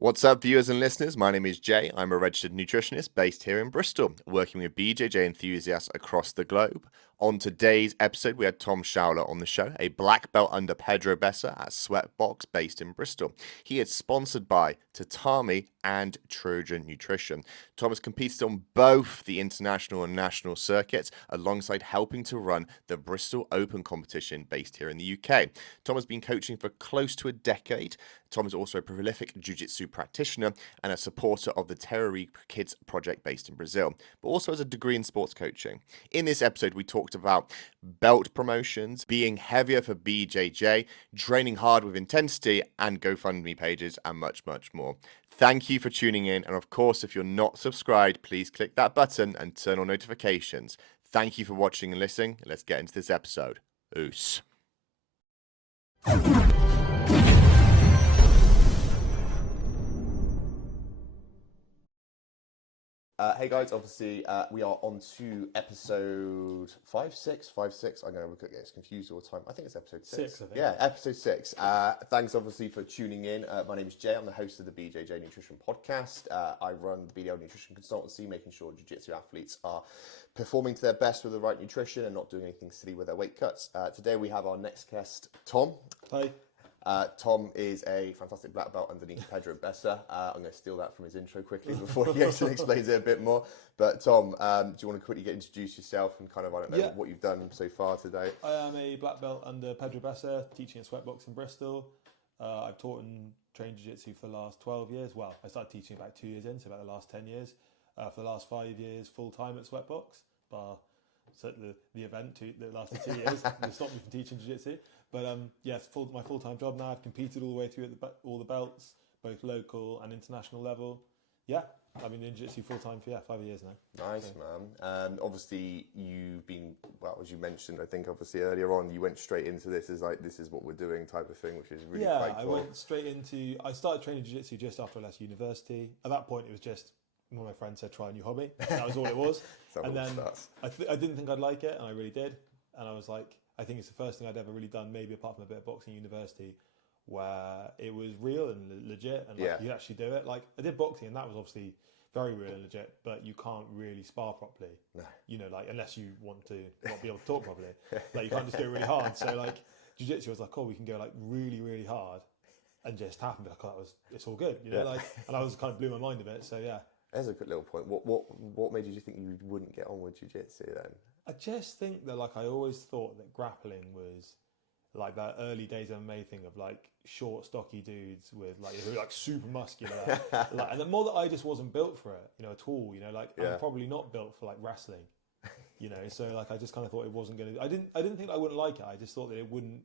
What's up, viewers and listeners? My name is Jay. I'm a registered nutritionist based here in Bristol, working with BJJ enthusiasts across the globe. On today's episode, we had Tom Showler on the show, a black belt under Pedro Bessa at Sweatbox based in Bristol. He is sponsored by Tatami and Trojan Nutrition. Tom has competed on both the international and national circuits, alongside helping to run the Bristol Open Competition based here in the UK. Tom has been coaching for close to a decade. Tom is also a prolific Jiu Jitsu practitioner and a supporter of the Terere Kids Project based in Brazil, but also has a degree in sports coaching. In this episode, we talked about belt promotions, being heavier for BJJ, training hard with intensity, and GoFundMe pages, and much, much more. Thank you for tuning in, and of course, if you're not subscribed, please click that button and turn on notifications. Thank you for watching and listening. Let's get into this episode. Oos. Hey guys, obviously we are on to episode 5, 6. I'm going to get confused all the time. I think it's episode 6. I think. Yeah, episode 6. Thanks obviously for tuning in. My name is Jay. I'm the host of the BJJ Nutrition Podcast. I run the BDL Nutrition Consultancy, making sure Jiu-Jitsu athletes are performing to their best with the right nutrition and not doing anything silly with their weight cuts. Today we have our next guest, Tom. Hi. Tom is a fantastic black belt underneath Pedro Bessa. I'm going to steal that from his intro quickly before he goes and explains it a bit more. But Tom, do you want to quickly introduce yourself and kind of, I don't know, what you've done so far today? I am a black belt under Pedro Bessa, teaching at Sweatbox in Bristol. I've taught and trained Jiu-Jitsu for the last 12 years. Well, I started teaching about 2 years in, so about the last 10 years. For the last 5 years, full-time at Sweatbox, bar the event that lasted 2 years. They stopped me from teaching Jiu-Jitsu. But yes, my full-time job now. I've competed all the way through at all the belts, both local and international level. Yeah, I've been doing Jiu-Jitsu full-time for 5 years now. Nice, man. Obviously, you've been, well, as you mentioned, I think obviously earlier on, you went straight into this as like, this is what we're doing type of thing, which is really quite cool. I went straight into, I started training Jiu-Jitsu just after I left university. At that point, it was just, one of my friends said, try a new hobby. That was all it was. And then I didn't think I'd like it, and I really did. And I was like, I think it's the first thing I'd ever really done, maybe apart from a bit of boxing at university, where it was real and legit, and like, you actually do it. Like, I did boxing, and that was obviously very real and legit, but you can't really spar properly. No. You know, like, unless you want to not be able to talk properly. Like, you can't just go really hard. So, like, Jiu-Jitsu was like, oh, we can go, like, really, really hard and just happen. Like, oh, it's all good, you know? Like, and I was kind of blew my mind a bit, so yeah. There's a good little point. What made you think you wouldn't get on with Jiu-Jitsu then? I just think that, like, I always thought that grappling was like that early days MMA thing of like short, stocky dudes with like who were like super muscular, like, and the more that I just wasn't built for it, you know, at all. You know, like I'm probably not built for like wrestling, you know. So like I just kind of thought it wasn't going to. I didn't think I wouldn't like it. I just thought that it wouldn't.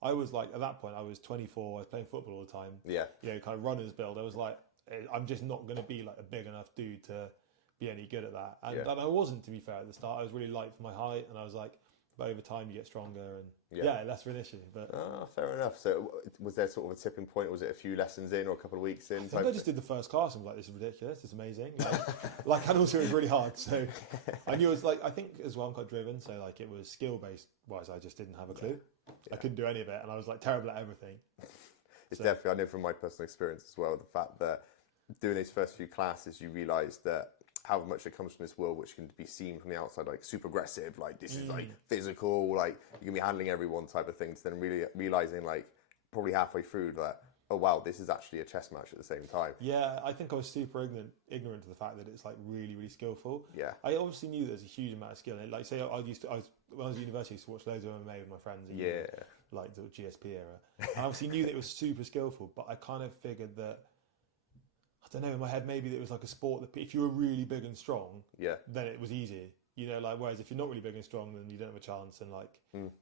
I was like at that point I was 24. I was playing football all the time. Yeah, you know, kind of runners build. I was like, I'm just not going to be like a big enough dude to be any good at that. And I wasn't, to be fair, at the start. I was really light for my height, and I was like, but over time you get stronger, and less of an issue. But fair enough. So was there sort of a tipping point? Was it a few lessons in or a couple of weeks in? I just did the first class and was like, this is ridiculous, this is amazing. Like and also it was really hard. So I knew it was like, I think as well I'm quite driven, so like it was skill based wise, I just didn't have a clue. I couldn't do any of it, and I was like terrible at everything. It's definitely, I know from my personal experience as well, the fact that doing those first few classes, you realise that how much it comes from this world, which can be seen from the outside, like super aggressive, like this is like physical, like you can be handling everyone type of thing, to then really realising like probably halfway through that, oh wow, this is actually a chess match at the same time. Yeah, I think I was super ignorant to the fact that it's like really, really skillful. Yeah. I obviously knew there's a huge amount of skill in it. Like say when I was at university, I used to watch loads of MMA with my friends. Like the GSP era. I obviously knew that it was super skillful, but I kind of figured that, I don't know, in my head, maybe it was like a sport that if you were really big and strong, then it was easy. You know, like, whereas if you're not really big and strong, then you don't have a chance. And like,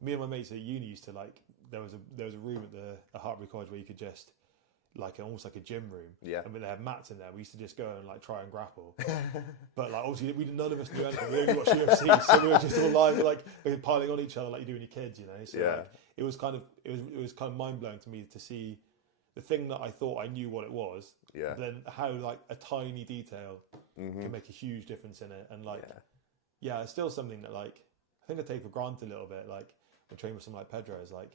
me and my mates at uni used to like, there was a room at Hartbury College where you could just, like, almost like a gym room. Yeah. And when they had mats in there, we used to just go and like try and grapple. But like, obviously, none of us knew anything. We only watched UFC, so we were just all like piling on each other like you do when you're kids, you know. So like, it was kind of mind blowing to me to see the thing that I thought I knew what it was, then how like a tiny detail can make a huge difference in it. And like, it's still something that like, I think I take for granted a little bit. Like, when training with someone like Pedro, is like,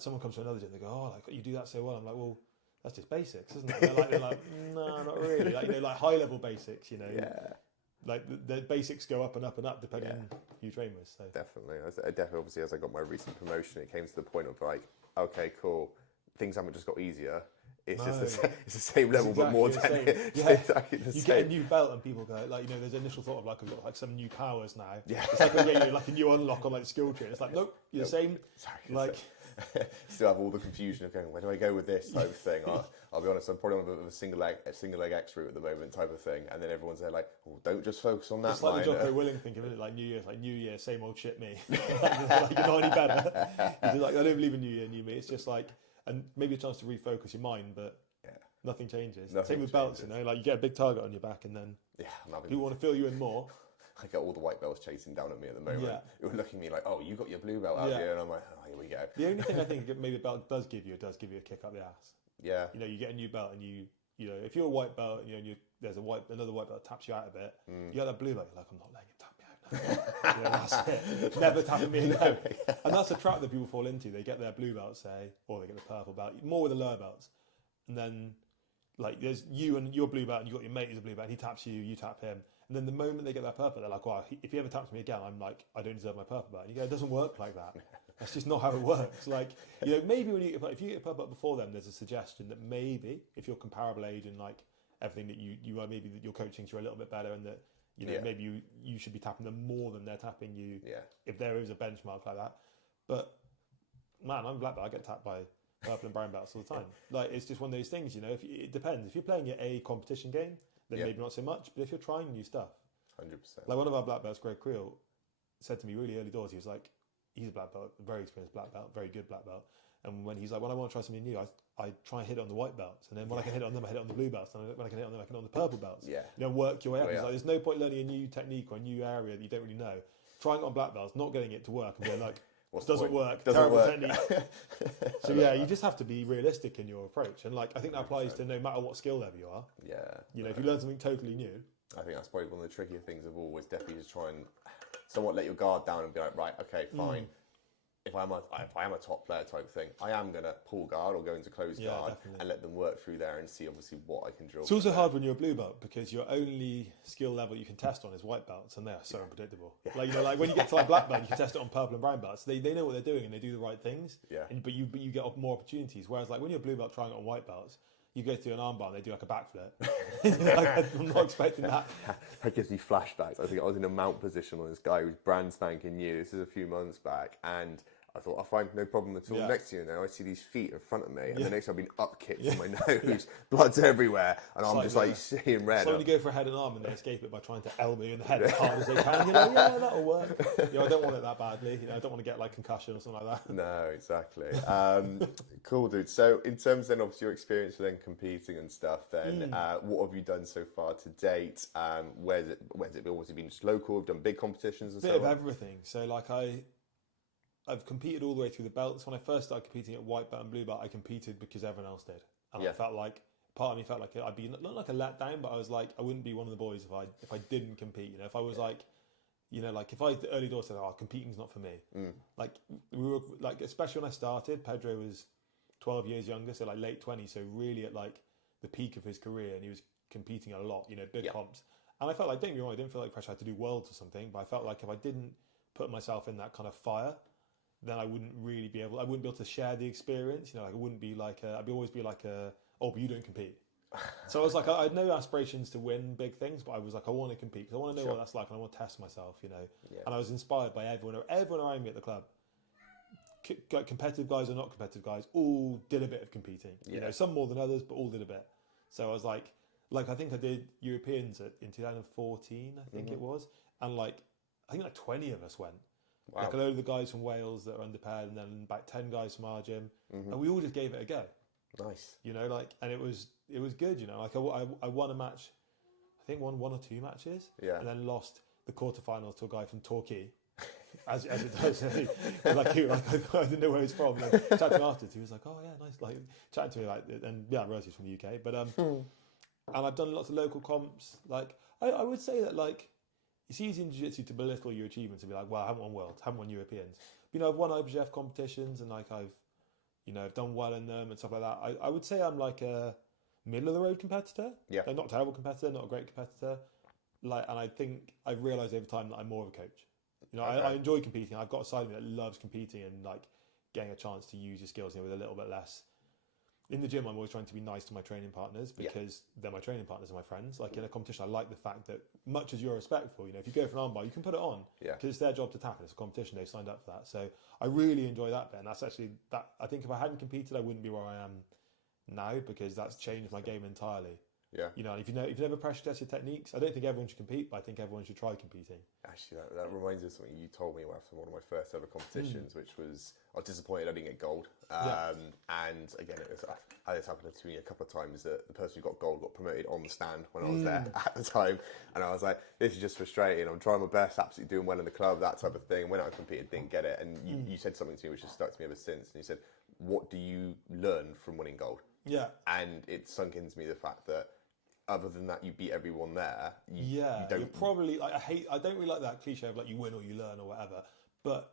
someone comes to another gym, they go, oh, like you do that so well. I'm like, well, that's just basics, isn't it? They're like, no, not really. Like, like high level basics, Yeah. Like the basics go up and up and up depending on who you train with. So Definitely. I definitely, obviously, as I got my recent promotion, it came to the point of like, okay, cool. Things haven't just got easier. It's just it's the same level, but more technical. Yeah, exactly you get a new belt and people go like, there's initial thought of like, I've got like some new powers now. Yeah. It's like when you get like a new unlock on like skill tree. It's like, nope, you're the same. Like, still have all the confusion of going, where do I go with this type of thing? I'll be honest, I'm probably on a bit of a single leg X route at the moment type of thing, and then everyone's there like, oh, don't just focus on that. It's like the Jocko Willing thing, isn't it? Like New Year, same old shit me. Like you're not any better. You're like, I don't believe in New Year, new me. It's just like, and maybe a chance to refocus your mind, but nothing changes. Same with belts, like you get a big target on your back, and then people want to fill you in more. I get all the white belts chasing down at me at the moment. Yeah. Who are looking at me like, oh, you got your blue belt out here, and I'm like, oh, here we go. The only thing I think maybe a belt does give you a kick up the ass. Yeah. You get a new belt, and you if you're a white belt, and there's another white belt that taps you out a bit. You get that blue belt, you're like, I'm not letting him tap me out now. That's it. Never tapping me again. And that's a trap that people fall into. They get their blue belt, say, or they get the purple belt, more with the lower belts, and then like there's you and your blue belt, and you got your mate who's a blue belt. He taps you, you tap him. And then the moment they get that purple, they're like, wow, if he ever taps me again, I'm like, I don't deserve my purple belt. And you go, it doesn't work like that. That's just not how it works. Like, maybe if you get a purple belt before them, there's a suggestion that maybe if you're comparable age and like everything that you are, maybe that your coaching through a little bit better, and that, maybe you should be tapping them more than they're tapping you. Yeah. If there is a benchmark like that. But man, I'm black belt. I get tapped by purple and brown belts all the time. Like, it's just one of those things, it depends. If you're playing a competition game, then maybe not so much. But if you're trying new stuff, 100%. Like one of our black belts, Greg Creel, said to me really early doors, he was like, he's a black belt, a very experienced black belt, very good black belt. And when he's like, when I want to try something new, I try and hit it on the white belts. And then when I can hit it on them, I hit it on the blue belts. And when I can hit it on them, I can hit it on the purple belts. Yeah. Work your way up. He's like, there's no point learning a new technique or a new area that you don't really know. Trying it on black belts, not getting it to work, and being like, doesn't work. Terrible technique. So you just have to be realistic in your approach. And like, I think that applies to no matter what skill level you are. Yeah. If you learn something totally new. I think that's probably one of the trickier things of all, is definitely just try and somewhat let your guard down and be like, right, okay, fine. If I am a top player type thing, I am going to pull guard or go into closed guard and let them work through there and see obviously what I can drill. It's also hard when you're a blue belt, because your only skill level you can test on is white belts, and they are so unpredictable. Yeah. Like when you get to like black belt, you can test it on purple and brown belts. They know what they're doing and they do the right things. Yeah. But you get more opportunities. Whereas like when you're a blue belt trying it on white belts, you go through an armbar and they do like a backflip. I'm not expecting that. That gives me flashbacks. I think I was in a mount position on this guy who was brand spanking new. This is a few months back, and I thought, I'll find no problem at all. Next to you, and then I see these feet in front of me, and the next time I've been up kicked on my nose, blood's everywhere, and I'm just like seeing red. So when you go for a head and arm and they escape it by trying to elbow you in the head as hard as they can, you're like, yeah, that'll work. I don't want it that badly. I don't want to get like concussion or something like that. No, exactly. Cool, dude. So in terms then of your experience then competing and stuff, then what have you done so far to date? Where's it always been just local? Have done big competitions and stuff? Bit of everything. So like I've competed all the way through the belts. When I first started competing at white belt and blue belt, I competed because everyone else did. And I felt like, part of me felt like I'd be not like a letdown, but I was like, I wouldn't be one of the boys if I didn't compete. If I was like, like if I the early doors said, oh, competing's not for me. Like we were like, especially when I started, Pedro was 12 years younger, so like late 20s, so really at like the peak of his career, and he was competing a lot, big comps. And I felt like, don't get me wrong, I didn't feel like pressure I had to do worlds or something, but I felt like if I didn't put myself in that kind of fire, then I wouldn't be able to share the experience. Like I wouldn't be like, I'd always be like, oh, but you don't compete. So I was like, I had no aspirations to win big things, but I was like, I want to compete because I want to know what that's like, and I want to test myself, And I was inspired by everyone around me at the club. Competitive guys or not competitive guys, all did a bit of competing. Some more than others, but all did a bit. So I was like I think I did Europeans in 2014, I think it was, and I think 20 of us went. Wow. Like a load of the guys from Wales that are underpaired, and then about 10 guys from our gym, and we all just gave it a go. Nice. And it was good. I won a match, I think won 1 or 2 matches, and then lost the quarterfinals to a guy from Torquay. As it does, I didn't know where he's from. And chatted to him afterwards, he was like, "Oh yeah, nice." Like chatting to me, and I realised he's from the UK. But and I've done lots of local comps. I would say that it's easy in jiu-jitsu to belittle your achievements and be like, "Well, I haven't won worlds, haven't won Europeans." But, I've won IBJJF competitions, and I've You know, I've done well in them and stuff like that. I would say I'm like a middle of the road competitor. Yeah. Like not a terrible competitor, not a great competitor. Like, and I think I've realised over time that I'm more of a coach. You know, I enjoy competing. I've got a side of me that loves competing and like getting a chance to use your skills, you know, with a little bit less. In the gym, I'm always trying to be nice to my training partners because they're my training partners and my friends. Like in a competition, I like the fact that much as you're respectful, you know, if you go for an armbar, you can put it on because it's their job to tackle. It's a competition. They've signed up for that. So I really enjoy that bit. And that's actually that. I think if I hadn't competed, I wouldn't be where I am now because that's changed my game entirely. Yeah. You know, if you never pressure test your techniques, I don't think everyone should compete, but I think everyone should try competing. Actually, that reminds me of something you told me after one of my first ever competitions, which was I was disappointed I didn't get gold. And again, I had this happen to me a couple of times that the person who got gold got promoted on the stand when I was there at the time, and I was like, this is just frustrating. I'm trying my best, absolutely doing well in the club, that type of thing. When I competed, didn't get it, and you said something to me which has stuck to me ever since. And you said, "What do you learn from winning gold?" Yeah, and it sunk into me the fact that. Other than that, you beat everyone there. You don't. You're probably like I don't really like that cliche of like you win or you learn or whatever. But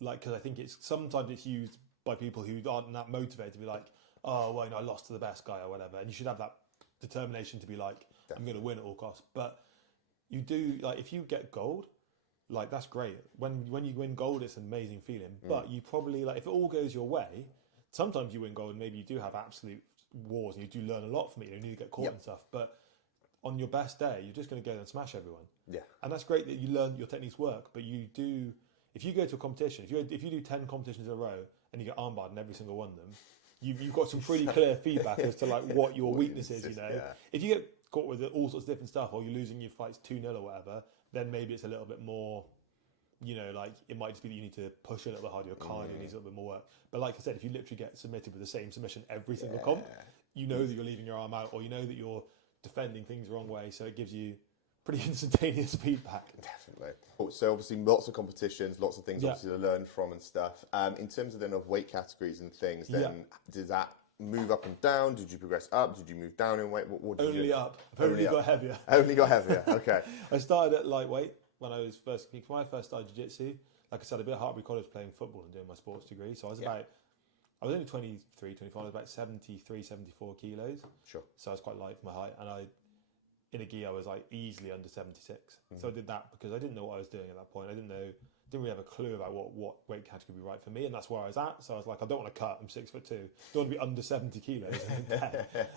like because I think sometimes it's used by people who aren't that motivated to be like, oh well, you know, I lost to the best guy or whatever. And you should have that determination to be like, I'm going to win at all costs. But you do like if you get gold, like that's great. When you win gold, it's an amazing feeling. But you probably like if it all goes your way, sometimes you win gold and maybe you do have absolute wars and you do learn a lot from it. You need to get caught and stuff, but on your best day, you're just going to go and smash everyone. Yeah, and that's great that you learn your techniques work. But you do, if you go to a competition, if you do 10 competitions in a row and you get armbarred in every single one of them, you've got some pretty clear feedback as to like what your weakness is. You know, if you get caught with all sorts of different stuff, or you're losing your fights 2-0 or whatever, then maybe it's a little bit more. You know, like it might just be that you need to push a little bit harder. Your cardio needs a little bit more work. But like I said, if you literally get submitted with the same submission every single comp, you know that you're leaving your arm out, or you know that you're defending things the wrong way. So it gives you pretty instantaneous feedback. Definitely. So obviously, lots of competitions, lots of things obviously to learn from and stuff. In terms of then of weight categories and things, then does that move up and down? Did you progress up? Did you move down in weight? What did only you do? Up. I've only got heavier. Only got heavier. Okay. I started at lightweight. When I first started Jiu Jitsu, like I said, I've been at Hartbury College playing football and doing my sports degree. So I was only 23, 25, I was about 73, 74 kilos. Sure. So I was quite light for my height. And in a gi, I was like easily under 76. So I did that because I didn't know what I was doing at that point. I didn't really have a clue about what weight category would be right for me. And that's where I was at. So I was like, I don't want to cut. I'm 6'2". Don't want to be under 70 kilos.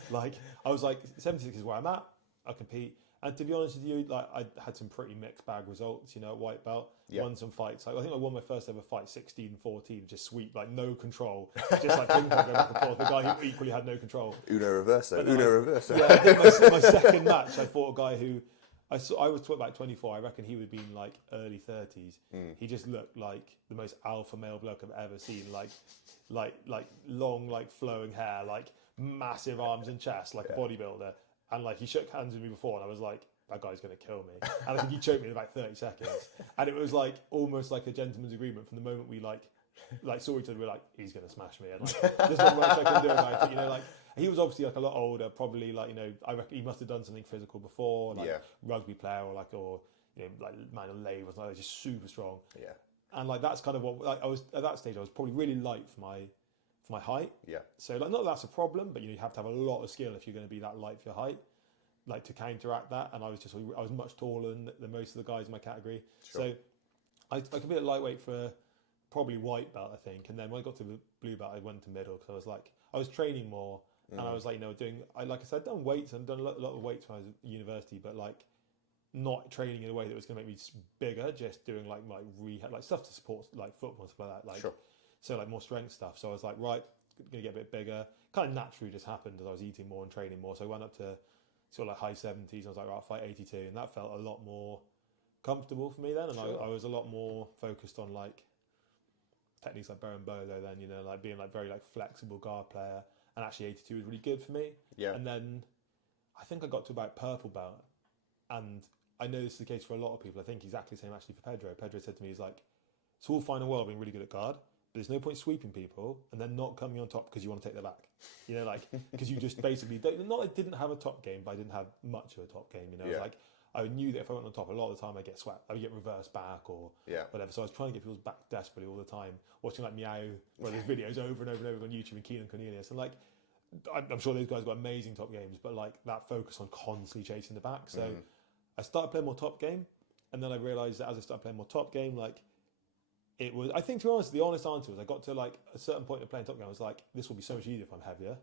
Like, I was like, 76 is where I'm at. I compete. And to be honest with you, like I had some pretty mixed bag results, you know, at white belt. Won some fights. Like, I think I won my first ever fight, 16-14, just sweep, like no control, just like ping pong going back and forth. The guy who equally had no control. Uno reverso. Uno reverso. Yeah, I think my second match, I fought a guy who I was about 24. I reckon he would have been like early 30s. He just looked like the most alpha male bloke I've ever seen. Like long, like flowing hair, like massive arms and chest, like a bodybuilder. And like he shook hands with me before, and I was like, that guy's going to kill me. And I think he choked me in about 30 seconds. And it was like almost like a gentleman's agreement from the moment we like saw each other. We were like, he's going to smash me. And like, there's not much I can do about it. You know, like he was obviously like a lot older, probably like, you know, I reckon he must have done something physical before, like rugby player or you know, like man on lathe or something, like, just super strong. Yeah. And like that's kind of what like, I was at that stage. I was probably really light for my height. Yeah. So like not that that's a problem, but you know you have to have a lot of skill if you're going to be that light for your height, like to counteract that. And I was much taller than most of the guys in my category. Sure. So I competed at lightweight for probably white belt, I think. And then when I got to the blue belt, I went to middle because I was training more, and I was like, you know, like I said, I've done weights and done a lot of weights when I was at university, but like not training in a way that was going to make me bigger, just doing like my rehab, like stuff to support like football and stuff like that. Like, sure. So like more strength stuff. So I was like, right, going to get a bit bigger. Kind of naturally just happened as I was eating more and training more. So I went up to sort of like high 70s. I was like, right, I'll fight 82. And that felt a lot more comfortable for me then. And sure. I was a lot more focused on like techniques like bow and bolo then, you know, like being like very like flexible guard player. And actually 82 was really good for me. Yeah. And then I think I got to about purple belt. And I know this is the case for a lot of people. I think exactly the same actually for Pedro. Pedro said to me, he's like, it's all fine and well being really good at guard, but there's no point sweeping people and then not coming on top because you want to take their back. You know, like, because you just basically, not I didn't have a top game, but I didn't have much of a top game. You know, like I knew that if I went on top, a lot of the time I get swept. I would get reverse back or whatever. So I was trying to get people's back desperately all the time, watching like Meow, where there's videos over and over and over on YouTube and Keenan Cornelius. And like, I'm sure those guys got amazing top games, but like that focus on constantly chasing the back. So I started playing more top game, and then I realized that as I started playing more top game, like it was, I think to be honest, the honest answer was I got to like a certain point of playing top game, I was like, this will be so much easier if I'm heavier.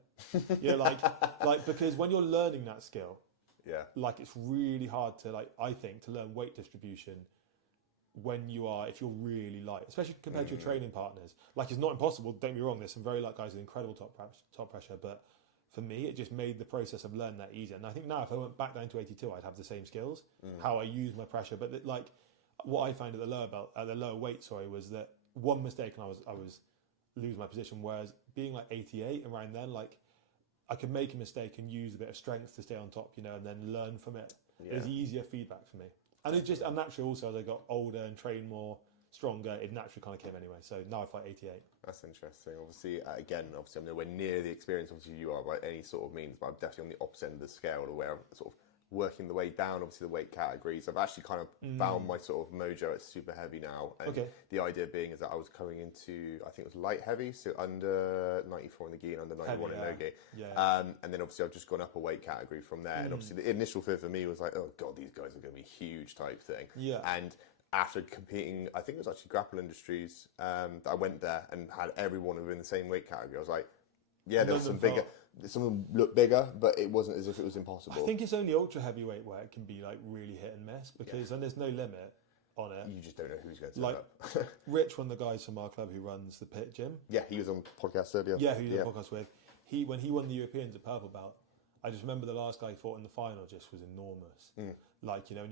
Yeah, like because when you're learning that skill, like it's really hard to like, I think, to learn weight distribution when you are, if you're really light, especially compared to your training partners. Like it's not impossible, don't be wrong, there's some very light guys with incredible top pressure, but for me it just made the process of learning that easier. And I think now if I went back down to 82, I'd have the same skills, how I use my pressure. But like what I found at the lower weight, was that one mistake and I was lose my position, whereas being like 88 around then, like I could make a mistake and use a bit of strength to stay on top, you know, and then learn from it. It was easier feedback for me. And it just, and naturally also as I got older and trained more, stronger, it naturally kind of came anyway. So now I fight 88. That's interesting. Obviously, again, I'm nowhere near the experience obviously you are by any sort of means, but I'm definitely on the opposite end of the scale where I'm sort of working the way down, obviously the weight categories. I've actually kind of found my sort of mojo at super heavy now. And the idea being is that I was coming into, I think it was light heavy, so under 94 in the gi and under 91 in no gi. And then obviously I've just gone up a weight category from there. And obviously the initial fear for me was like, oh God, these guys are going to be huge type thing. And after competing, I think it was actually Grapple Industries, that I went there and had everyone within the same weight category. I was like, yeah, there was some bigger. Some of them looked bigger, but it wasn't as if it was impossible. I think it's only ultra heavyweight where it can be like really hit and miss because then there's no limit on it. You just don't know who's going to like turn up. Rich, one of the guys from our club who runs the Pit Gym. Yeah, he was on the podcast earlier. Yeah, who you did a podcast with. When he won the Europeans at purple belt, I just remember the last guy he fought in the final just was enormous. Like, you know,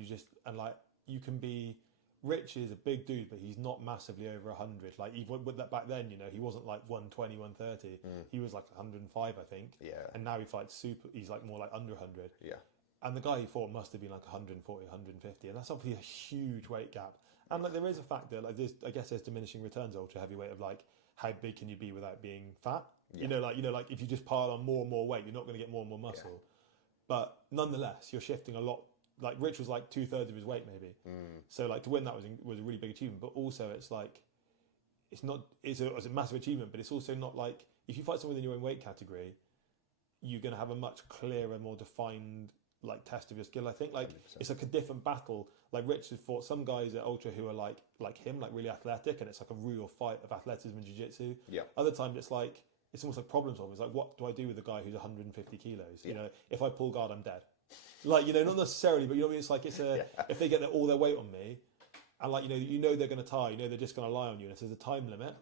and like you can be. Rich is a big dude, but he's not massively over 100. Like even with that back then, you know, he wasn't like 120, 130. He was like 105, I think. Yeah. And now he fights super. He's like more like under 100. Yeah. And the guy he fought must have been like 140, 150, and that's obviously a huge weight gap. And like there is a factor, like I guess there's diminishing returns ultra heavyweight of like how big can you be without being fat? Yeah. You know, like if you just pile on more and more weight, you're not going to get more and more muscle. Yeah. But nonetheless, you're shifting a lot. Like Rich was like 2/3 of his weight maybe, so like to win that was a really big achievement. But also it's like it's a massive achievement, but it's also not like if you fight someone in your own weight category, you're going to have a much clearer, more defined like test of your skill. I think like 100%. It's like a different battle. Like Rich has fought some guys at ultra who are like him, like really athletic, and it's like a real fight of athleticism and jiu-jitsu. Yeah. Other times it's almost like problem solving. It's like, what do I do with a guy who's 150 kilos? You know, if I pull guard, I'm dead. Like, you know, not necessarily, but you know what I mean? It's like, if they get all their weight on me, and like, you know they're going to tie, you know they're just going to lie on you, and if there's a time limit,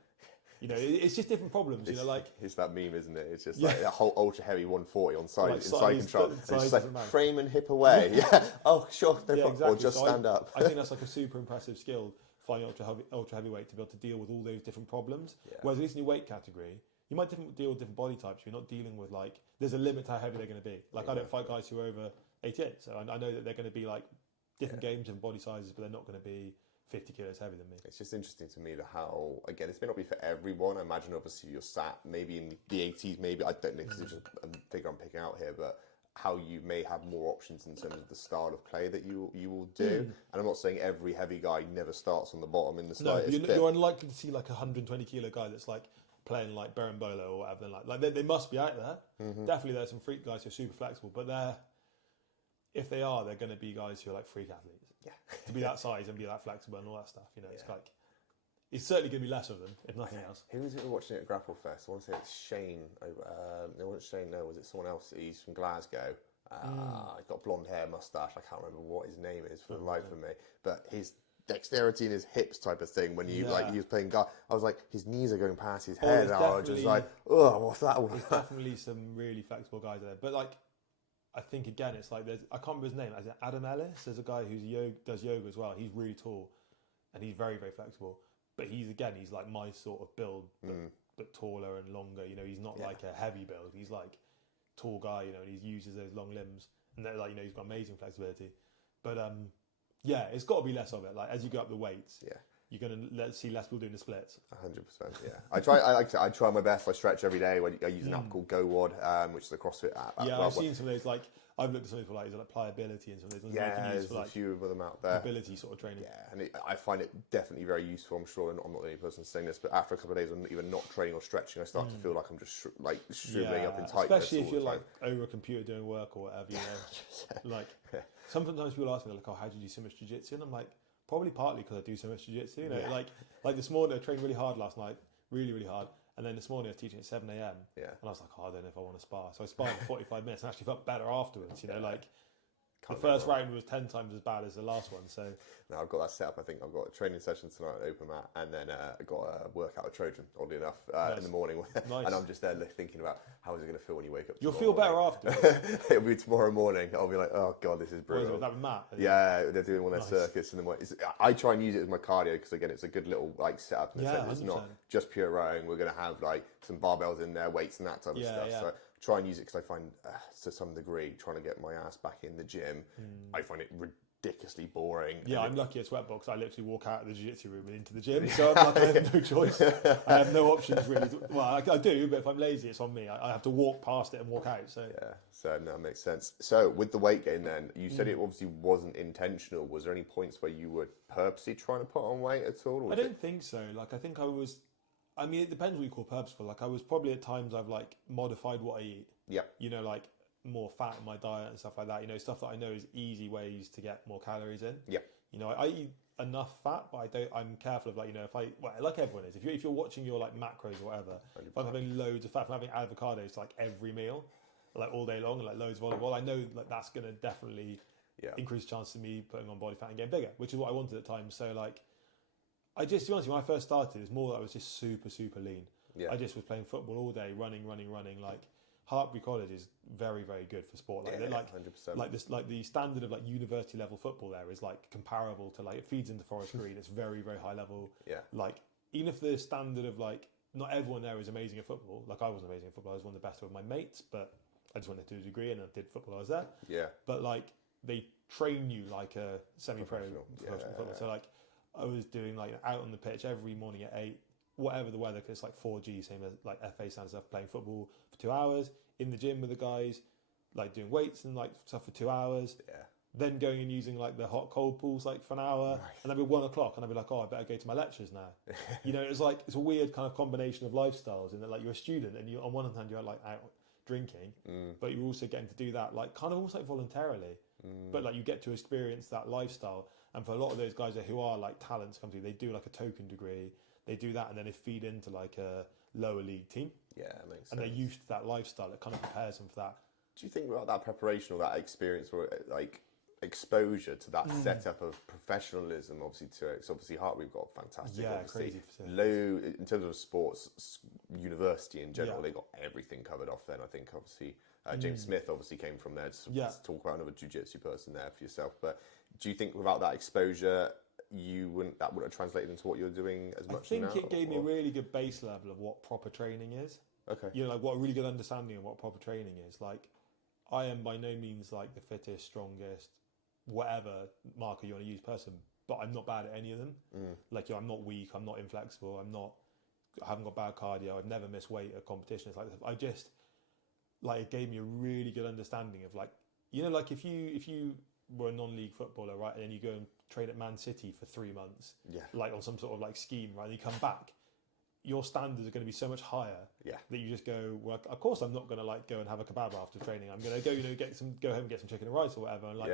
you know, it's just different problems, you know, like... It's that meme, isn't it? It's just like a whole ultra heavy 140 on side, like inside control. It's just like, frame and hip away. Yeah. Oh, sure, no problem. Exactly. Or just stand up. I think that's like a super impressive skill, finding ultra heavyweight to be able to deal with all those different problems. Yeah. Whereas at least in your weight category, you might deal with different body types. You're not dealing with like, there's a limit to how heavy they're going to be. Like I don't fight guys who are over 88, so I know that they're going to be like different games, different body sizes, but they're not going to be 50 kilos heavier than me. It's just interesting to me that how, again, this may not be for everyone. I imagine obviously you're sat maybe in the 80s, maybe, I don't know, because it's just a figure I'm picking out here, but how you may have more options in terms of the style of play that you will do. And I'm not saying every heavy guy never starts on the bottom in the slightest bit. You're unlikely to see like a 120 kilo guy that's like playing like Berimbolo or whatever. Like they must be out there. Definitely there's some freak guys who are super flexible, but if they are, they're going to be guys who are like freak athletes. Yeah. To be that size and be that flexible and all that stuff, you know, it's like, it's certainly going to be less of them, if nothing else. Who was it watching it at Grapple Fest? I want to say it's Shane. No, wasn't Shane, no, was it someone else? He's from Glasgow. He's got blonde hair, moustache. I can't remember what his name is for the life of me. But his dexterity in his hips type of thing, when he was playing guard, I was like, his knees are going past his head. I was just like, oh, what's that all about? There's definitely some really flexible guys there. Like, I think again, it's like I can't remember his name. Is it Adam Ellis? There's a guy who does yoga as well. He's really tall, and he's very, very flexible. But he's like my sort of build, but taller and longer. You know, he's not like a heavy build. He's like tall guy. You know, and he uses those long limbs, and they're like, you know, he's got amazing flexibility. But it's got to be less of it. Like as you go up the weights, you're going to see less people doing the splits. 100%. Yeah, I try my best. I stretch every day. I use an app called GoWOD, which is a CrossFit app. Yeah, I've seen some of those. Like I've looked at some of those for like pliability and some of those. Yeah, there's a few of them out there. Ability sort of training. Yeah, and I find it definitely very useful. I'm sure, and I'm not the only person saying this, but after a couple of days of even not training or stretching, I start to feel like I'm just shriveling up in tightness. Especially if you're like over a computer doing work or whatever. You know, like sometimes people ask me like, "Oh, how do you do so much jiu-jitsu?" And I'm like, probably partly because I do so much jiu-jitsu. You know, like this morning I trained really hard last night, really hard. And then this morning I was teaching at 7 a.m. Yeah. And I was like, I don't know if I want to spar. So I sparred for 45 minutes and actually felt better afterwards. You know, like the first round was 10 times as bad as the last one. So now I've got that set up. I think I've got a training session tonight at Open Mat, and then I got a workout at Trojan, oddly enough, in the morning. Nice. And I'm just there thinking about how is it going to feel when you wake up. You'll feel better afterwards. It'll be tomorrow morning. I'll be like, oh god, this is brutal. Is that with Matt? Yeah, they're doing one of their circuits in the morning. I try and use it as my cardio because again, it's a good little like setup. It's not just pure rowing. We're going to have like some barbells in there, weights and that type of stuff. Yeah. So try and use it because I find to some degree trying to get my ass back in the gym, I find it ridiculously boring. Yeah, I'm lucky at Sweatbox. I literally walk out of the jiu-jitsu room and into the gym, so I'm like, I have no choice. I have no options really. Well, I do, but if I'm lazy, it's on me. I have to walk past it and walk out. So yeah, so no, that makes sense. So with the weight gain, then you said it obviously wasn't intentional. Was there any points where you were purposely trying to put on weight at all? I don't think so. Like I think I was. I mean, it depends what you call purposeful. Like I was probably at times I've like modified what I eat. Yeah. You know, like more fat in my diet and stuff like that. You know, stuff that I know is easy ways to get more calories in. Yeah. You know, I eat enough fat, but I'm careful of like, you know, like everyone is, if you're watching your like macros or whatever, 100%. If I'm having loads of fat, if I'm having avocados like every meal, like all day long, and like loads of olive oil, I know like that's going to definitely increase the chance of me putting on body fat and getting bigger, which is what I wanted at times. So like, to be honest, when I first started, it was more that I was just super lean. Yeah. I just was playing football all day, running. Like Hartbury College is very good for sport. Like, 100%. Like this, like the standard of like university level football there is like comparable to like it feeds into Forest Green. It's very high level. Yeah. Like even if the standard of like not everyone there is amazing at football. Like I wasn't amazing at football. I was one of the best with my mates, but I just went to do a degree and I did football. I was there. Yeah. But like they train you like a semi-pro professional football. So like. I was doing like out on the pitch every morning at 8, whatever the weather, because it's like 4G, same as like FA standard stuff, playing football for 2 hours, in the gym with the guys, like doing weights and like stuff for 2 hours. Yeah. Then going and using like the hot cold pools like for an hour, nice. And then at 1 o'clock, and I'd be like, oh, I better go to my lectures now. You know, it's like it's a weird kind of combination of lifestyles in that like you're a student and you on one hand you're like out drinking, but you're also getting to do that like kind of almost like voluntarily, but like you get to experience that lifestyle. And for a lot of those guys who are like talents come through, they do like a token degree, they do that, and then they feed into like a lower league team. Yeah, that makes sense. And they're used to that lifestyle. It kind of prepares them for that. Do you think about that preparation or that experience or like exposure to that setup of professionalism? Obviously, it's obviously Hartbury, we've got fantastic. Crazy. Low in terms of sports university in general, they got everything covered off. Then I think obviously James Smith obviously came from there to talk about another jiu-jitsu person there for yourself, but. Do you think without that exposure, that wouldn't have translated into what you're doing as much now? I think it gave me a really good base level of what proper training is. Okay. You know, like what a really good understanding of what proper training is. Like, I am by no means like the fittest, strongest, whatever marker you want to use person, but I'm not bad at any of them. Like, you know, I'm not weak, I'm not inflexible, I haven't got bad cardio, I've never missed weight at competitions. Like, it gave me a really good understanding of like, you know, like if you were a non-league footballer, right, and then you go and train at Man City for 3 months, like on some sort of like scheme, right, and you come back, your standards are going to be so much higher that you just go, well, of course I'm not going to like go and have a kebab after training. I'm going to go, you know, go home and get some chicken and rice or whatever, and like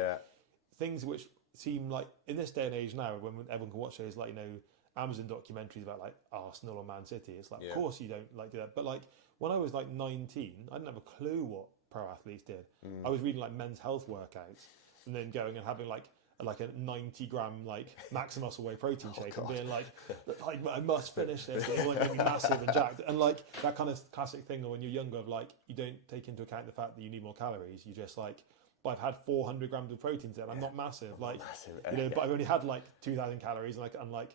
things which seem like in this day and age now, when everyone can watch those like, you know, Amazon documentaries about like Arsenal or Man City, it's like of course you don't like do that, but like when I was like 19, I didn't have a clue what pro athletes did. I was reading like men's health workouts. And then going and having like a 90 gram like max muscle whey protein shake and being like I must finish this. It won't get me massive and jacked. And like that kind of classic thing when you're younger of like you don't take into account the fact that you need more calories. You just like, but I've had 400 grams of protein today. I'm not massive. Like you know, but I've only had like 2,000 calories and like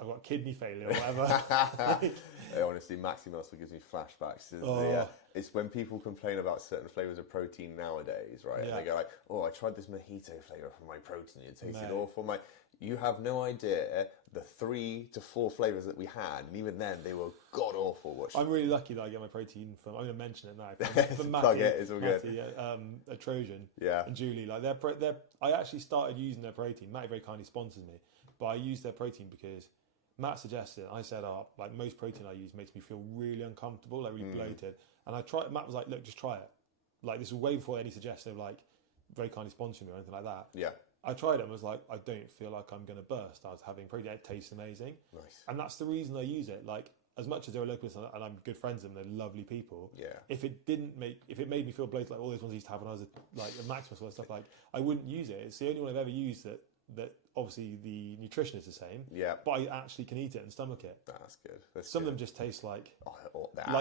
I've got kidney failure or whatever. Honestly, Maxi Muscle gives me flashbacks. Oh. It's when people complain about certain flavors of protein nowadays, right? Yeah. And they go like, "Oh, I tried this mojito flavor from my protein. It tasted Mate. awful." I'm like, you have no idea the 3 to 4 flavors that we had, and even then they were god awful. I'm really lucky that I get my protein from. I'm going to mention it now. From Plug it, it's all good. A Trojan. Yeah. And Julie, like I actually started using their protein. Matty very kindly sponsors me, but I use their protein because Matt suggested it. I said, like most protein I use makes me feel really uncomfortable, like really bloated. And I tried. Matt was like, look, just try it. Like this was way before any suggestion of like very kindly sponsoring me or anything like that. Yeah. I tried it and was like, I don't feel like I'm going to burst. I was having protein. It tastes amazing. Nice. And that's the reason I use it. Like, as much as they're a local business and I'm good friends with them, they're lovely people. Yeah. If it made me feel bloated like all those ones I used to have when I was a Maximus or stuff, like I wouldn't use it. It's the only one I've ever used that obviously the nutrition is the same. Yeah. But I actually can eat it and stomach it. That's good. Some of them just taste like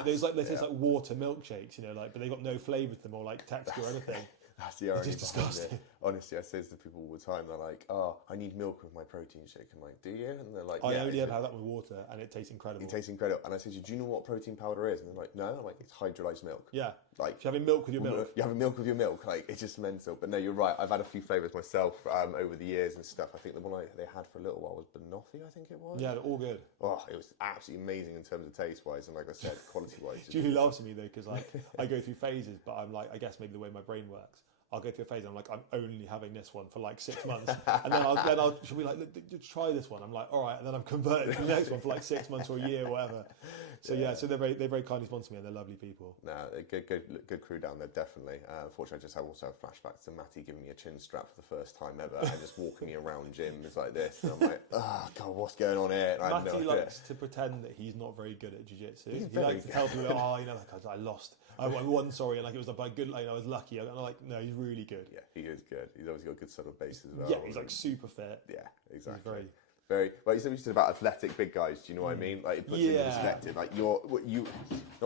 they taste like water milkshakes, like, but they got no flavour to them or like texture or anything. That's the irony It's just behind disgusting. it. Honestly, I say this to people all the time. They're like, "Oh, I need milk with my protein shake." I'm like, "Do you?" And they're like, I "Yeah." only ever have that with water, and it tastes incredible. It tastes incredible. And I say, "Do you know what protein powder is?" And they're like, "No." I'm like, "It's hydrolyzed milk." Yeah. Like, if you're having milk with your milk. You have milk with your milk. Like, it's just mental. But no, you're right. I've had a few flavours myself over the years and stuff. I think the one they had for a little while was banoffee, I think it was. Yeah, they're all good. Oh, it was absolutely amazing in terms of taste-wise and, like I said, quality-wise. Julie laughs at me though because like I go through phases, but I'm like, I guess maybe the way my brain works, I'll go through a phase and I'm like, I'm only having this one for like 6 months, and then she'll be like, just try this one. I'm like, all right, and then I'm converted to the next one for like 6 months or a year or whatever. So so they very kindly sponsor me and they're lovely people. No, they're good crew down there, definitely. Unfortunately, I just also have flashbacks to Matty giving me a chin strap for the first time ever and just walking me around gyms like this. And I'm like, oh, God, what's going on here? And Matty likes to pretend that he's not very good at jiu-jitsu. He likes to tell people, I lost. I won, sorry, and like it was like good, I was lucky. And I'm like, no, he's really good. Yeah, he is good. He's obviously got a good subtle base as well. Yeah, he's like super fit. Yeah, exactly. He's very. Like you said about athletic big guys. Do you know what I mean? Like it puts it into perspective. Like you,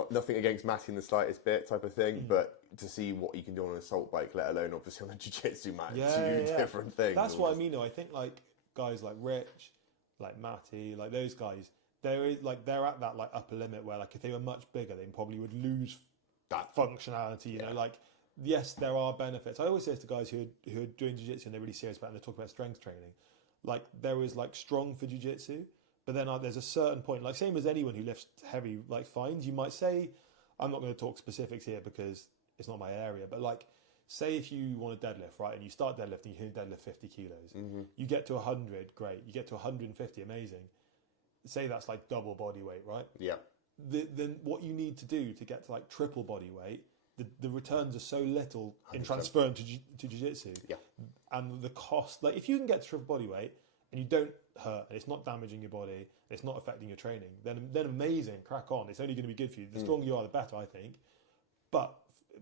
nothing against Matty in the slightest bit type of thing, but to see what you can do on an assault bike, let alone obviously on a jiu-jitsu mat, two different things. That's what I mean. Though I think like guys like Rich, like Matty, like those guys, they're at that like upper limit where like if they were much bigger, they probably would lose that functionality. You know, like yes, there are benefits. I always say to guys who are doing jiu-jitsu and they're really serious about it and they talk about strength training. Like there is like strong for jiu-jitsu, but then there's a certain point, like same as anyone who lifts heavy like fines, you might say, I'm not going to talk specifics here because it's not my area, but like say if you want to deadlift, right, and you start deadlifting, you can deadlift 50 kilos, you get to 100, great, you get to 150, amazing. Say that's like double body weight, right? Yeah. Then what you need to do to get to like triple body weight, the returns are so little in transferring to jiu-jitsu. Yeah. And the cost, like if you can get to triple body weight and you don't hurt and it's not damaging your body, it's not affecting your training, then amazing, crack on. It's only going to be good for you. The stronger you are, the better, I think. But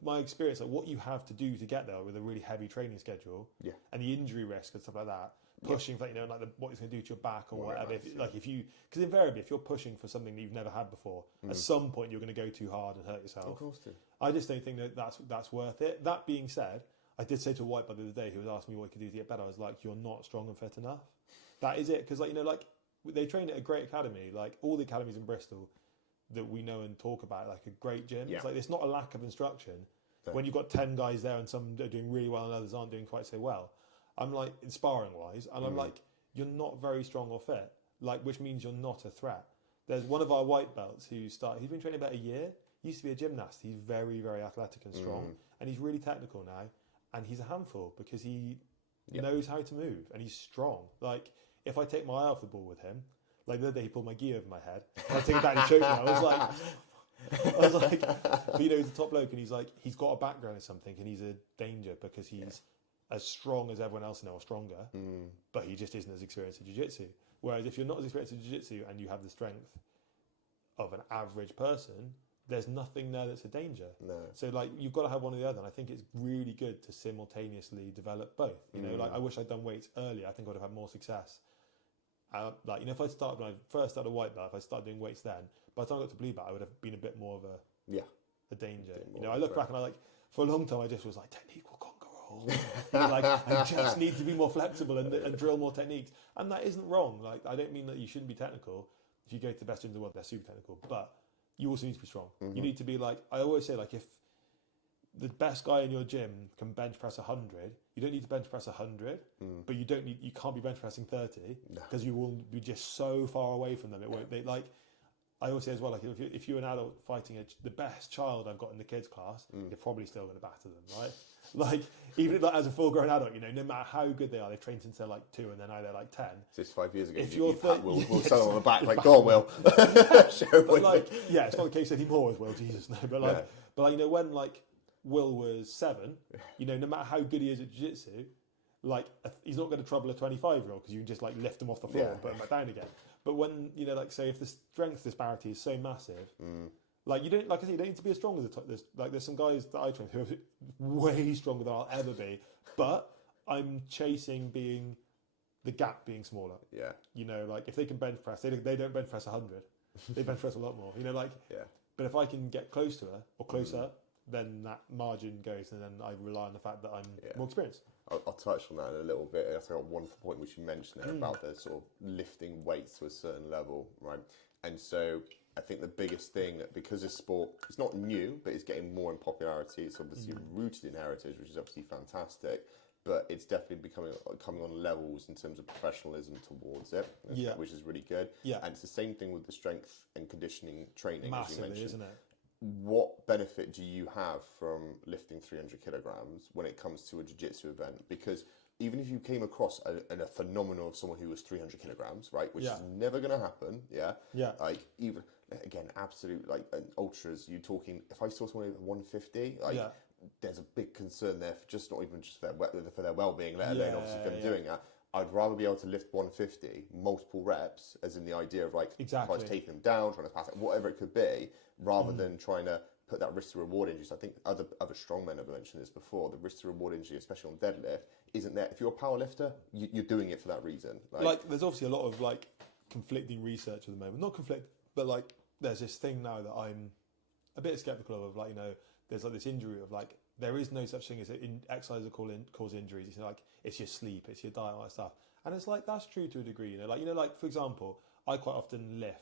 my experience, like what you have to do to get there with a really heavy training schedule, and the injury risk and stuff like that, pushing for like what it's going to do to your back or whatever. Because invariably, if you're pushing for something that you've never had before, at some point you're going to go too hard and hurt yourself. Of course, too. I just don't think that's worth it. That being said, I did say to a white boy the other day who was asking me what he could do to get better. I was like, "You're not strong and fit enough." That is it. Because they train at a great academy. Like all the academies in Bristol that we know and talk about, like a great gym. Yeah. It's like it's not a lack of instruction. When you've got 10 guys there and some are doing really well and others aren't doing quite so well, I'm like, sparring wise, and I'm like, you're not very strong or fit, like, which means you're not a threat. There's one of our white belts he's been training about a year. He used to be a gymnast. He's very, very athletic and strong, and he's really technical now, and he's a handful because he knows how to move and he's strong. Like, if I take my eye off the ball with him, like the other day he pulled my gi over my head, I take it back and choke me. I was like, but he's a top bloke, and he's like, he's got a background or something, and he's a danger because he's as strong as everyone else now, or stronger, but he just isn't as experienced in jiu-jitsu. Whereas if you're not as experienced in jiu-jitsu and you have the strength of an average person, there's nothing there that's a danger. No. So like you've got to have one or the other, and I think it's really good to simultaneously develop both. You know, like I wish I'd done weights earlier. I think I would have had more success. If when I first started white belt, if I started doing weights then, by the time I got to blue belt, I would have been a bit more of a danger. I look back and I for a long time I just was like, technique will conquer all. I just need to be more flexible and drill more techniques, and that isn't wrong. Like I don't mean that you shouldn't be technical. if you go to the best gyms in the world, they're super technical, but you also need to be strong. You need to be like, I always say, like, if the best guy in your gym can bench press 100, you don't need to bench press 100, but you can't be bench pressing 30 because you will be just so far away from them. It won't. I always say as well, like, if you're an adult fighting the best child I've got in the kids class, you're probably still going to batter them, right? Like, even like, as a full-grown adult, no matter how good they are, they've trained since they're like 2 and then now they're like 10. So it's 5 years ago. If you're we'll settle on the back, like, go on, Will. But like, yeah, it's not the case anymore as well, Jesus, no. But like, when like Will was 7, no matter how good he is at jiu-jitsu, like, he's not going to trouble a 25-year-old because you can just like lift him off the floor and put him back down again. But when, like, say if the strength disparity is so massive, like, you don't, like I said, you don't need to be as strong as there's some guys that I train who are way stronger than I'll ever be, but I'm chasing the gap being smaller. Yeah. Like, if they can bench press, they don't bench press 100. They bench press a lot more. But if I can get close to her or closer, then that margin goes, and then I rely on the fact that I'm more experienced. I'll touch on that in a little bit. I got one point which you mentioned there about the sort of lifting weights to a certain level, right? And so I think the biggest thing, because this sport, it's not new, but it's getting more in popularity. It's obviously rooted in heritage, which is obviously fantastic, but it's definitely coming on levels in terms of professionalism towards it, which is really good. Yeah. And it's the same thing with the strength and conditioning training, as you mentioned. Isn't it? What benefit do you have from lifting 300 kilograms when it comes to a jiu-jitsu event? Because even if you came across a phenomenon of someone who was 300 kilograms, right, which is never going to happen, like, even, again, absolute, like, ultras, you're talking, if I saw someone at 150, like, there's a big concern there, not even just for their well-being, let alone obviously them doing that. I'd rather be able to lift 150, multiple reps, as in the idea of, like, if I was taking them down, trying to pass it, whatever it could be, rather than trying to put that risk to reward injury. So I think other strongmen have mentioned this before. The risk to reward injury, especially on deadlift, isn't there. If you're a power lifter, you're doing it for that reason. Like, there's obviously a lot of like conflicting research at the moment. Not conflict, but like there's this thing now that I'm a bit skeptical of. Like, there's like this injury of like there is no such thing as exercise that cause injuries. It's like it's your sleep, it's your diet, all that stuff. And it's like that's true to a degree. Like for example, I quite often lift.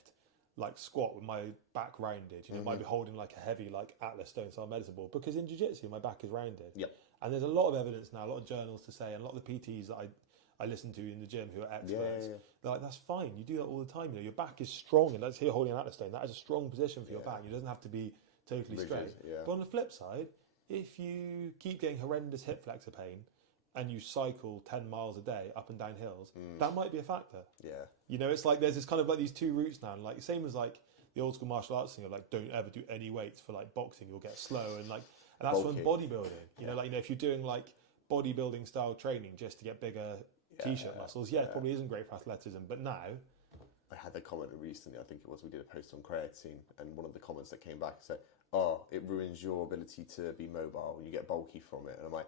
Like squat with my back rounded, might be holding like a heavy like Atlas stone style medicine ball because in jiu-jitsu my back is rounded. Yep. And there's a lot of evidence now, a lot of journals to say, and a lot of the PTs that I listen to in the gym who are experts, they're like, that's fine, you do that all the time. Your back is strong, and that's here holding an Atlas stone. That is a strong position for your back. It doesn't have to be totally straight. But on the flip side, if you keep getting horrendous hip flexor pain and you cycle 10 miles a day up and down hills, that might be a factor. Yeah. It's like there's this kind of like these two routes now. And like same as like the old school martial arts thing of like don't ever do any weights for like boxing, you'll get slow and that's from bodybuilding. Like if you're doing like bodybuilding style training just to get bigger t-shirt muscles, it probably isn't great for athleticism. But now I had a comment recently, I think it was, we did a post on creatine, and one of the comments that came back said, "Oh, it ruins your ability to be mobile when you get bulky from it." And I'm like,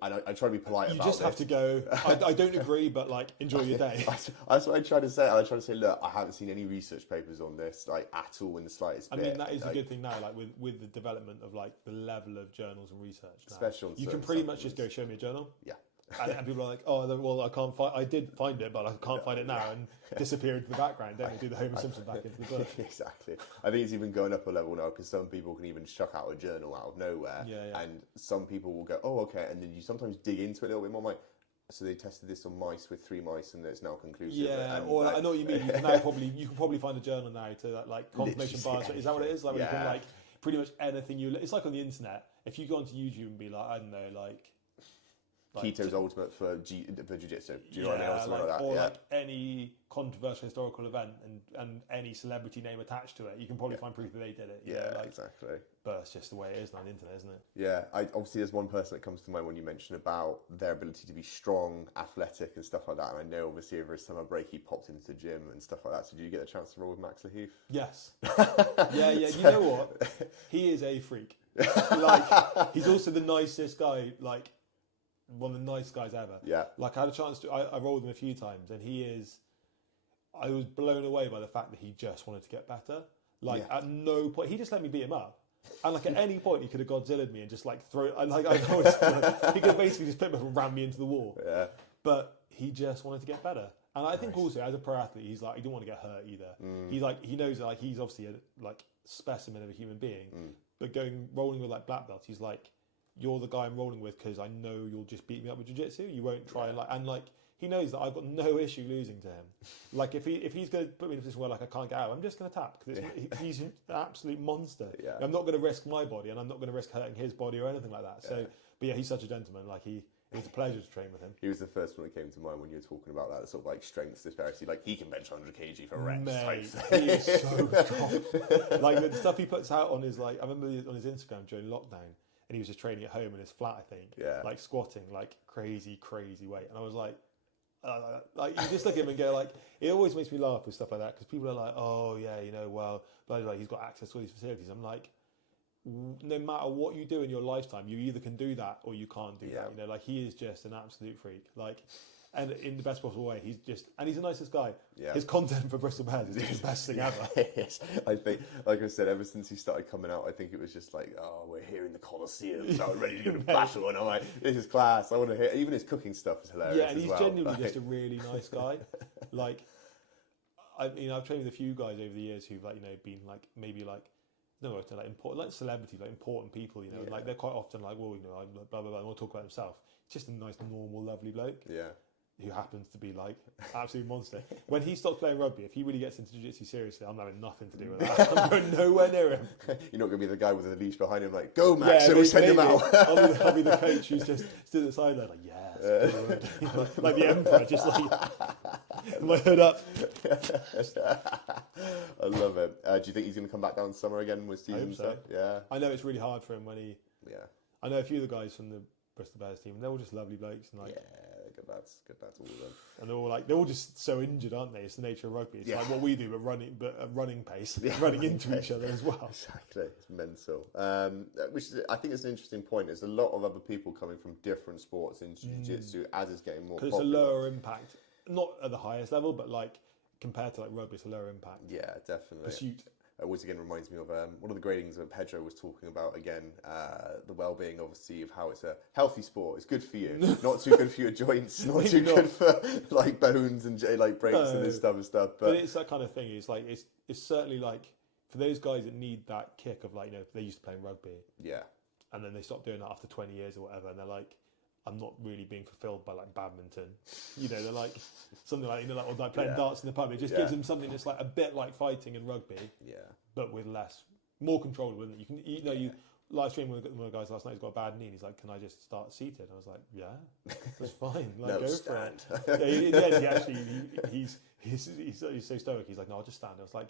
I try to be polite about it. You just have to go, I don't agree, but like, enjoy your day. That's what I try to say. I try to say, look, I haven't seen any research papers on this, like, at all in the slightest bit. I mean, that is a good thing now, like, with the development of, like, the level of journals and research now. Especially on you can pretty much just go, show me a journal. Yeah. And people are like, oh, well, I did find it, but I can't find it now, and disappear into the background. Don't do the Homer Simpson back into the book. Exactly. I think it's even going up a level now, because some people can even chuck out a journal out of nowhere. And some people will go, oh, okay, and then you sometimes dig into it a little bit more, like, so they tested this on mice with 3 mice, and it's now conclusive. Yeah, or like, I know what you mean. You can probably find a journal now to that, like, confirmation bias. Is that what it is? Like, where you can, like, pretty much anything it's like on the internet. If you go onto YouTube and be like, I don't know, like Keto's ultimate for jiu-jitsu. Do you know what I mean? Or something like that. Or like any controversial historical event and any celebrity name attached to it, you can probably find proof that they did it. Exactly. But it's just the way it is now on the internet, isn't it? Yeah, obviously there's one person that comes to mind when you mention about their ability to be strong, athletic and stuff like that. And I know obviously over his summer break he popped into the gym and stuff like that. So did you get a chance to roll with Max Laheath? Yes. Yeah. You know what? He is a freak. Like, he's also the nicest guy, like, one of the nicest guys ever. Yeah. Like, I had a chance to, I rolled with him a few times, and I was blown away by the fact that he just wanted to get better. Like, at no point, he just let me beat him up. And like, at any point, he could have Godzilla'd me and just like throw, and like, he could have basically just picked me up and ran me into the wall. Yeah. But he just wanted to get better. And I think also as a pro athlete, he's like, he didn't want to get hurt either. He's like, he knows that like he's obviously a like specimen of a human being, but rolling with like black belts, he's like, you're the guy I'm rolling with because I know you'll just beat me up with jiu-jitsu. You won't try and like he knows that I've got no issue losing to him. Like if he's going to put me in a position where like I can't get out, I'm just going to tap because he's an absolute monster. Yeah. I'm not going to risk my body, and I'm not going to risk hurting his body or anything like that. So, but yeah, he's such a gentleman. Like it was a pleasure to train with him. He was the first one that came to mind when you were talking about that sort of like strength disparity. Like he can bench 100 kg for reps. Mate, he is so strong. Like the stuff he puts out on his like, I remember on his Instagram during lockdown, and he was just training at home in his flat, I think. Yeah. Like squatting, like crazy weight, and I was like you just look at him and go like, it always makes me laugh with stuff like that because people are like, oh yeah, you know, well, blah, blah, blah, he's got access to all these facilities. I'm like, no matter what you do in your lifetime, you either can do that or you can't do that. You know, like he is just an absolute freak. Like, and in the best possible way, he's the nicest guy. Yeah. His content for Bristol Bears is the best thing ever. Yes. I think, like I said, ever since he started coming out, I think it was just like, oh, we're here in the Coliseum, so I'm ready to go to battle, and I'm like, this is class. I want to hear. Even his cooking stuff is hilarious. Yeah, and he's genuinely just a really nice guy. Like, I've trained with a few guys over the years who've like been like maybe like. No, like important, like celebrities, like important people, like they're quite often like, well, I'm blah blah blah, and we'll talk about himself. It's just a nice, normal, lovely bloke. Yeah. Who happens to be like absolute monster. When he stops playing rugby, if he really gets into jiu-jitsu seriously, I'm having nothing to do with that. I'm going nowhere near him. You're not going to be the guy with the leash behind him, like, go Max, so we send him out. I'll be the coach who's just stood at the sideline, like, yes, like the emperor, just like my hood up. I love it. Do you think he's going to come back down in summer again with season and stuff? Yeah. I know it's really hard for him when he. Yeah. I know a few of the guys from the Bristol Bears team, and they're all just lovely blokes, and like. Yeah. Good lads, all of them. And they're all just so injured, aren't they? It's the nature of rugby. It's like what we do, but at running pace, running into each other as well. Exactly, it's mental. Which I think is an interesting point. There's a lot of other people coming from different sports into jiu-jitsu as it's getting more popular. Because it's a lower impact, not at the highest level, but like compared to like rugby, it's a lower impact. Yeah, definitely. Pursuit. Always again reminds me of one of the gradings that Pedro was talking about again, the well-being obviously of how it's a healthy sport. It's good for you, not too good for your joints, not too good for like bones and like breaks and this stuff and stuff. But it's that kind of thing. It's like it's certainly like for those guys that need that kick of like they used to playing rugby, and then they stop doing that after 20 years or whatever, and they're like, I'm not really being fulfilled by like badminton. They're like something like or like playing darts in the pub. It just gives them something that's like a bit like fighting in rugby, but with more controllable. You can you live stream one of the guys last night. He's got a bad knee. And he's like, "Can I just start seated?" I was like, "Yeah, that's fine. Like, go stand. For it." He's so stoic. He's like, "No, I'll just stand." I was like,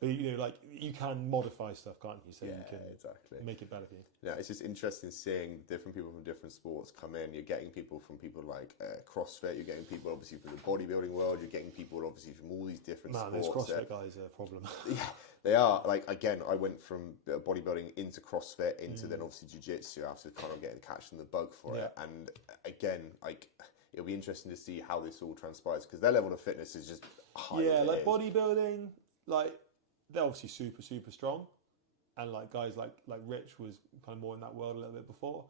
"But like you can modify stuff, can't you? So you can make it better for you." Yeah, it's just interesting seeing different people from different sports come in. You're getting people from people like CrossFit. You're getting people obviously from the bodybuilding world. You're getting people obviously from all these different sports. Those CrossFit guys are a problem. Yeah, they are. Like again, I went from bodybuilding into CrossFit into then obviously jiu-jitsu after kind of catching the bug for it. And again, like. It'll be interesting to see how this all transpires because their level of fitness is just high. Yeah, like bodybuilding, like they're obviously super, super strong, and like guys like Rich was kind of more in that world a little bit before,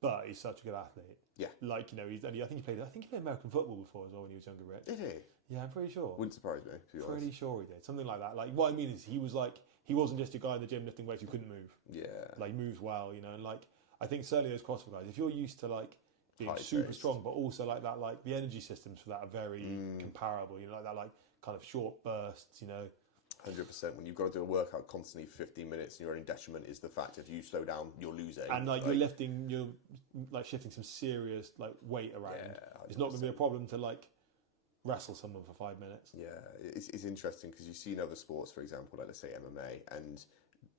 but he's such a good athlete. Yeah, like he's I think he played American football before as well when he was younger. Rich, did he? Yeah, I'm pretty sure. Wouldn't surprise me. Pretty sure he did something like that. Like what I mean is he wasn't just a guy in the gym lifting weights who couldn't move. Yeah, like moves well, and like I think certainly those CrossFit guys, if you're used to like. Being super strong, but also like that, like the energy systems for that are very comparable. Like that, like kind of short bursts. 100%. When you've got to do a workout constantly for 15 minutes, and your only detriment is the fact if you slow down, you're losing. And like you're lifting, you're like shifting some serious like weight around. Yeah, it's not going to be a problem to like wrestle someone for 5 minutes. Yeah, it's interesting because you see in other sports, for example, like let's say MMA, and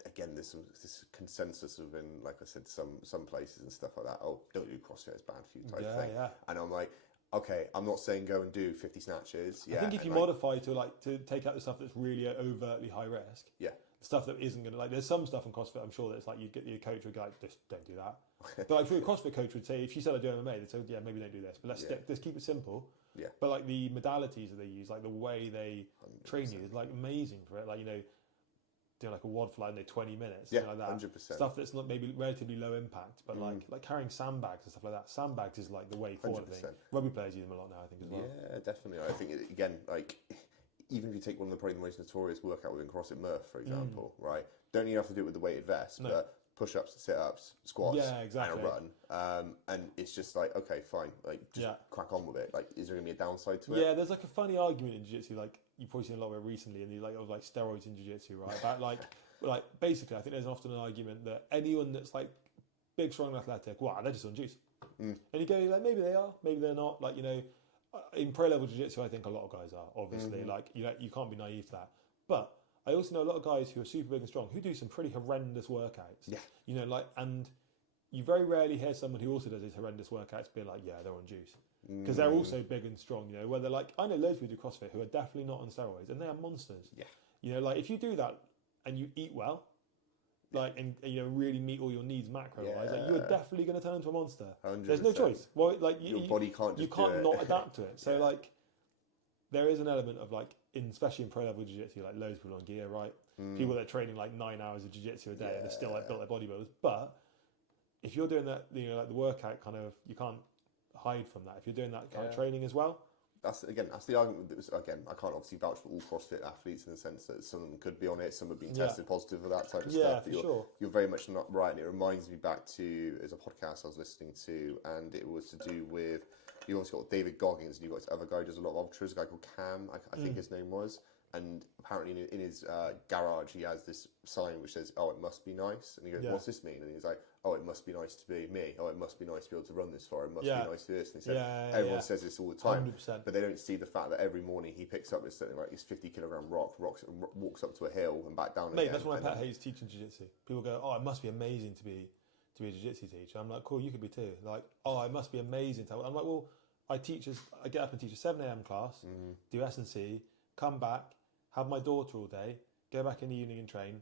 again, there's this consensus of in, like I said, some places and stuff like that. Oh, don't do CrossFit; it's bad for you, type thing. Yeah. And I'm like, okay, I'm not saying go and do 50 snatches. I think if you modify to take out the stuff that's really overtly high risk. Yeah. The stuff that isn't going to there's some stuff in CrossFit. I'm sure that it's like you get your coach would go like, just don't do that. But I'm sure your CrossFit coach would say if you said I do MMA, they'd say maybe don't do this, but let's keep it simple. Yeah. But like the modalities that they use, like the way they 100%. Train you, is like amazing for it. Like doing like a WOD for like 20 minutes, Yeah, something like that. 100%. Stuff that's not maybe relatively low impact, but like carrying sandbags and stuff like that. Sandbags is like the way forward. 100%. I think rugby players use them a lot now. I think as well. Yeah, definitely. I think again, like even if you take one of the probably the most notorious workout within CrossFit Murph, for example, right? Don't even have to do it with the weighted vest, but push-ups, sit-ups, squats, exactly. and a run. And it's just like, okay, fine, like just crack on with it. Like, is there gonna be a downside to it? Yeah, there's like a funny argument in jiu-jitsu, like you've probably seen a lot of it recently, and of like steroids in jiu-jitsu, right? About like basically, I think there's often an argument that anyone that's like big, strong, and athletic, wow, they're just on juice. And you go like, maybe they are, maybe they're not. Like, you know, in pro level jiu-jitsu, I think a lot of guys are, obviously. Like, you can't be naive to that. But I also know a lot of guys who are super big and strong who do some pretty horrendous workouts. Yeah. You know, like, and you very rarely hear someone who also does these horrendous workouts be like, yeah, they're on juice. Because they're also big and strong, you know, where they're like, I know loads of people do CrossFit who are definitely not on steroids, and they are monsters. Yeah. You know, like, if you do that and you eat well, like, and you know, really meet all your needs macro-wise, like, you are definitely going to turn into a monster. 100%. There's no choice. Well, like, your body can't just not adapt to it. So, like, there is an element of like, especially in pro level jiu-jitsu, like loads of people on gear, right? People that are training like 9 hours of jiu-jitsu a day and they're still like built their bodybuilders. But if you're doing that, you know, like the workout kind of, you can't hide from that. If you're doing that kind of training as well. That's the argument that was, again, I can't obviously vouch for all CrossFit athletes in the sense that some of them could be on it, some have been tested positive for that type of stuff. Yeah, you're very much not right. And it reminds me back to, there's a podcast I was listening to, and it was to do with, you also got David Goggins, and you've got this other guy who does a lot of ultras, a guy called Cam, I think his name was. And apparently in his garage, he has this sign which says, "Oh, it must be nice." And he goes, "What's this mean?" And he's like, "Oh, it must be nice to be me. Oh, it must be nice to be able to run this far. It must be nice to do this." And he said, everyone says this all the time, 100%. but they don't see the fact that every morning he picks up this something like this 50-kilogram rock, walks up to a hill and back down again. That's when I pet hates teaching jiu-jitsu. People go, "Oh, it must be amazing to be a jiu-jitsu teacher." I'm like, "Cool, you could be too." Like, "Oh, it must be amazing to." I'm like, "Well, I get up and teach a 7 a.m. class, do S&C, come back, have my daughter all day, go back in the evening and train."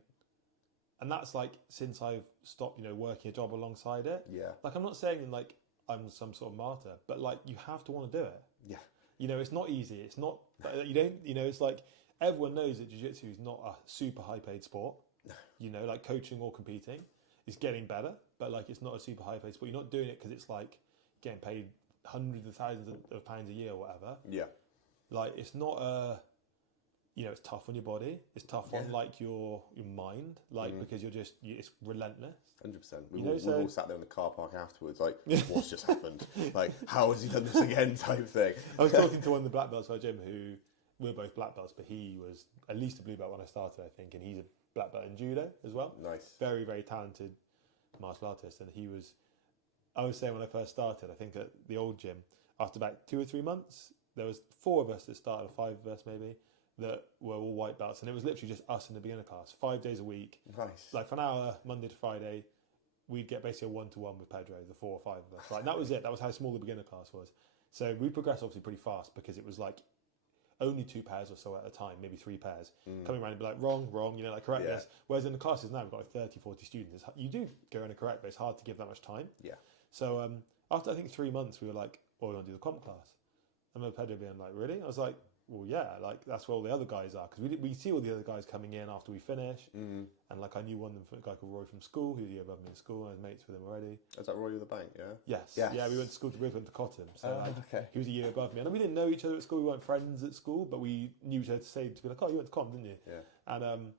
And that's like since I've stopped, you know, working a job alongside it. Yeah. Like, I'm not saying like I'm some sort of martyr, but like, you have to want to do it. Yeah. You know, it's not easy. It's not, you don't, you know, it's like everyone knows that jiu-jitsu is not a super high paid sport. You know, like coaching or competing is getting better, but like, it's not a super high paid sport. You're not doing it because it's like getting paid hundreds of thousands of pounds a year or whatever. Yeah. Like, it's not a, you know, it's tough on your body. It's tough on like your mind, like because it's relentless. 100%. We all sat there in the car park afterwards, like, what's just happened? Like, how has he done this again? Type thing. I was talking to one of the black belts at our gym who, we're both black belts, but he was at least a blue belt when I started, I think, and he's a black belt in judo as well. Nice. Very, very talented martial artist, and I was saying when I first started, I think at the old gym, after about 2 or 3 months, there was 4 of us that started, or 5 of us maybe, that were all white belts, and it was literally just us in the beginner class, 5 days a week. Nice. Like, for an hour, Monday to Friday, we'd get basically a 1-to-1 with Pedro, the 4 or 5 of us. Right, and that was it. That was how small the beginner class was. So we progressed obviously pretty fast because it was like only 2 pairs or so at a time, maybe 3 pairs, coming around and be like, wrong, you know, like, correct this. Whereas in the classes now, we've got like 30, 40 students. You do go in a correct, but it's hard to give that much time. Yeah. So after I think 3 months, we were like, "Oh, we want to do the comp class." I remember Pedro being like, "Really?" I was like, "Well, yeah, like, that's where all the other guys are." Because we see all the other guys coming in after we finish. And like, I knew one of them, a guy called Roy from school, who was a year above me in school. I was mates with him already. Is that Roy with the bank, yeah? Yes. Yeah, we went to school to Bristol Open Competition. So he was a year above me. And we didn't know each other at school. We weren't friends at school, but we knew each other to be like, "Oh, you went to Com, didn't you?" Yeah. And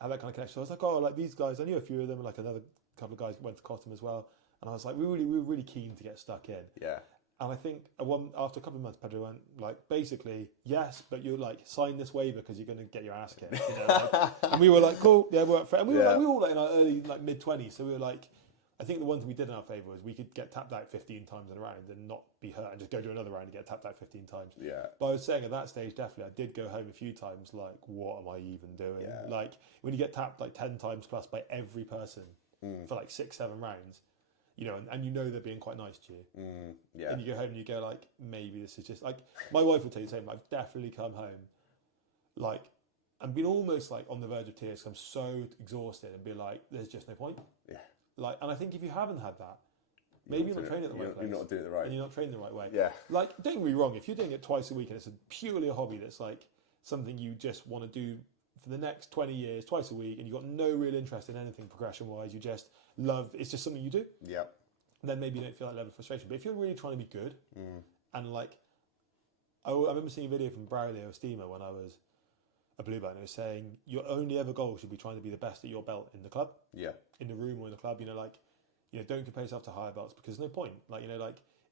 had that kind of connection. So I was like, "Oh, like, these guys," I knew a few of them, like another couple of guys went to Cotton as well. And I was like, we were really keen to get stuck in. Yeah. And I think after a couple of months, Pedro went like, basically, "Yes, but you're like, sign this waiver because you're going to get your ass kicked." You know, like, and we were like, "Cool, yeah, we're up for it." And we were like, we were all like in our early, like, mid-20s. So we were like, I think the one thing we did in our favour was we could get tapped out 15 times in a round and not be hurt and just go to another round and get tapped out 15 times. Yeah. But I was saying at that stage, definitely, I did go home a few times like, what am I even doing? Yeah. Like, when you get tapped like 10 times plus by every person for like 6-7 rounds, you know, and you know they're being quite nice to you. Yeah. And you go home and you go like, maybe this is just like, my wife will tell you the same. I've definitely come home like, and been almost like on the verge of tears because I'm so exhausted and be like, there's just no point. Yeah. Like, and I think if you haven't had that, maybe you're not training at the right place. You're not doing it right. And you're not training the right way. Yeah. Like, don't get me wrong, if you're doing it twice a week and it's purely a hobby that's like something you just want to do for the next 20 years, twice a week, and you've got no real interest in anything progression-wise, you just love, it's just something you do, then maybe you don't feel that level of frustration. But if you're really trying to be good, and like, I remember seeing a video from Braulio Steamer when I was a blue belt, and it was saying your only ever goal should be trying to be the best at your belt in the club, in the room or in the club. Don't compare yourself to higher belts, because there's no point.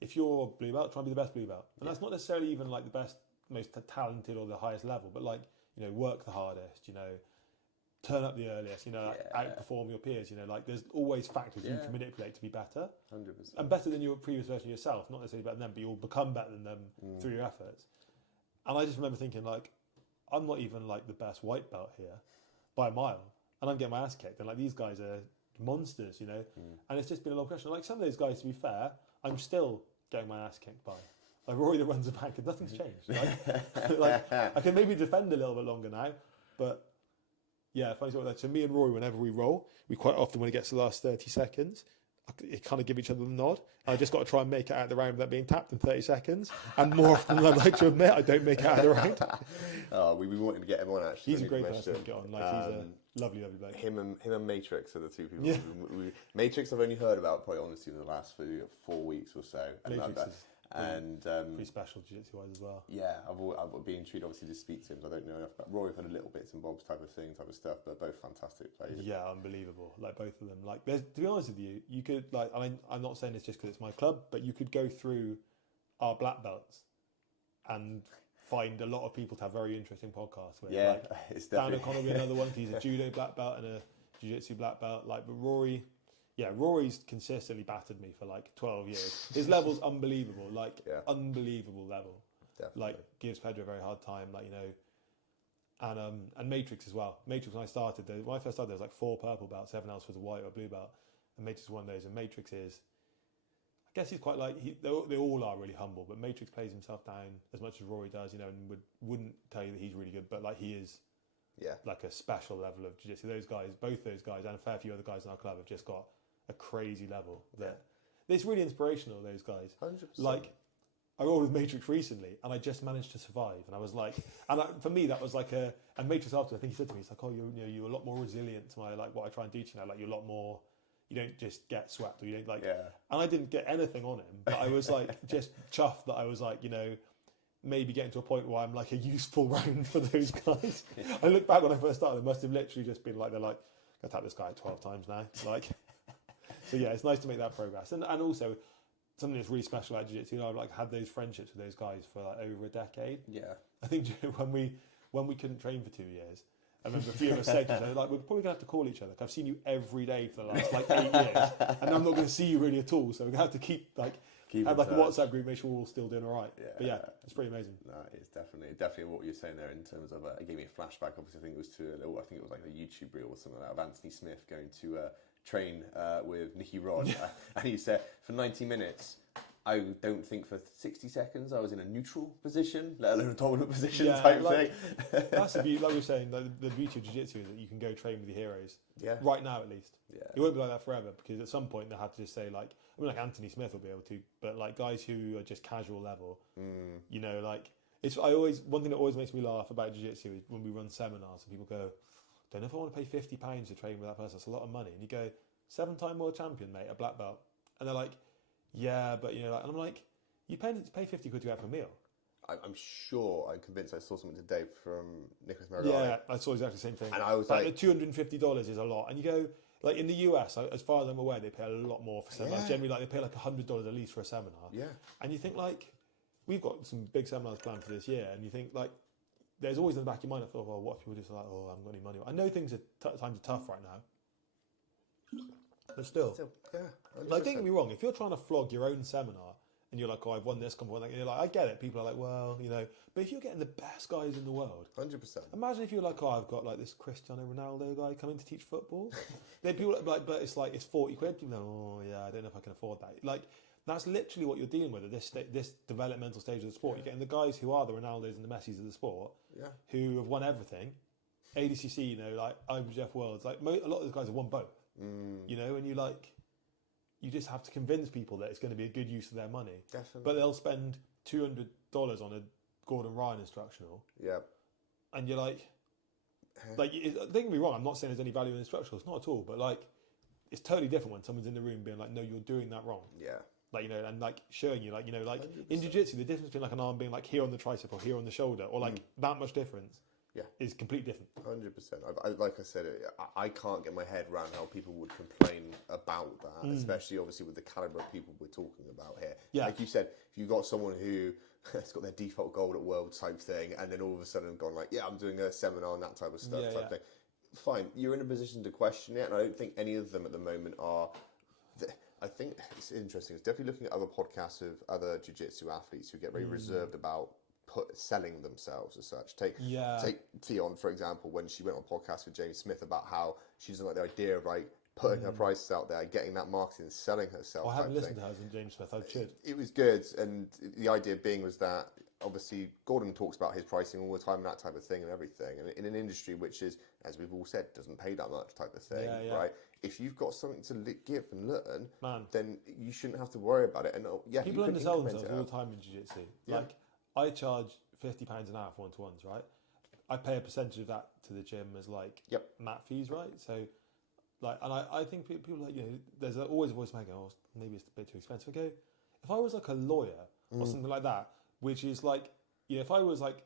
If you're blue belt, try and be the best blue belt, and that's not necessarily even like the best, most talented or the highest level, but work the hardest, turn up the earliest, outperform your peers. There's always factors you can manipulate to be better, 100%, and better than your previous version of yourself. Not necessarily better than them, but you'll become better than them through your efforts. And I just remember thinking, I'm not even the best white belt here by a mile, and I'm getting my ass kicked, and these guys are monsters, and it's just been a long question. Some of those guys, to be fair, I'm still getting my ass kicked by. Rory that runs the back, and nothing's changed. I can maybe defend a little bit longer now, but yeah, funny story. So me and Rory, whenever we roll, we quite often, when it gets to the last 30 seconds, it kind of give each other the nod. I just got to try and make it out of the round without being tapped in 30 seconds. And more often than I'd like to admit, I don't make it out of the round. We've been wanting to get him on, actually. He's a great person to get on. He's a lovely, lovely bloke. Him and Matrix are the two people. Yeah. Matrix I've only heard about, probably honestly, in the last 4 weeks or so. And pretty special jiu-jitsu wise as well. Yeah, I've been intrigued obviously to speak to him. I don't know enough about Rory. I've had a little bits and bobs type of stuff, but both fantastic players. Yeah, unbelievable. Both of them. To be honest with you, you could I'm not saying this just because it's my club, but you could go through our black belts and find a lot of people to have very interesting podcasts with. Yeah, it's definitely. Dan O'Connor will be another one. He's a judo black belt and a jiu-jitsu black belt. But Rory. Yeah, Rory's consistently battered me for 12 years. His level's unbelievable, unbelievable level. Definitely. Gives Pedro a very hard time, and Matrix as well. Matrix, when I first started, there was 4 purple belts, everyone else was a white or blue belt, and Matrix is one of those. And Matrix is, I guess he's quite they all are really humble, but Matrix plays himself down as much as Rory does, and wouldn't tell you that he's really good, but he is. Yeah. A special level of jiu-jitsu. Both those guys, and a fair few other guys in our club have just got a crazy level. It's really inspirational, those guys. 100%. I rolled with Matrix recently, and I just managed to survive. And I was for me, that was and Matrix after, I think he said to me, he's like, you're a lot more resilient to my, what I try and do to you now. You're a lot more, you don't just get swept, or you don't and I didn't get anything on him, but I was just chuffed that I was maybe getting to a point where I'm a useful round for those guys. I look back when I first started, it must have literally just been they're I'll tap this guy 12 times now. So yeah, it's nice to make that progress. And also, something that's really special about jiu-jitsu, I've had those friendships with those guys for over a decade. Yeah. I think when we couldn't train for 2 years, I remember a few of us said, we're probably going to have to call each other. I've seen you every day for the last 8 years, and I'm not going to see you really at all. So we're going to have to keep have a WhatsApp group, make sure we're all still doing all right. Yeah. But yeah, it's pretty amazing. No, it's definitely what you're saying there in terms of, it gave me a flashback. Obviously, I think it was a YouTube reel or something like that of Anthony Smith going to train with Nicky Rod, and he said for 90 minutes. I don't think for 60 seconds I was in a neutral position, let alone a dominant position type thing. That's the beauty, we were saying, the beauty of jiu-jitsu is that you can go train with your heroes. Yeah. Right now, at least. Yeah. It won't be like that forever, because at some point they had to just say Anthony Smith will be able to, but guys who are just casual level, it's one thing that always makes me laugh about jiu-jitsu is when we run seminars and people go, don't know if I want to pay £50 to train with that person. That's a lot of money. And you go, 7-time world champion, mate, a black belt, and they're like, yeah, but and I'm like, you pay £50 to go out for a meal. I'm convinced I saw something today from Nicholas Merrill. Yeah, I saw exactly the same thing. And I was $250 is a lot. And you go, in the US, as far as I'm aware, they pay a lot more for seminars. Yeah. Generally, they pay $100 at least for a seminar. Yeah. And you think we've got some big seminars planned for this year, and you think there's always in the back of your mind, I thought, well, what if people just I haven't got any money? I know times are tough right now. But still, yeah. Don't get me wrong. If you're trying to flog your own seminar and you're I've won this competition, and you're I get it. People are well, But if you're getting the best guys in the world, 100%. Imagine if you're I've got this Cristiano Ronaldo guy coming to teach football. Then people but it's it's 40 quid. People go, I don't know if I can afford that. That's literally what you're dealing with at this developmental stage of the sport. You're getting the guys who are the Ronaldos and the Messis of the sport, who have won everything. ADCC, IBJJF Worlds, a lot of those guys have won both. And you just have to convince people that it's going to be a good use of their money. Definitely. But they'll spend $200 on a Gordon Ryan instructional. Yeah. And you're Like, don't get me wrong, I'm not saying there's any value in instructionals, not at all, but like, it's totally different when someone's in the room being like, no, you're doing that wrong. Yeah. Like, and like showing you, like, like 100%. in jiu-jitsu, the difference between like an arm being like here on the tricep or here on the shoulder, or like that much difference, is completely different. 100%. Like I said, I can't get my head around how people would complain about that, especially obviously with the caliber of people we're talking about here. Yeah. Like you said, if you've got someone who has got their default gold at World type thing, and then all of a sudden gone like, I'm doing a seminar and that type of stuff type thing. Fine, you're in a position to question it, and I don't think any of them at the moment are. I think it's interesting. It's definitely looking at other podcasts of other jiu-jitsu athletes who get very reserved about selling themselves as such. Take Theon, for example, when she went on a podcast with Jamie Smith about how she doesn't like the idea of like putting her prices out there, getting that marketing, selling herself. I haven't listened to hers and James Smith. I should. It was good, and the idea being was that obviously Gordon talks about his pricing all the time, and that type of thing and everything, and in an industry which is, as we've all said, doesn't pay that much type of thing, right? If you've got something to give and learn, then you shouldn't have to worry about it. And people undersell themselves all the time in jiu-jitsu. Like, I charge £50 an hour for one-to-ones, right? I pay a percentage of that to the gym as like mat fees, right? So, like, and I think people like, there's always a voice making, oh, maybe it's a bit too expensive. I go, if I was like a lawyer or something like that, which is like, if I was like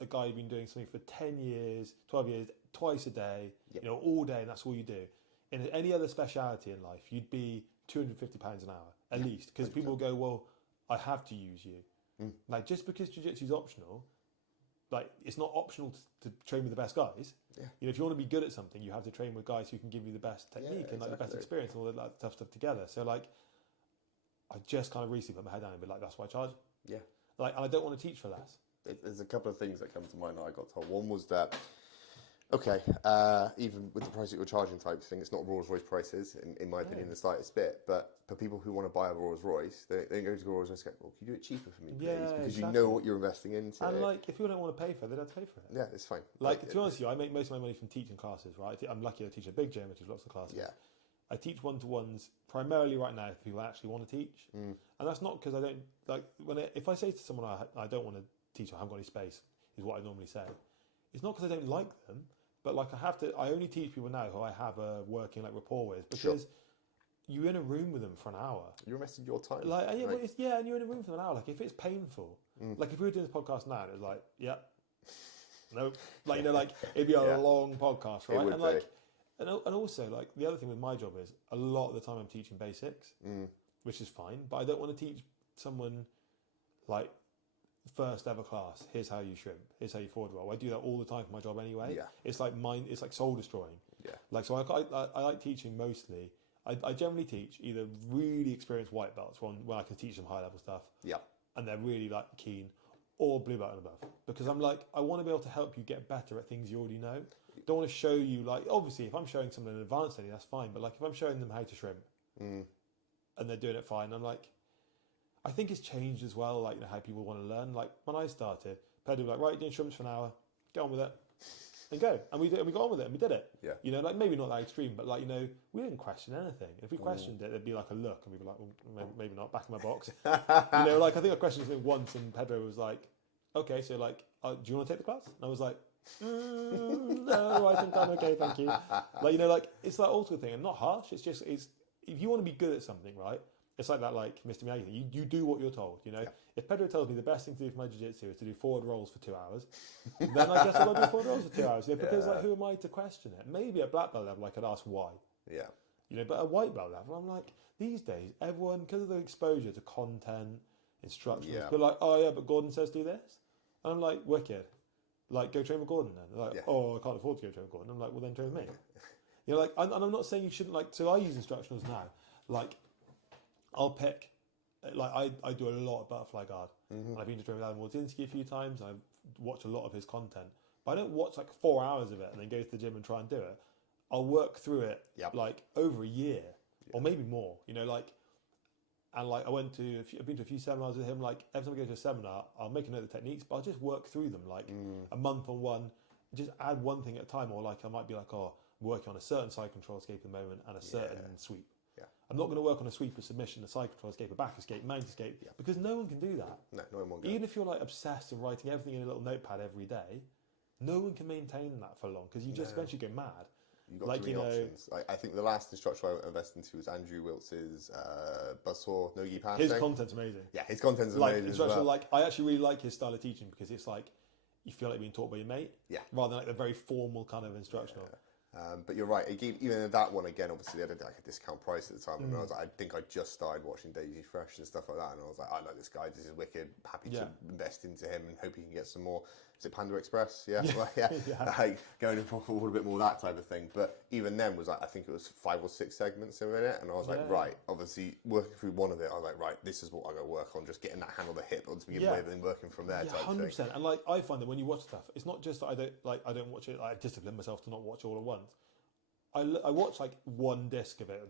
a guy who'd been doing something for 10 years, 12 years, twice a day, all day, and that's all you do. In any other speciality in life, you'd be £250 an hour at least, because people go, well, I have to use you. Like, just because jiu-jitsu is optional, like, it's not optional to train with the best guys. If you want to be good at something, you have to train with guys who can give you the best technique and like the best experience and all that tough stuff together. So like, I just kind of recently put my head down and be like, that's why I charge. Like, and I don't want to teach for less. There's a couple of things that come to mind that I got told. One was that, even with the price that you're charging type thing, it's not Rolls Royce prices, in my opinion, the slightest bit. But for people who want to buy a Rolls Royce, they go to Rolls Royce and go, well, can you do it cheaper for me, please? Because you know what you're investing into. And like, if you don't want to pay for it, they don't have to pay for it. Yeah, it's fine. Like, to be honest with you, I make most of my money from teaching classes, right? I'm lucky I teach a big gym, which is lots of classes. I teach one-to-ones primarily right now for people that actually want to teach. And that's not because I don't, like, if I say to someone I don't want to teach or I haven't got any space, is what I normally say. It's not because I don't like them, but like I only teach people now who I have a working like rapport with, because you're in a room with them for an hour. You're investing your time. Like, and and you're in a room for an hour. Like, if it's painful, like if we were doing this podcast now, it was like, nope. Like, like it'd be a long podcast, right? And like, and also like the other thing with my job is a lot of the time I'm teaching basics, which is fine, but I don't want to teach someone like first ever class. Here's how you shrimp. Here's how you forward roll. I do that all the time for my job anyway. It's like It's like soul destroying. Like, so I like teaching mostly. I generally teach either really experienced white belts when I can teach them high level stuff. And they're really like keen, or blue belt and above, because I'm like, I want to be able to help you get better at things you already know. Don't want to show you, like, obviously if I'm showing someone an advanced study, that's fine, but like if I'm showing them how to shrimp and they're doing it fine, I'm like, I think it's changed as well, like, how people want to learn. Like, when I started, Pedro was like, right, doing shrimps for an hour, get on with it and go, and we got on with it and we did it. Like, maybe not that extreme, but like, we didn't question anything. If we questioned it, there'd be like a look and we'd be like, well, maybe not, back in my box. Like, I think I questioned something once and Pedro was like, okay, so like, do you want to take the class? And I was like, no, I think I'm okay, thank you. Like, like, it's that ultimate thing, and not harsh. It's just, if you want to be good at something, right? It's like that, like Mr. Miyagi thing. You do what you're told. If Pedro tells me the best thing to do for my jiu-jitsu is to do forward rolls for 2 hours, then I guess I'll do forward rolls for 2 hours. Because like, who am I to question it? Maybe at black belt level, I could ask why. But at white belt level, I'm like, these days, everyone, because of the exposure to content, instructions, they're like, oh yeah, but Gordon says do this, and I'm like, wicked. Like, go train with Gordon then. They're like, oh, I can't afford to go train with Gordon. I'm like, well, then train with me. Like, and I'm not saying you shouldn't, like, so I use instructionals now. Like, I'll pick, like, I do a lot of butterfly guard. And I've been to train with Adam Wardzinski a few times. I've watched a lot of his content. But I don't watch like 4 hours of it and then go to the gym and try and do it. I'll work through it like over a year or maybe more, like, and like I've been to a few seminars with him. Like, every time I go to a seminar, I'll make a note of the techniques, but I'll just work through them like a month on one, just add one thing at a time. Or like, I might be like, oh, I'm working on a certain side control escape at the moment and a certain sweep. I'm not going to work on a sweep, a submission, a side control escape, a back escape, mount escape, because no one can do that. No one can. Even if you're like obsessed and writing everything in a little notepad every day, no one can maintain that for long because you just eventually go mad. You've got too many options. I think the last instructor I invested into was Andrew Wiltz's buzzsaw no-gi passing. His content's amazing. Yeah, his content's amazing as well. Like, I actually really like his style of teaching because it's like you feel like being taught by your mate, rather than like the very formal kind of instructional. But you're right. Even that one again, obviously they had like a discount price at the time, and I was like, I think I just started watching Daisy Fresh and stuff like that, and I was like, I like this guy. This is wicked. Happy to invest into him and hope he can get some more. Is it Panda Express? Yeah, like going for a little bit more that type of thing. But even then was like, I think it was 5 or 6 segments in it, and I was like, right. Obviously working through one of it, I was like, right, this is what I got to work on. Just getting that hand on the hip to begin with, and working from there. 100%. And like I find that when you watch stuff, it's not just that I don't watch it. I discipline myself to not watch all at once. I watch like one disc of it.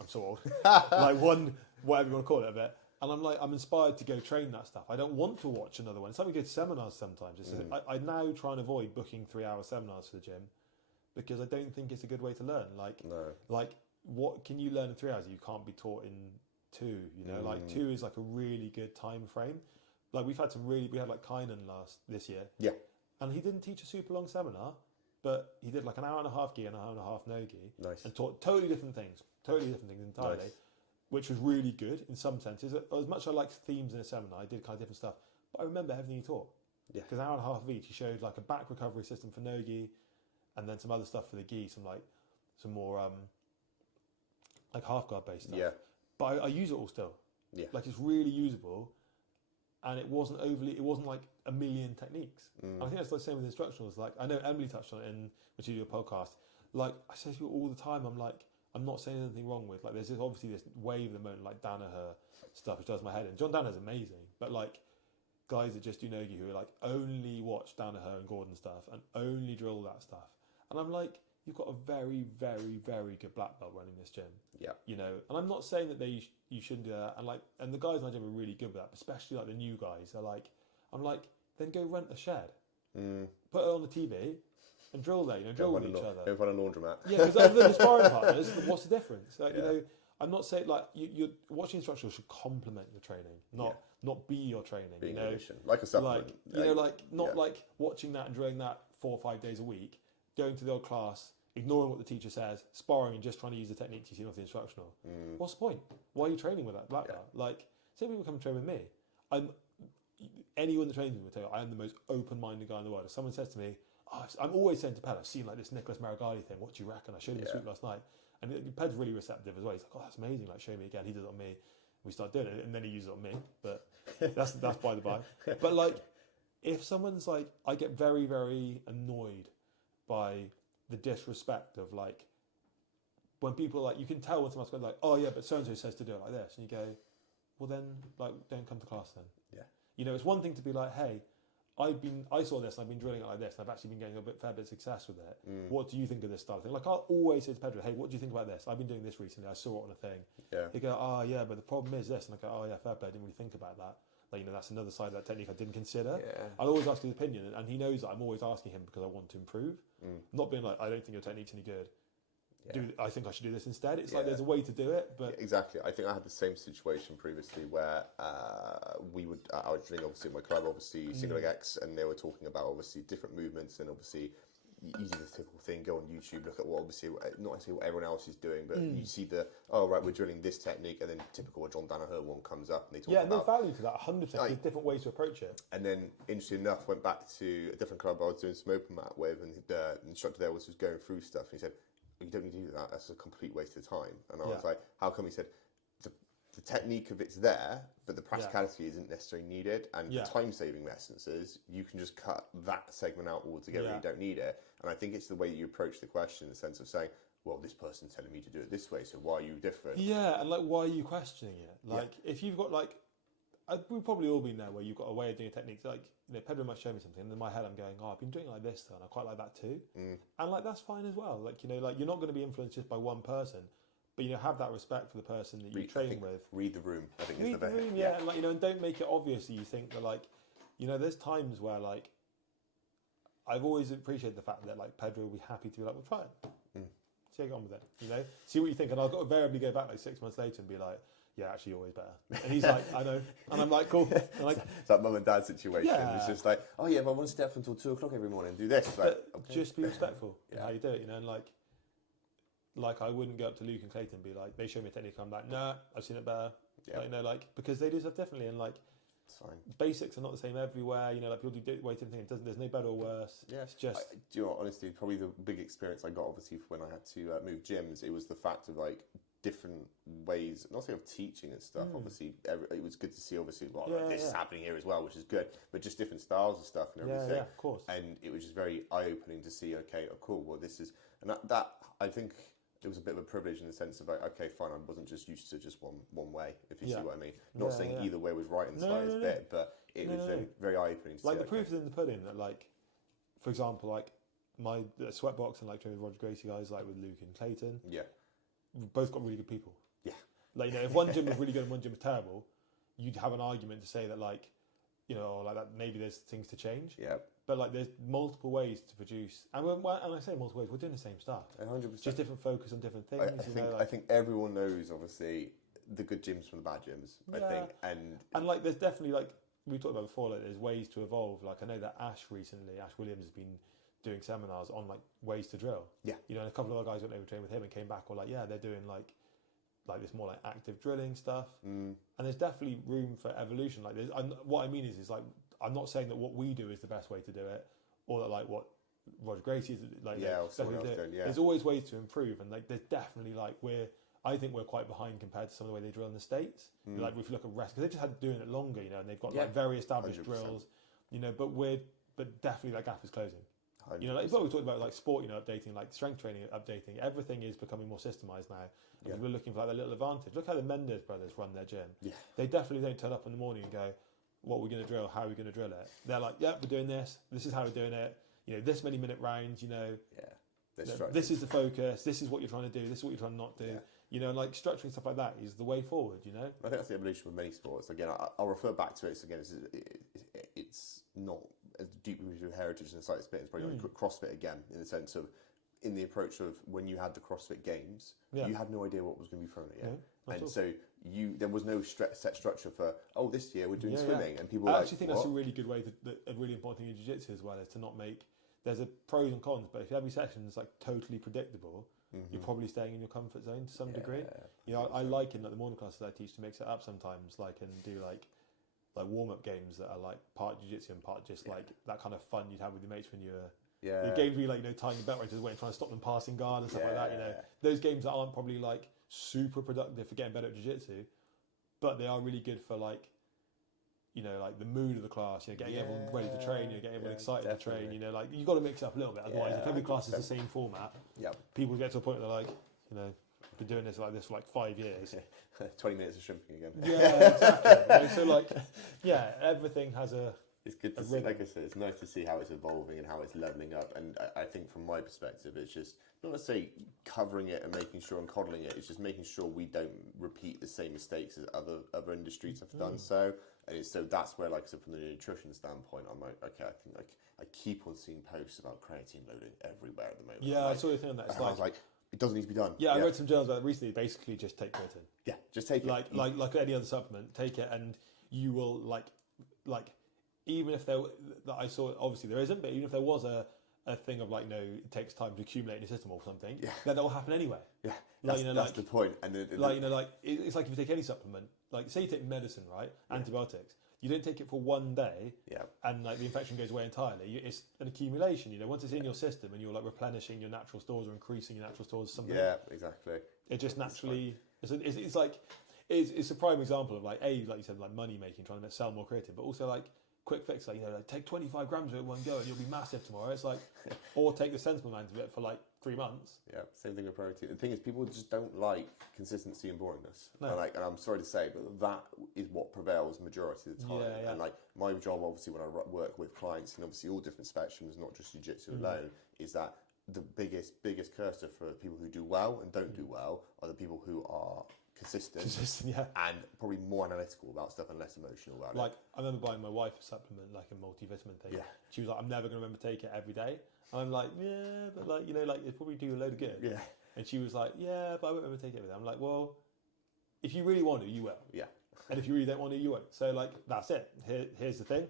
I'm so old. Like one, whatever you want to call it, of it. And I'm inspired to go train that stuff. I don't want to watch another one. It's like we go to seminars sometimes. I now try and avoid booking 3-hour seminars for the gym because I don't think it's a good way to learn. Like what can you learn in 3 hours? You can't be taught in 2. You know, like 2 is like a really good time frame. Like we had like Kynan this year. Yeah. And he didn't teach a super long seminar. But he did like an hour and a half gi and an hour and a half no gi. Nice. And taught totally different things entirely, nice. Which was really good in some senses. As much as I liked themes in a seminar, I did kind of different stuff. But I remember everything he taught. Yeah. Because an hour and a half of each, he showed like a back recovery system for no gi, and then some other stuff for the gi, some more like half guard based stuff. Yeah. But I use it all still. Yeah. Like it's really usable. And it wasn't like a million techniques. And I think that's the same with instructionals. Like I know Emily touched on it when she did a podcast. Like I say to people all the time, I'm not saying anything wrong with like there's obviously this wave at the moment like Danaher stuff which does my head in. John Danaher's amazing, but like guys that just do no-gi who are like only watch Danaher and Gordon stuff and only drill that stuff. And I'm like, you've got a very, very, very good black belt running this gym. Yeah. You know, and I'm not saying that you shouldn't do that. And the guys in my gym are really good with that, especially like the new guys. I'm like, then go rent a shed, put it on the TV, and drill there. You know, drill with each other. Go run a laundromat. Yeah, because other than the sparring partners, what's the difference? Like, you know, I'm not saying like you're watching instructional should complement your training, not be your training. Being you know, like a supplement. Like watching that and drilling that 4 or 5 days a week, going to the old class, ignoring what the teacher says, sparring and just trying to use the techniques you see off the instructional. What's the point? Why are you training with that black belt? Like, say people come and train with me. Anyone that trains with me will tell you I am the most open-minded guy in the world. If someone says to me, I'm always saying to Ped, I've seen like this Nicholas Marigali thing, what do you reckon? I showed him this week last night. And Ped's really receptive as well. He's like, oh, that's amazing, like show me again. He does it on me. We start doing it and then he uses it on me. But that's by the by. But like, if someone's like, I get very, very annoyed by the disrespect of like, when people like, you can tell when someone's going like, oh yeah, but so-and-so says to do it like this. And you go, well then, like, don't come to class then. Yeah. You know, it's one thing to be like, hey, I saw this and I've been drilling it like this and I've actually been getting fair bit of success with it. What do you think of this style of thing? Like I'll always say to Pedro, hey, what do you think about this? I've been doing this recently. I saw it on a thing. Yeah. He go, oh yeah, but the problem is this. And I go, oh yeah, fair play. I didn't really think about that. Like, you know, that's another side of that technique I didn't consider. Yeah. I'll always ask his opinion and he knows that I'm always asking him because I want to improve. Not being like, I don't think your technique's any good. Yeah. I think I should do this instead. It's like there's a way to do it, but exactly. I think I had the same situation previously where I was doing obviously at my club, obviously single leg X, and they were talking about obviously different movements and obviously you do the typical thing, go on YouTube, look at what obviously not necessarily what everyone else is doing, but you see we're drilling this technique, and then typical John Danaher one comes up and they talk about there's value to that 100%. There's different ways to approach it. And then interesting enough, went back to a different club I was doing some open mat with, and the instructor there was going through stuff, and he said, you don't need to do that. That's a complete waste of time. And I was like, how come? He said, the technique of it's there, but the practicality isn't necessarily needed. And the time-saving essence is you can just cut that segment out altogether. You don't need it. And I think it's the way you approach the question in the sense of saying, well, this person's telling me to do it this way, so why are you different? Yeah, and like, why are you questioning it? Like, if you've got like, we've probably all been there where you've got a way of doing a technique. Like, you know, Pedro might show me something, and in my head I'm going, oh, I've been doing it like this, though, and I quite like that too. And like, that's fine as well. Like, you know, like you're not going to be influenced just by one person, but you know, have that respect for the person that you train with. Read the room, I think is the best. Read the room, yeah, and like, you know, and don't make it obvious that you think that like, you know, there's times where like, I've always appreciated the fact that like Pedro will be happy to be like, well, try it. See how you get on with it, you know, see what you think, and I'll invariably go back like 6 months later and be like, yeah, actually, always better. And he's like, I know. And I'm like, cool. And like, It's that mum and dad situation. Yeah. It's just like, oh yeah, but I want to stay up until 2 o'clock every morning and do this. Like, but okay. just be respectful in Yeah. how you do it, you know, and like I wouldn't go up to Luke and Clayton and be like, they show me a technique, I'm like, nah, I've seen it better. Yeah. Like, you know, like, because they do stuff differently, and like, Fine. basics are not the same everywhere, you know, like people do weight and things, there's no better or worse. Yeah. It's just, do you know what, honestly, probably the big experience I got, obviously, when I had to move gyms, it was the fact of like different ways, not saying of teaching and stuff. Obviously, it was good to see, obviously, this is happening here as well, which is good, but just different styles and stuff and everything. Yeah, of course. And it was just very eye-opening to see, okay, oh, cool, well, this is, and that I think it was a bit of a privilege in the sense of like, okay, fine, I wasn't just used to just one way, if you see what I mean. Not saying either way was right in the slightest bit, but it was very eye-opening to see. Like, the proof is in the pudding that, like, for example, like, my sweatbox and like training with Roger Gracie guys, like with Luke and Clayton, we've both got really good people. Yeah. Like, you know, if one gym was really good and one gym was terrible, you'd have an argument to say that, like, you know, like that maybe there's things to change. Yeah. But like, there's multiple ways to produce, and when I say multiple ways, we're doing the same stuff. 100%. Just different focus on different things. I think everyone knows, obviously, the good gyms from the bad gyms. I think, and like, there's definitely, like we talked about before, like there's ways to evolve. Like, I know that Ash Williams has been doing seminars on like ways to drill. Yeah. You know, and a couple of other guys went over trained with him and came back, were like, yeah, they're doing like this more like active drilling stuff. And there's definitely room for evolution. Like, what I mean is like, I'm not saying that what we do is the best way to do it, or that like what Roger Gracie is like. There's always ways to improve, and like there's definitely like I think we're quite behind compared to some of the way they drill in the States. Like, if you look at wrestling, because they just had doing it longer, you know, and they've got like very established 100%. drills, you know. But definitely that gap is closing. 100%. You know, like what we talked about, like sport, you know, updating, like strength training, updating. Everything is becoming more systemized now. And we're looking for like a little advantage. Look how the Mendes brothers run their gym. Yeah. They definitely don't turn up in the morning and go, what are we going to drill? How are we going to drill it? They're like, yeah, we're doing this. This is how we're doing it. You know, this many minute rounds, you know. Yeah. This is the focus. This is what you're trying to do. This is what you're trying to not do. Yeah. You know, like structuring stuff like that is the way forward, you know? I think that's the evolution with many sports. Again, I'll refer back to it. So again, it's not as deep rooted heritage in the slightest bit. It's probably like CrossFit again, in the sense of, in the approach of when you had the CrossFit Games, you had no idea what was going to be thrown at you. No, and so there was no set structure for, this year we're doing swimming. And people I actually think that's a really good way, a really important thing in Jiu Jitsu as well, is to not make, there's a pros and cons, but if every section is like totally predictable, you're probably staying in your comfort zone to some degree. You know, I like in like the morning classes I teach to mix it up sometimes, like, and do like warm-up games that are like part jiu-jitsu and part just like that kind of fun you'd have with your mates when you were the games where you like, you know, tying your belt right to the way and trying to stop them passing guard and stuff like that, you know. Those games that aren't probably like super productive for getting better at jiu-jitsu, but they are really good for like, you know, like the mood of the class, you know, getting everyone ready to train, you know, getting everyone excited to train, you know, like you've got to mix it up a little bit, otherwise if every class is the same format, people get to a point where they're like, you know, been doing this like this for like 5 years. 20 minutes of shrimping again. Yeah, exactly. So like, everything has a. It's good to see, like I said, it's nice to see how it's evolving and how it's leveling up. And I think from my perspective, it's just not necessarily covering it and making sure and coddling it. It's just making sure we don't repeat the same mistakes as other industries have done so. And so that's where, like I said, from the nutrition standpoint, I'm like, okay, I think I keep on seeing posts about creatine loading everywhere at the moment. Yeah, I saw a thing on that. It's I was like, it doesn't need to be done. Yeah, I read some journals about it recently. Basically, just take creatine. Yeah, just take it. Like any other supplement, take it, and you will like even if there that I saw, obviously there isn't, but even if there was a thing of like, no, it takes time to accumulate in your system or something, then that will happen anyway. Yeah, that's the point. And it's like if you take any supplement, like say you take medicine, right, antibiotics. You don't take it for one day, and like the infection goes away entirely. It's an accumulation. You know, once it's in your system and you're like replenishing your natural stores or increasing your natural stores, something. Yeah, exactly. It just naturally. It's like it's a prime example of like like you said, like money making, trying to sell more creative, but also like quick fix, like, you know, like take 25 grams of it in one go and you'll be massive tomorrow. It's like, or take the sensible amount of it for like 3 months. Yeah, same thing with protein. The thing is, people just don't like consistency and boringness. No. And I'm sorry to say, but that is what prevails majority of the time. And like my job, obviously, when I work with clients and obviously all different spectrums, not just jiu-jitsu alone, is that the biggest cursor for people who do well and don't do well are the people who are consistent, and probably more analytical about stuff and less emotional about it. Like, I remember buying my wife a supplement, like a multivitamin thing. Yeah. She was like, I'm never going to remember to take it every day. And I'm like, yeah, but like, you know, like, it probably do a load of good. Yeah. And she was like, yeah, but I won't remember to take it every day. I'm like, well, if you really want to, you will. Yeah. And if you really don't want to, you won't. So like that's it. Here's the thing.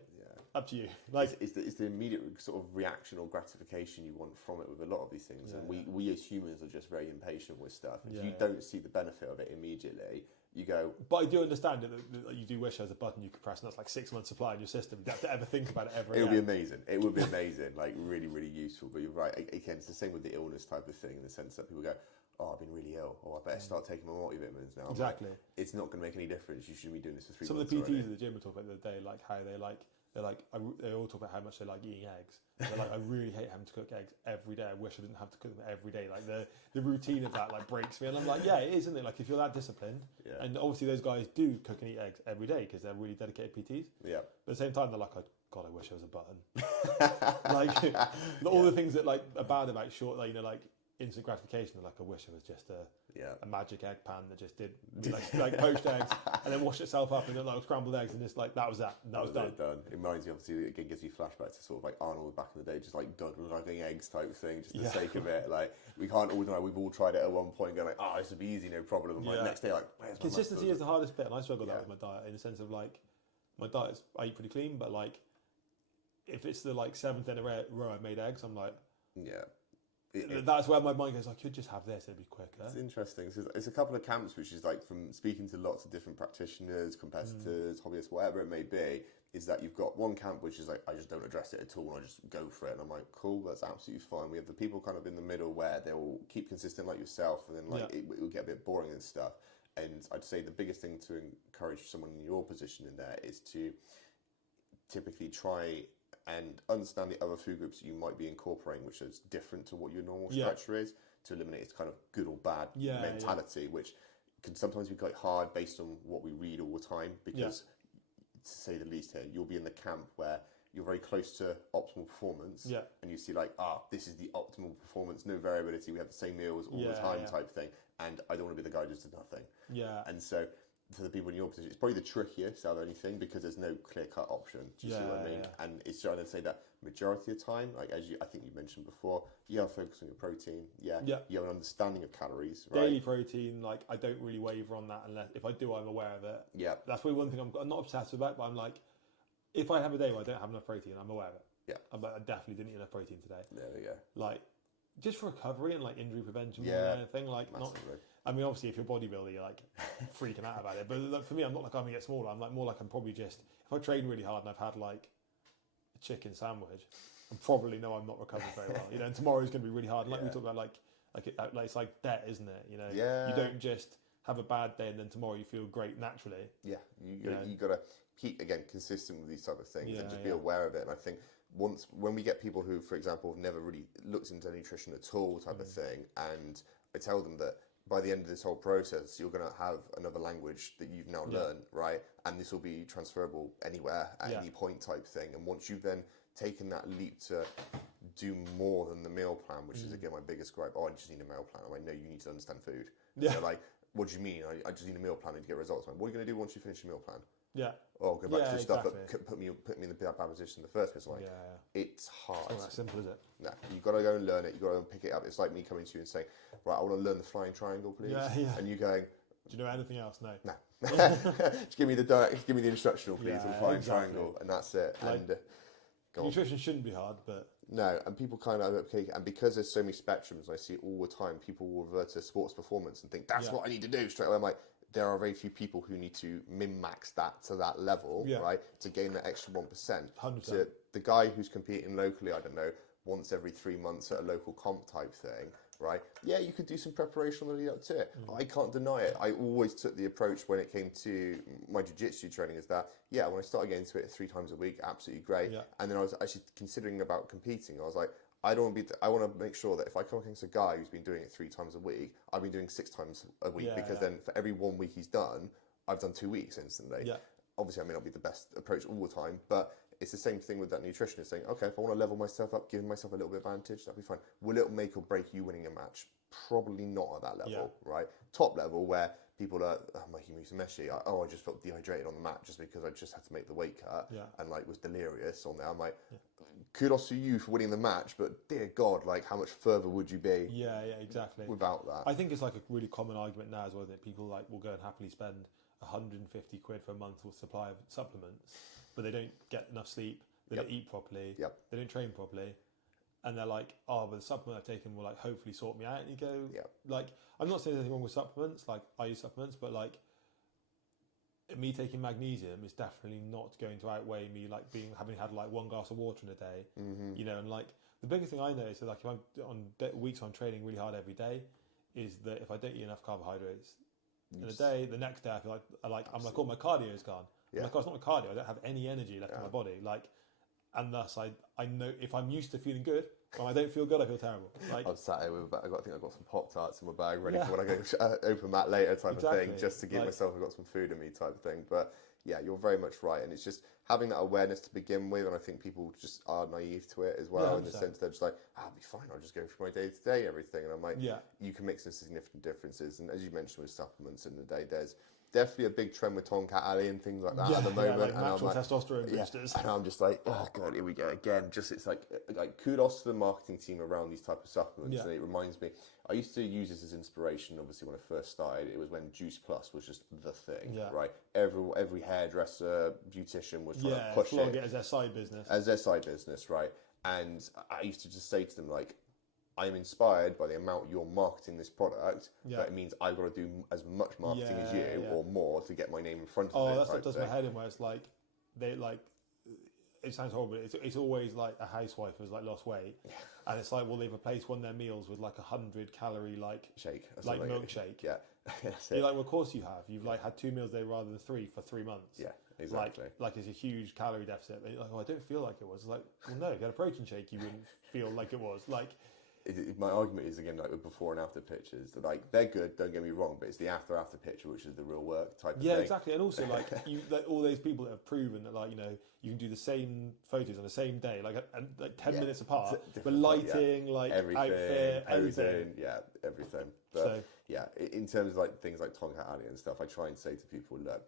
Up to you. Like it's the immediate sort of reaction or gratification you want from it with a lot of these things. And we as humans are just very impatient with stuff. If you don't see the benefit of it immediately, you go. But I do understand that you do wish there was a button you could press, and that's like 6 months supply in your system. You don't have to ever think about it ever again. It would be amazing. It would be amazing. Like really, really useful. But you're right. Again, it's the same with the illness type of thing in the sense that people go, oh, I've been really ill, or I better start taking my multivitamins now. Exactly. Like, it's not going to make any difference. You shouldn't be doing this for 3 Some months. Some of the PTs already. at the gym were talking about the other day, like how they all talk about how much they like eating eggs. They're like, I really hate having to cook eggs every day. I wish I didn't have to cook them every day. Like the routine of that like breaks me. And I'm like, yeah, it is, isn't it? Like if you're that disciplined, and obviously those guys do cook and eat eggs every day because they're really dedicated PTs. Yeah. But at the same time, they're like, God, I wish there was a button. Like all the things that like are bad about short, like, you know, like instant gratification. They're like, I wish it was just a magic egg pan that just did like poached eggs and then washed itself up and then like scrambled eggs and just like that was that was done. It reminds me, obviously, again gives you flashbacks to sort of like Arnold back in the day, just like lugging eggs type thing, just for the sake of it. Like we can't all know, we've all tried it at one point, going like, oh, this would be easy, no problem. And like next day, like, where's my consistency muscles? is the hardest bit, and I struggle with that with my diet in the sense of like my diet's I eat pretty clean, but like if it's the like 7th in a row I've made eggs, I'm like that's where my mind goes, I could just have this, it'd be quicker. It's interesting. So it's a couple of camps, which is like from speaking to lots of different practitioners, competitors, hobbyists, whatever it may be, is that you've got one camp which is like, I just don't address it at all, and I just go for it. And I'm like, cool, that's absolutely fine. We have the people kind of in the middle where they will keep consistent like yourself, and then like it will get a bit boring and stuff. And I'd say the biggest thing to encourage someone in your position in there is to typically try and understand the other food groups that you might be incorporating, which is different to what your normal structure is, to eliminate its kind of good or bad mentality, which can sometimes be quite hard based on what we read all the time, because to say the least here, you'll be in the camp where you're very close to optimal performance, and you see like, this is the optimal performance, no variability, we have the same meals all the time type thing, and I don't want to be the guy who just does nothing. And so for the people in your position, it's probably the trickiest out of anything because there's no clear-cut option. Do you see what I mean? And it's trying to say that majority of the time, like I think you mentioned before, you have to focus on your protein. You have an understanding of calories. Right? Daily protein, like I don't really waver on that unless if I do, I'm aware of it. That's probably one thing I'm not obsessed about, but I'm like, if I have a day where I don't have enough protein, I'm aware of it. I'm like, I definitely didn't eat enough protein today. There we go. Like just for recovery and like injury prevention more than anything. Like massively. I mean, obviously, if you're a bodybuilder, you're like freaking out about it. But like, for me, I'm not like I'm gonna get smaller. I'm like more like I'm probably just if I train really hard and I've had like a chicken sandwich, I probably know I'm not recovering very well. You know, and tomorrow's gonna be really hard. And like we talk about, like it's like debt, isn't it? You know, you don't just have a bad day and then tomorrow you feel great naturally. You gotta keep again consistent with these type of things and just be aware of it. And I think when we get people who, for example, have never really looked into nutrition at all type of thing, and I tell them that by the end of this whole process, you're going to have another language that you've now learned, right? And this will be transferable anywhere at any point type thing. And once you've then taken that leap to do more than the meal plan, which is again my biggest gripe, I just need a meal plan. I'm like, no, you need to understand food. So like, what do you mean? I just need a meal plan to get results. Like, what are you going to do once you finish your meal plan? Or go back to the stuff that put me in the bad position in the first place. Like, it's hard. It's not that simple, is it? No, you've got to go and learn it. You've got to go and pick it up. It's like me coming to you and saying, right, I want to learn the flying triangle, please. And you going, do you know anything else? No. Just give me the instructional, please, and flying triangle, and that's it. Like, and nutrition shouldn't be hard, but no, and people kind of and because there's so many spectrums, I see it all the time. People will revert to sports performance and think that's what I need to do straight away. I'm like, there are very few people who need to min-max that to that level, right, to gain that extra 1%. 100%. To the guy who's competing locally, I don't know, once every 3 months at a local comp type thing, right? Yeah, you could do some preparation on the lead up to it. I can't deny it. I always took the approach when it came to my Jiu Jitsu training is that, when I started getting into it 3 times a week, absolutely great. And then I was actually considering about competing. I was like, I don't want to be. I want to make sure that if I come against a guy who's been doing it 3 times a week, I've been doing 6 times a week because then for every 1 week he's done, I've done 2 weeks instantly. obviously I may not be the best approach all the time, but it's the same thing with that nutritionist saying, okay, if I want to level myself up, giving myself a little bit of advantage, that'll be fine. Will it make or break you winning a match? Probably not at that level, right? Top level where people are making musumeshi. I just felt dehydrated on the mat just because I just had to make the weight cut and like was delirious on there. I'm like, kudos to you for winning the match, but dear God, like how much further would you be? Yeah, exactly. Without that, I think it's like a really common argument now as well that people like will go and happily spend 150 quid for a month with supply of supplements, but they don't get enough sleep, they don't eat properly, they don't train properly, and they're like, oh, but the supplement I've taken will like hopefully sort me out. And you go, like, I'm not saying there's anything wrong with supplements, like I use supplements, but like me taking magnesium is definitely not going to outweigh me like having had like one glass of water in a day, you know. And like the biggest thing I notice is like if I'm on weeks I'm training really hard every day, is that if I don't eat enough carbohydrates in a day, the next day I feel like I'm like, oh, my cardio is gone. I'm like, oh, it's not my cardio. I don't have any energy left in my body. Like, and thus I know if I'm used to feeling good, when I don't feel good, I feel terrible. Like I'm sat here with I think I've got some Pop-Tarts in my bag ready for when I go open mat later type of thing, just to give myself I've got some food in me type of thing. But yeah, you're very much right, and it's just having that awareness to begin with, and I think people just are naive to it as well, in the sense they're just like, I'll be fine, I'll just go through my day to day everything, and I'm like, you can make some significant differences, and as you mentioned with supplements in the day, there's definitely a big trend with Tomcat Alley and things like that at the moment. Like and natural I'm like, testosterone boosters. And I'm just like, oh God, here we go again. Just it's like kudos to the marketing team around these type of supplements. And it reminds me, I used to use this as inspiration. Obviously, when I first started, it was when Juice Plus was just the thing, right? Every hairdresser, beautician was trying to push it as their side business, right? And I used to just say to them like, I'm inspired by the amount you're marketing this product, but it means I've got to do as much marketing as you or more to get my name in front of it. Oh, that's what does my head in, where it's like, they like, it sounds horrible, it's always like a housewife who's like lost weight, and it's like, well, they've replaced one of their meals with like 100 calorie like shake, like milkshake. Yeah. You're like, well, of course you have. You've like had 2 meals a day rather than 3 for 3 months. Yeah, exactly. Like it's a huge calorie deficit. You're like, oh, I don't feel like it was. It's like, well, no, if you had a protein shake, you wouldn't feel like it was. Like, my argument is again like with before and after pictures that like they're good, don't get me wrong, but it's the after picture which is the real work type of thing. Yeah, exactly. And also like all those people that have proven that like, you know, you can do the same photos on the same day, like 10 minutes apart, but lighting, like everything, outfit, everything. Everything. But in terms of like things like Tonga Alley and stuff, I try and say to people, look,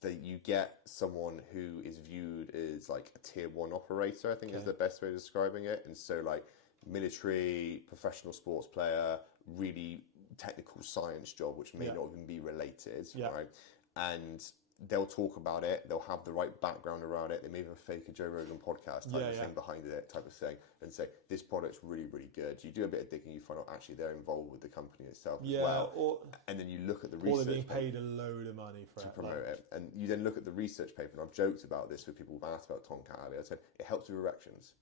that you get someone who is viewed as like a tier 1 operator, I think is the best way of describing it. And so like military, professional sports player, really technical science job, which may not even be related, right? And they'll talk about it, they'll have the right background around it, they may even fake a Joe Rogan podcast type of thing behind it, type of thing, and say, this product's really, really good. You do a bit of digging, you find out actually they're involved with the company itself as well. And then you look at the research. Or they're being paid a load of money for to promote it. And you then look at the research paper, and I've joked about this with people who've asked about Tonka Alley. I said, it helps with erections.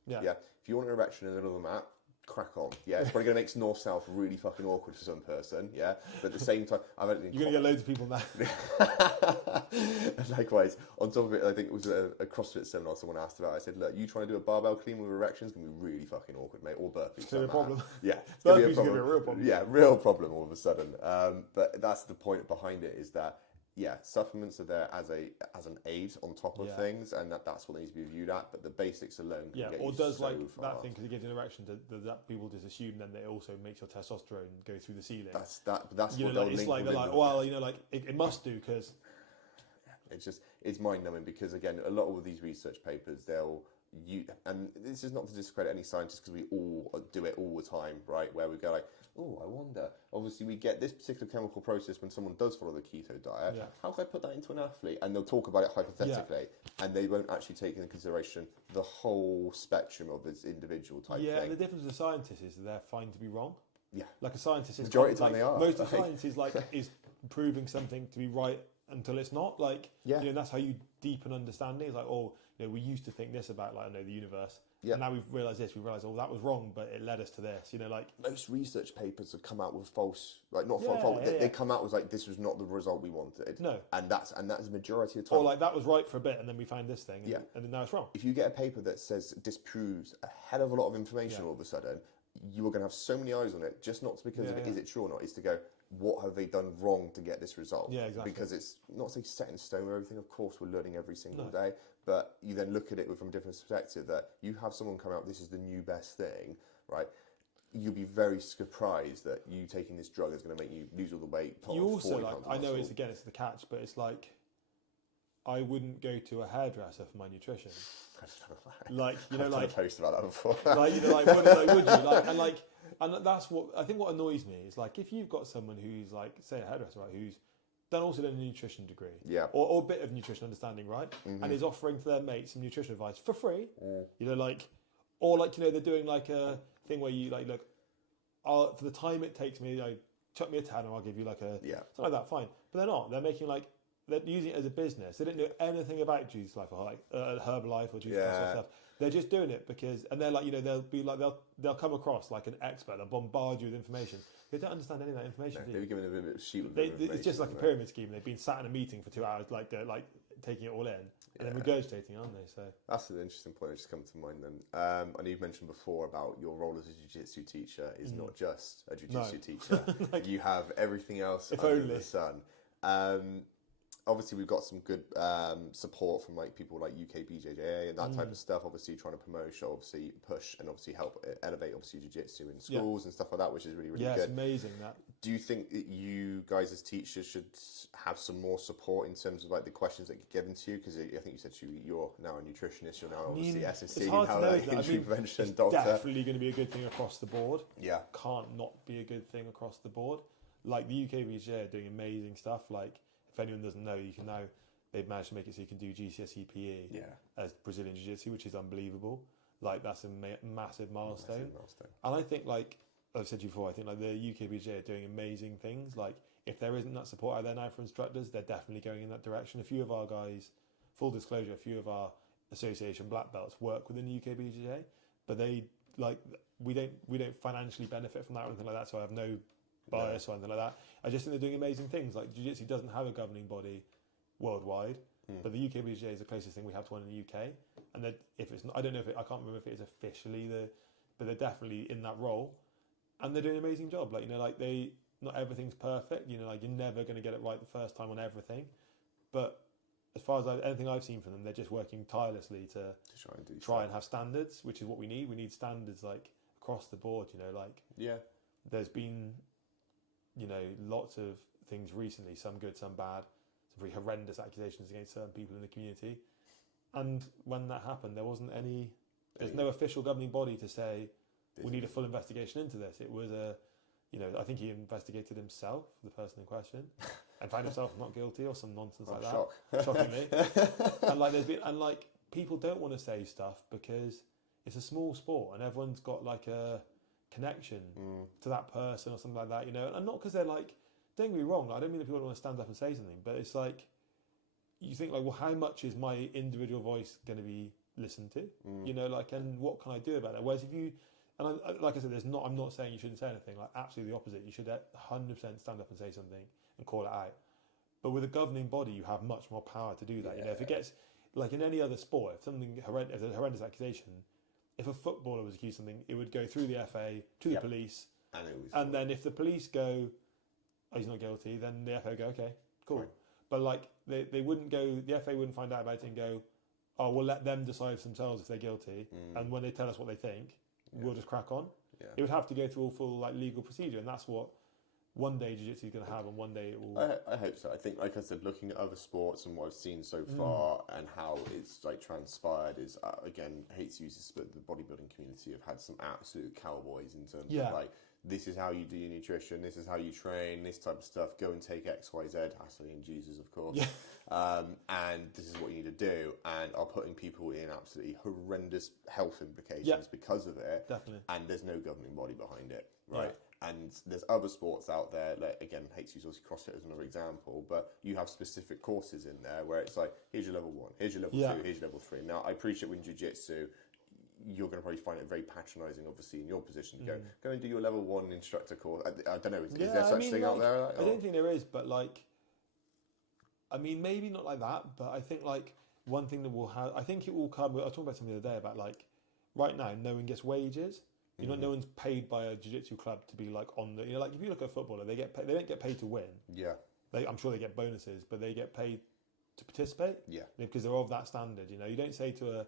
If you want an erection in the middle of the mat, crack on. It's probably going to make north-south really fucking awkward for some person, but at the same time, you're going to get loads of people now. Likewise, on top of it, I think it was a CrossFit seminar someone asked about. I said, look, you trying to do a barbell clean with erections can be really fucking awkward, mate, or burpees. It's going to be a problem. It's going to be a real problem. Real problem all of a sudden. But that's the point behind it, is that supplements are there as an aid on top of things, and that's what they need to be viewed at. But the basics alone can get or you does so like far. that thing because it gives you an erection? That people just assume then that it also makes your testosterone go through the ceiling. That's you what know, they'll it's link like they're within like, well, you know, like it must do because it's mind numbing, because again, a lot of these research papers and this is not to discredit any scientists, because we all do it all the time, right? Where we go like, oh, I wonder. Obviously, we get this particular chemical process when someone does follow the keto diet. How can I put that into an athlete? And they'll talk about it hypothetically, and they won't actually take into consideration the whole spectrum of this individual type thing. Yeah, and the difference with a scientist is that they're fine to be wrong. Yeah, like a scientist is majority of the time they are. Most of science is like is proving something to be right until it's not. Like you know, that's how you deepen understanding. It's like, oh, you know, we used to think this about like the universe. And now we've realised this. We've realised, oh, that was wrong, but it led us to this. You know, like most research papers have come out with false, like not false. They come out with like, this was not the result we wanted. No, and that's the majority of the time. Or like that was right for a bit, and then we found this thing, and then now it's wrong. If you get a paper that says disproves a hell of a lot of information all of a sudden, you are going to have so many eyes on it. Just not because of is it true or not. It's to go, what have they done wrong to get this result? Yeah, exactly. Because it's not say set in stone or everything. Of course, we're learning every single day, but you then look at it from a different perspective. That you have someone come out, this is the new best thing, right? You'll be very surprised that you taking this drug is going to make you lose all the weight. You also like, I know it's it's the catch, but it's like, I wouldn't go to a hairdresser for my nutrition. Like, you know, I've like, done a post about that before. like, you know, like, would you like, and that's what I think. What annoys me is like, if you've got someone who's like, say, a hairdresser, right, who's also done a nutrition degree, or a bit of nutrition understanding, right, and is offering to their mates some nutrition advice for free, you know, like, or like, you know, they're doing like a thing where you like, look, for the time it takes me, like, chuck me a tan and I'll give you like a something like that, fine. But they're not. They're making like, they're using it as a business. They don't know anything about Jiu Jitsu Life or like Herbalife or Jiu Jitsu stuff. They're just doing it because, and they're like, you know, they'll be like, they'll come across like an expert. They'll bombard you with information. They don't understand any of that information. They're giving them a bit of sheet. It's just like a pyramid scheme. They've been sat in a meeting for 2 hours, like they're like taking it all in and then regurgitating, aren't they? So that's an interesting point that just come to mind. Then I know you've mentioned before about your role as a jiu-jitsu teacher is not just a jiu-jitsu teacher. Like, you have everything else under the sun. Obviously, we've got some good support from like people like UK BJJ and that type of stuff. Obviously, trying to promote, obviously push, and obviously help elevate obviously jiu-jitsu in schools and stuff like that, which is really, really good. Yeah, it's amazing that. Do you think that you guys as teachers should have some more support in terms of like the questions that get given to you? Because I think you said you're now a nutritionist, you're now obviously SSC, it's hard now to know like injury prevention it's doctor. Definitely going to be a good thing across the board. Yeah, can't not be a good thing across the board. Like the UK BJJ are doing amazing stuff. Like if anyone doesn't know, you can now. They've managed to make it so you can do GCSE PE as Brazilian Jiu-Jitsu, which is unbelievable. Like, that's a massive milestone. And I think, like I've said to you before, I think like the UK BJJ are doing amazing things. Like, if there isn't that support out there now for instructors, they're definitely going in that direction. A few of our guys, full disclosure, a few of our association black belts work within the UK BJJ, but they, like, we don't financially benefit from that or anything like that, so I have no bias or anything like that. I just think they're doing amazing things. Like, Jiu-Jitsu doesn't have a governing body worldwide, but the UK BJJ is the closest thing we have to one in the UK. And that if it's not, I don't know if I can't remember if it is officially but they're definitely in that role, and they're doing an amazing job. Like, you know, like not everything's perfect. You know, like you're never going to get it right the first time on everything, but as far as anything I've seen from them, they're just working tirelessly to try and have standards, which is what we need. We need standards like across the board. You know, like there's been, you know, lots of things recently, some good, some bad. Very horrendous accusations against certain people in the community, and when that happened, there's no official governing body to say we need a full investigation into this. It was I think he investigated himself, the person in question, and found himself not guilty or some nonsense like that. Shockingly, and like people don't want to say stuff because it's a small sport and everyone's got like a connection to that person or something like that, you know, and not because they're like. Don't get me wrong, I don't mean that people don't want to stand up and say something, but it's like, you think like, well, how much is my individual voice going to be listened to? You know, like, and what can I do about it? Whereas if you, and like I said, I'm not saying you shouldn't say anything, like absolutely the opposite. You should 100% stand up and say something and call it out. But with a governing body, you have much more power to do that. You know, if it gets, like in any other sport, if there's a horrendous accusation, if a footballer was accused of something, it would go through the FA to the police. And then if the police go, oh, he's not guilty, then the FA go, okay, cool. Right. But like they wouldn't go, the FA wouldn't find out about it and go, oh, we'll let them decide for themselves if they're guilty, and when they tell us what they think, we'll just crack on. It would have to go through all full like legal procedure, and that's what one day Jiu-Jitsu is going to have, and one day it will. I hope so. I think, like I said, looking at other sports and what I've seen so far and how it's like transpired is again, I hate to use this, but the bodybuilding community have had some absolute cowboys in terms of like. This is how you do your nutrition, this is how you train, this type of stuff. Go and take X, Y, Z, Ashley and Jesus, of course. And this is what you need to do. And are putting people in absolutely horrendous health implications because of it. Definitely. And there's no governing body behind it, right? And there's other sports out there, like, again, hate to use obviously CrossFit as another example, but you have specific courses in there where it's like, here's your level 1, here's your level 2, here's your level 3. Now, I appreciate with Jiu-Jitsu, you're going to probably find it very patronising, obviously, in your position. Go and do your level 1 instructor course. I don't know, is there such thing out there? I don't think there is, but like, I mean, maybe not like that, but I think like one thing that will have, I think it will come, I was talking about something the other day about like, right now, no one gets wages. You know, no one's paid by a jiu-jitsu club to be like on the, you know, like if you look at a footballer, they get paid, they don't get paid to win. Yeah. I'm sure they get bonuses, but they get paid to participate. Yeah. Because they're of that standard. You know, you don't say to a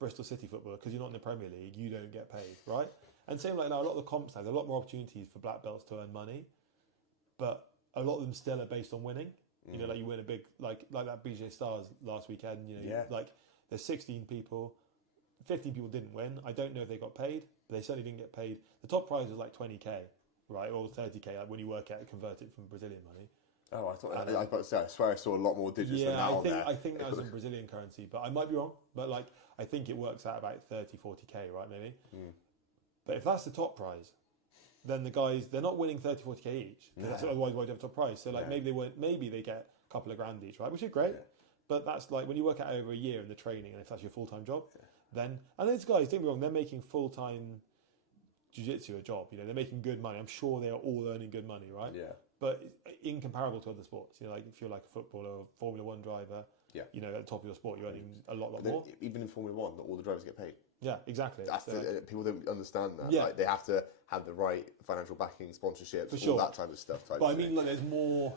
Bristol City footballer, because you're not in the Premier League, you don't get paid, right? And same like now, a lot of the comps now, there's a lot more opportunities for black belts to earn money, but a lot of them still are based on winning. You know, like you win a big, like that BJJ Stars last weekend, you know, like there's 16 people, 15 people didn't win. I don't know if they got paid, but they certainly didn't get paid. The top prize was like 20k, right? Or 30k, like when you work out, convert it from Brazilian money. Oh, I thought, I was about to say, I swear I saw a lot more digits than that on there. I think that was in Brazilian currency, but I might be wrong. But like, I think it works out about 30, 40k, right? Maybe. But if that's the top prize, then the guys, they're not winning 30, 40k each. Because otherwise, why do you have a top prize? So like maybe they get a couple of grand each, right? Which is great. Yeah. But that's like when you work out over a year in the training, and if that's your full-time job, then, and those guys, don't get me wrong, they're making full-time jiu-jitsu a job. You know, they're making good money. I'm sure they are all earning good money, right? Yeah. But incomparable to other sports, you know, like if you're like a footballer or Formula One driver, you know, at the top of your sport, you're earning a lot more. Even in Formula One, not all the drivers get paid. Yeah, exactly. That's people don't understand that. Yeah. Like, they have to have the right financial backing, sponsorships, all that type of stuff. But I mean, like, there's more.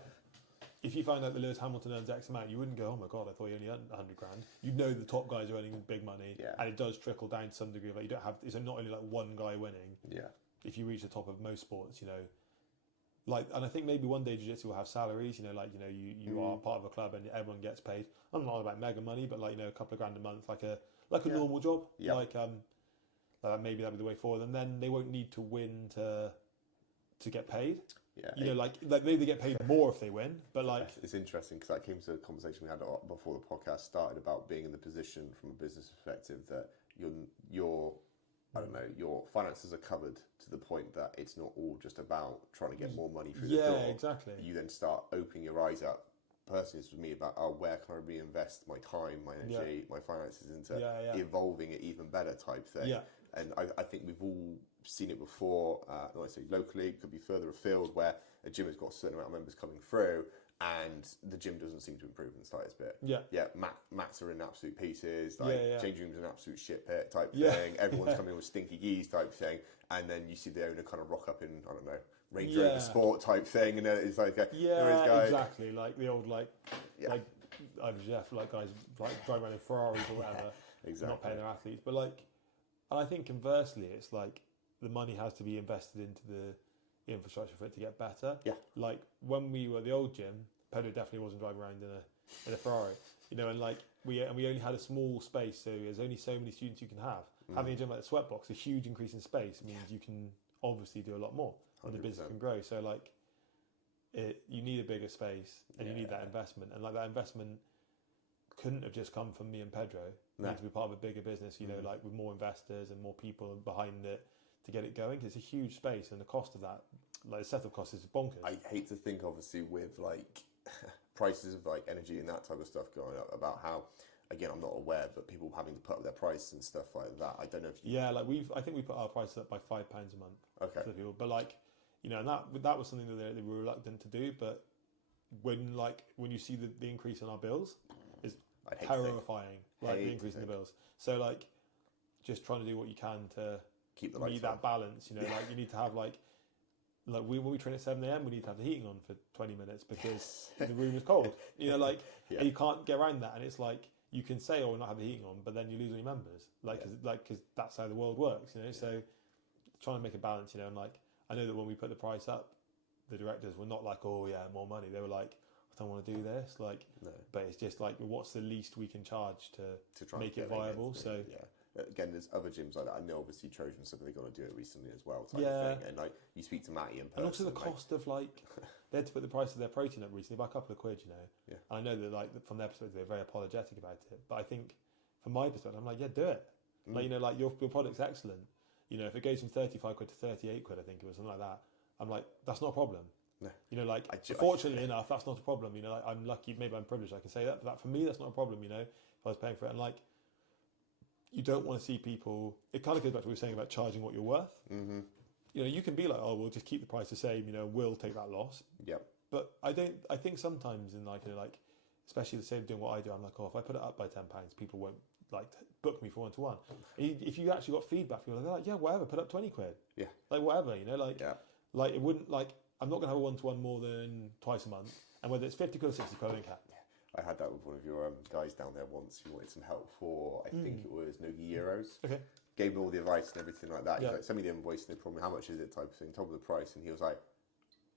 If you find out that Lewis Hamilton earns X amount, you wouldn't go, oh my God, I thought he only earned 100 grand. You know the top guys are earning big money, and it does trickle down to some degree. Like, you don't have, it's not only like one guy winning. Yeah. If you reach the top of most sports, you know, like, and I think maybe one day jiu-jitsu will have salaries, you know, like, you know, you are part of a club and everyone gets paid. I'm not about mega money, but like, you know, a couple of grand a month, like a normal job. Yeah. Like, maybe that'd be the way forward. And then they won't need to win to get paid. Yeah. You know, like maybe they get paid more if they win, but like... It's interesting because that came to a conversation we had before the podcast started about being in the position from a business perspective that your I don't know, your finances are covered to the point that it's not all just about trying to get more money through the door. Yeah, exactly. You then start opening your eyes up. Personally, it's with me about, where can I reinvest my time, my energy, my finances into evolving it even better type thing. Yeah. And I think we've all seen it before, like I say, locally, it could be further afield, where a gym has got a certain amount of members coming through and the gym doesn't seem to improve in the slightest bit. Yeah. Yeah, mats are in absolute pieces, like changing rooms are an absolute shit pit type thing. Everyone's coming in with stinky geese type thing. And then you see the owner kind of rock up in, I don't know, Range Rover Sport type thing, and then it's like exactly, like the old like Jeff, like guys like driving around in Ferraris or whatever, not paying their athletes. But like, and I think conversely, it's like the money has to be invested into the infrastructure for it to get better. Yeah, like when we were at the old gym, Pedro definitely wasn't driving around in a Ferrari, you know, and like we only had a small space, so there's only so many students you can have. Having a gym like the Sweatbox, a huge increase in space means you can obviously do a lot more, and the business can grow. So like, you need a bigger space, and you need that investment, and like that investment couldn't have just come from me and Pedro. It needs to be part of a bigger business, you know, like with more investors and more people behind it to get it going. Cause it's a huge space, and the cost of that, like the setup cost, is bonkers. I hate to think, obviously, with like prices of like energy and that type of stuff going up, about how, again, I'm not aware, but people having to put up their prices and stuff like that. I don't know if you... Yeah, like I think we put our prices up by £5 a month. Okay. For people, but like, you know, and that was something that they were reluctant to do. But when you see the increase in our bills, is terrifying. Like the increase in the bills. So like, just trying to do what you can to keep the meet that balance. You know, like you need to have like when we train at 7 a.m, we need to have the heating on for 20 minutes because the room is cold. You know, like and you can't get around that, and it's like. You can say, "Oh, we're not having the heating on," but then you lose all your members, because that's how the world works, you know. So, trying to make a balance, you know, and like I know that when we put the price up, the directors were not like, "Oh yeah, more money." They were like, "I don't want to do this," like. No. But it's just like, what's the least we can charge to try make it viable? So again, there's other gyms like that. I know obviously Trojan said they're going to do it recently as well. Type of thing. And like you speak to Matty in person, and also the cost of like. They had to put the price of their protein up recently by a couple of quid, you know. Yeah. I know that, like, from their perspective, they're very apologetic about it. But I think, from my perspective, I'm like, yeah, do it. Like, you know, like your product's excellent. You know, if it goes from 35 quid to 38 quid, I think it was something like that. I'm like, that's not a problem. No. You know, like, fortunately enough, that's not a problem. You know, like, I'm lucky, maybe I'm privileged, I can say that. But that, for me, that's not a problem, you know, if I was paying for it. And like, you don't want to see people. It kind of goes back to what we were saying about charging what you're worth. Mm-hmm. You know, you can be like, oh, we'll just keep the price the same. You know, we'll take that loss. Yep. But I think sometimes in like, you know, like especially the same doing what I do, I'm like, oh, if I put it up by £10, people won't like book me for one-to-one. If you actually got feedback, people are like, yeah, whatever, put up 20 quid. Yeah. Like whatever, you know, like, Yeah. like it wouldn't like, I'm not going to have a one-to-one more than twice a month. And whether it's 50 quid or 60 quid, I don't care. I had that with one of your guys down there once who wanted some help for, I think it was Nogi Euros. Okay. Gave me all the advice and everything like that. He's like, send me the invoice, no problem. How much is it? Type of thing. Told me the price, and he was like,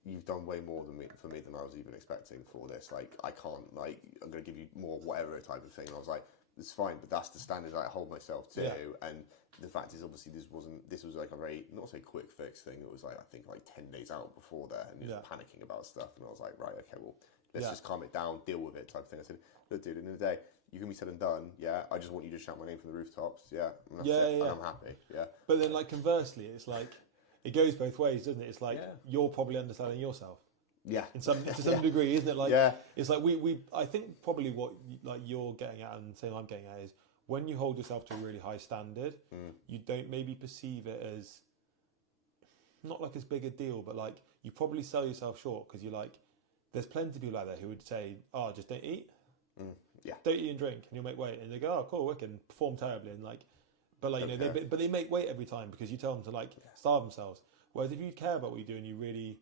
"You've done way more for me than I was even expecting for this. Like, I can't. Like, I'm going to give you more, whatever type of thing." And I was like, "It's fine, but that's the standard I hold myself to." Yeah. And the fact is, obviously, this was like a very, not say quick fix thing. It was like, I think like 10 days out before that, and he was panicking about stuff. And I was like, right, okay, well, let's just calm it down, deal with it, type of thing. I said, look, dude, in the day, you can be said and done. Yeah, I just want you to shout my name from the rooftops. Yeah, and that's it, and I'm happy. Yeah. But then, like conversely, it's like it goes both ways, doesn't it? It's like you're probably underselling yourself. Yeah. To some degree, isn't it? Like, it's like I think probably what like you're getting at and saying I'm getting at is when you hold yourself to a really high standard, you don't maybe perceive it as not like as big a deal, but like you probably sell yourself short because you're like, there's plenty of people out there who would say, oh, just don't eat. Yeah. Don't eat and drink and you'll make weight. And they go, oh, cool, we can perform terribly. And like, but like, you know, they make weight every time because you tell them to like starve themselves. Whereas if you care about what you do and you're really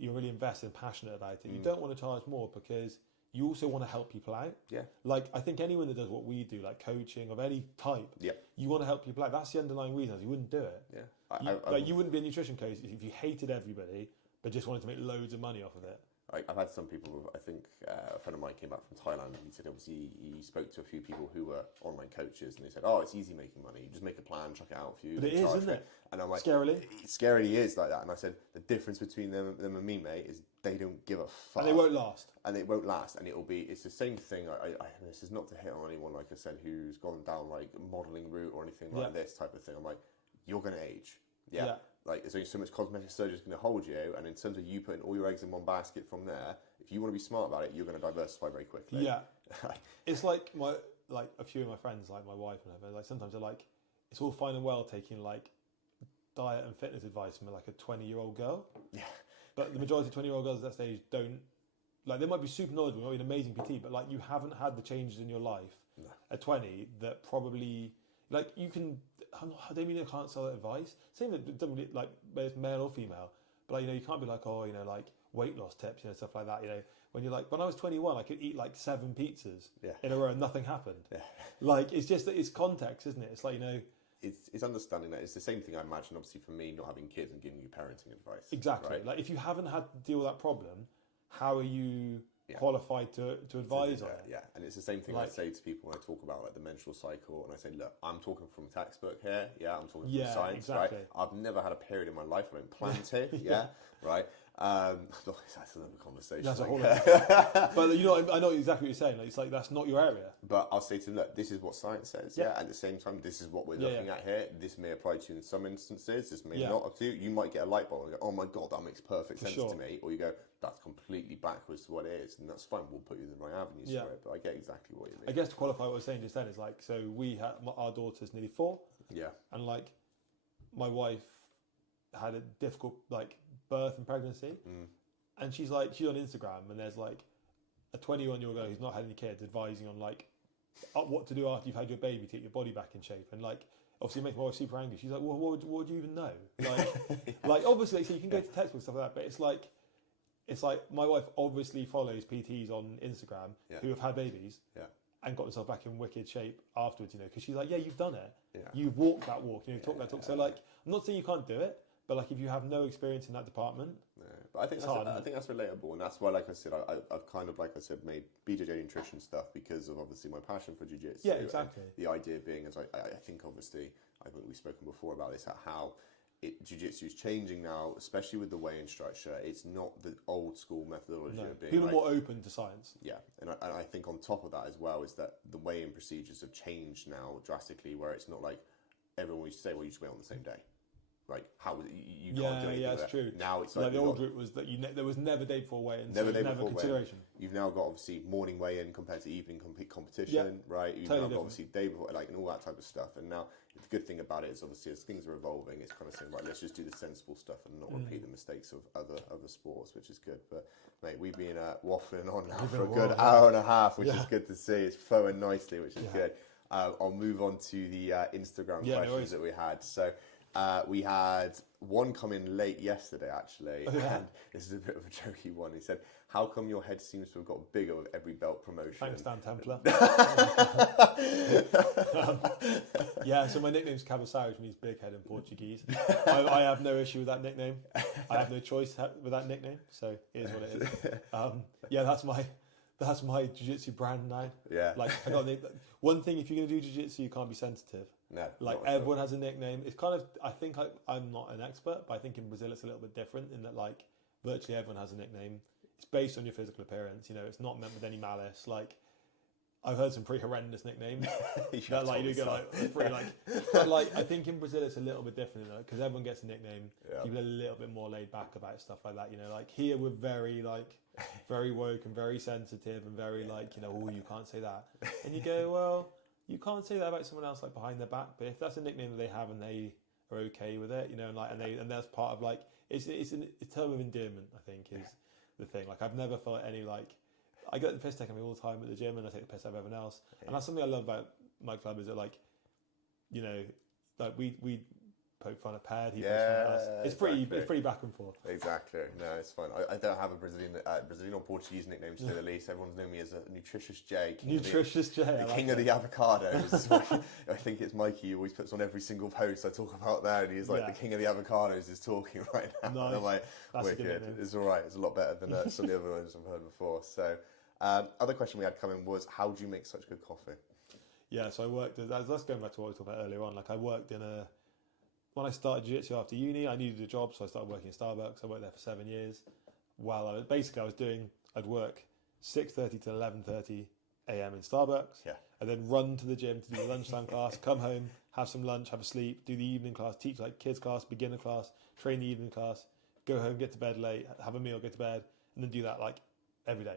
invested and passionate about it, you don't want to charge more because you also want to help people out. Yeah. Like, I think anyone that does what we do, like coaching of any type, you want to help people out. That's the underlying reason. You wouldn't do it. Yeah. You wouldn't be a nutrition coach if you hated everybody, but just wanted to make loads of money off of it. I've had some people, I think a friend of mine came back from Thailand and he said obviously he spoke to a few people who were online coaches and they said, oh, it's easy making money. You just make a plan, chuck it out for you. But it is, isn't it? And I'm like, scarily? It scarily is like that. And I said, the difference between them and me, mate, is they don't give a fuck. And they won't last. And it won't last. And it's the same thing. This is not to hit on anyone, like I said, who's gone down like modelling route or anything like this type of thing. I'm like, you're going to age. Yeah. Like, there's only so much cosmetic surgery is going to hold you. And in terms of you putting all your eggs in one basket from there, if you want to be smart about it, you're going to diversify very quickly. Yeah. It's like a few of my friends, like my wife and her, like sometimes they're like, it's all fine and well taking like diet and fitness advice from like a 20-year-old girl. Yeah. But the majority of 20-year-old girls at that stage don't, like they might be super knowledgeable, might be an amazing PT, but like you haven't had the changes in your life at 20 that probably, like you can, I don't mean I can't sell that advice. Same with like whether it's male or female, but like, you know, you can't be like, oh, you know, like weight loss tips, you know, stuff like that. You know, when you're like, when I was 21, I could eat like 7 pizzas in a row and nothing happened. Yeah. Like, it's just that it's context, isn't it? It's like, you know, it's understanding that it's the same thing I imagine, obviously, for me not having kids and giving you parenting advice. Exactly. Right? Like, if you haven't had to deal with that problem, how are you qualified to advise on it? Yeah, and it's the same thing I say to people when I talk about like the menstrual cycle, and I say, look, I'm talking from textbook here. Yeah, I'm talking from science. Exactly. Right? I've never had a period in my life. I don't plan to. Yeah, right. That's another conversation. That's a whole but you know, I know exactly what you're saying. Like, it's like that's not your area. But I'll say to them, look, this is what science says. Yeah. At the same time, this is what we're looking at here. This may apply to you in some instances. This may not apply to you. You might get a light bulb and go, oh my god, that makes perfect sense to me. Or you go, that's completely backwards to what it is, and that's fine. We'll put you in the right avenues for it. But I get exactly what you mean. I guess to qualify what I was saying just then is like, so we had our daughter's nearly 4. Yeah. And like, my wife had a difficult like birth and pregnancy. And she's on Instagram and there's like a 21-year-old girl who's not had any kids advising on like what to do after you've had your baby to get your body back in shape. And like, obviously it makes my wife super angry. She's like, well, what would you even know? Like, like obviously, so you can go to textbooks and stuff like that, but it's like my wife obviously follows PTs on Instagram who have had babies and got themselves back in wicked shape afterwards, you know, because she's like, yeah, you've done it. Yeah. You've walked that walk, you know, talked that talk. So like, I'm not saying you can't do it, but like if you have no experience in that department, but I think that's relatable, and that's why, like I said, I've kind of, like I said, made BJJ nutrition stuff because of obviously my passion for Jiu Jitsu. Yeah, exactly. The idea being, as I think obviously, I think we've spoken before about this, how Jiu Jitsu is changing now, especially with the weigh-in structure. It's not the old school methodology of being people are more open to science. Yeah, and I think on top of that as well is that the weigh-in procedures have changed now drastically, where it's not like everyone used to say, well, you just weigh on the same day. Like how you can't do anything. Yeah, with it's it. true. Now it's like the old route was that there was never day before weigh-in, never so day never before consideration. You've now got obviously morning weigh-in compared to evening competition, Yeah, right? You've totally now got different. obviously day before, like, and all that type of stuff. And now the good thing about it is obviously as things are evolving, it's kind of saying, right, let's just do the sensible stuff and not repeat the mistakes of other sports, which is good. But mate, we've been waffling on now for a good hour and a half, which is good to see. It's flowing nicely, which is good. I'll move on to the Instagram questions that we had. So we had one come in late yesterday, actually, and this is a bit of a jokey one. He said, "How come your head seems to have got bigger with every belt promotion?" Thanks, Dan Templar. So my nickname's Cabeçao, which means big head in Portuguese. I have no issue with that nickname. I have no choice with that nickname, so it is what it is. That's my jiu-jitsu brand now. Yeah. Like, one thing, if you're going to do jiu-jitsu, you can't be sensitive. No. Like, everyone has a nickname. It's kind of, I think I'm not an expert, but I think in Brazil it's a little bit different in that, like, virtually everyone has a nickname. It's based on your physical appearance. You know, it's not meant with any malice. Like, I've heard some pretty horrendous nicknames. That, like, you do get like, it's pretty like, but like, I think in Brazil it's a little bit different, because everyone gets a nickname. People are a little bit more laid back about stuff like that. You know, like here we're very woke and very sensitive and very like, you know, oh, you can't say that. And you go, well, you can't say that about someone else like behind their back. But if that's a nickname that they have and they are okay with it, you know, and like, and that's part of like, it's a term of endearment, I think, is the thing. Like, I've never felt any like. I get the piss taken out of me all the time at the gym, and I take the piss out of everyone else. And that's something I love about my club, is that, like, you know, like we poke fun at Pad, he pokes fun at us. It's pretty back and forth. Exactly. No, it's fine. I don't have a Brazilian or Portuguese nickname, to say the least. Everyone's known me as a nutritious J. The king of the avocados. I think it's Mikey who always puts on every single post I talk about there, and he's like, the king of the avocados is talking right now. Nice. And I'm like, that's wicked. It's all right. It's a lot better than some of the other ones I've heard before. So, other question we had coming was, how do you make such good coffee? Yeah, so I worked let's go back to what we talked about earlier on. Like, I worked when I started jiu-jitsu after uni, I needed a job, so I started working at Starbucks. I worked there for 7 years. While I'd work 6:30 to 11:30 a.m. in Starbucks, and then run to the gym to do the lunchtime class, come home, have some lunch, have a sleep, do the evening class, teach like kids class, beginner class, train the evening class, go home, get to bed late, have a meal, get to bed, and then do that like every day.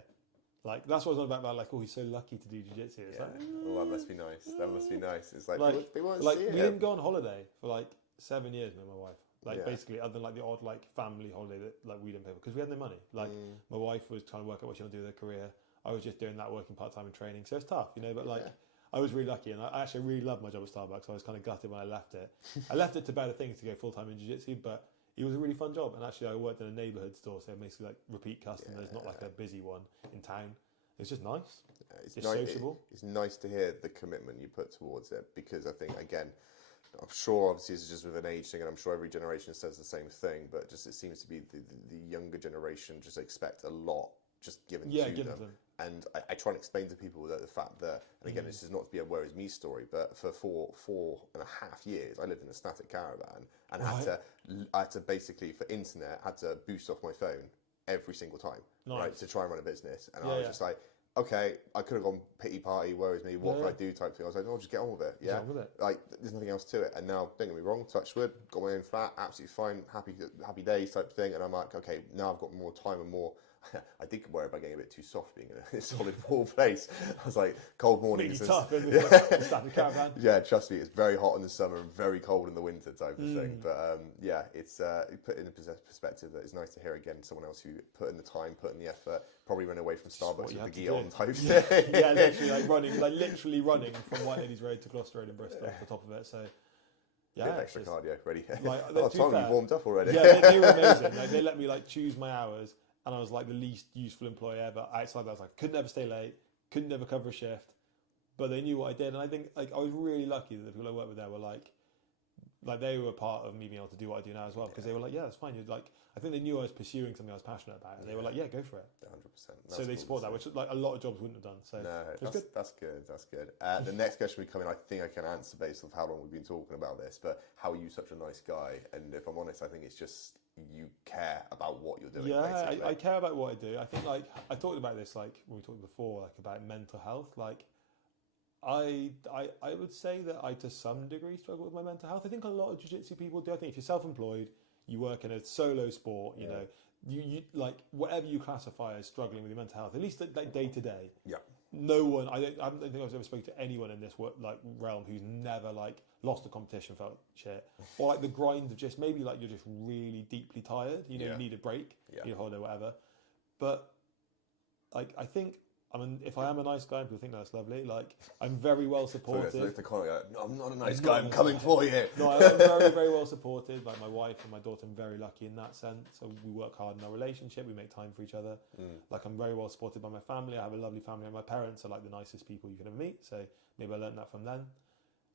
Like, that's what I was on about, like, oh, he's so lucky to do jiu-jitsu. It's like, oh, that must be nice. That must be nice. It's like they won't like see it. We didn't go on holiday for like 7 years, me and my wife. Like, basically, other than like the odd like family holiday that like we didn't pay for, because we had no money. Like, my wife was trying to work out what she wanted to do with her career. I was just doing that, working part-time and training. So it's tough, you know, but like, I was really lucky, and I actually really loved my job at Starbucks. So I was kind of gutted when I left it. I left it to better things, to go full-time in jiu-jitsu, but it was a really fun job. And actually, I worked in a neighborhood store, so basically like repeat customers, not like a busy one in town. It's just nice. It's sociable. It's nice to hear the commitment you put towards it, because I think, again, I'm sure obviously it's just with an age thing, and I'm sure every generation says the same thing, but just it seems to be the younger generation just expect a lot just given to them. And I try and explain to people that the fact that, and again, this is not to be a woe is me story, but for four and a half years, I lived in a static caravan and I had to basically, for internet, had to boost off my phone every single time, right, to try and run a business. And I was just like, okay, I could have gone pity party, woe is me, what can I do type thing. I was like, no, just get on with it. Yeah, like there's nothing else to it. And now, don't get me wrong, touch wood, got my own flat, absolutely fine, happy days type thing. And I'm like, okay, now I've got more time and more. I did worry about getting a bit too soft being in a solid wall place. I was like, cold mornings. Really tough, isn't it? Static caravan. Yeah, trust me, it's very hot in the summer and very cold in the winter type of thing. But it's put in a perspective that it's nice to hear again someone else who put in the time, put in the effort, probably ran away from Starbucks with the gi on type thing. Yeah, literally running from White Ladies Road to Gloucester Road in Bristol off the top of it. So yeah, extra cardio ready. Like, Tom, you warmed up already. Yeah, they were amazing. Like, they let me like choose my hours, and I was like the least useful employee ever. Outside that, I was like, could never stay late, couldn't never cover a shift, but they knew what I did, and I think like I was really lucky that the people I worked with there were like they were part of me being able to do what I do now as well, because they were like, yeah, that's fine. You're like, I think they knew I was pursuing something I was passionate about, and they were like, yeah, go for it. 100%. So they support that, which like a lot of jobs wouldn't have done. So no, that's good. That's good. The next question we come in, I think I can answer based on how long we've been talking about this. But how are you such a nice guy? And if I'm honest, I think it's just you care about what you're doing. Yeah, I care about what I do. I think like I talked about this like when we talked before, like about mental health. Like I would say that I, to some degree, struggle with my mental health. I think a lot of jiu-jitsu people do. I think if you're self-employed, you work in a solo sport, you know, you like whatever you classify as struggling with your mental health, at least like day to day. Yeah. No one, I don't think I've ever spoken to anyone in this realm who's never like lost a competition, felt shit, or like the grind of just maybe like you're just really deeply tired. You know, you need a break, you need a holiday, whatever. But like I think. If I am a nice guy, people think that's lovely. Like, I'm very well supported. No, I'm not a nice guy. I'm coming for you. No, I'm very, very well supported. Like my wife and my daughter, I'm very lucky in that sense. So we work hard in our relationship. We make time for each other. Like I'm very well supported by my family. I have a lovely family, and my parents are like the nicest people you can ever meet. So maybe I learned that from them.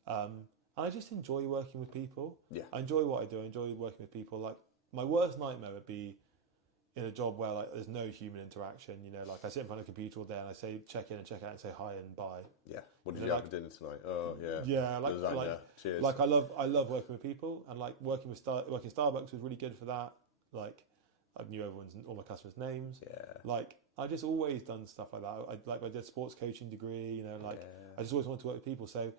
And I just enjoy working with people. Yeah, I enjoy what I do. I enjoy working with people. Like my worst nightmare would be in a job where like there's no human interaction, you know, like I sit in front of a computer all day and I say check in and check out and say hi and bye. Yeah. What did you have for dinner tonight? Oh yeah. Yeah, cheers. Like I love working with people, and like working Starbucks was really good for that. Like I knew all my customers' names. Yeah. Like I just always done stuff like that. I did a sports coaching degree, you know, like I just always wanted to work with people. So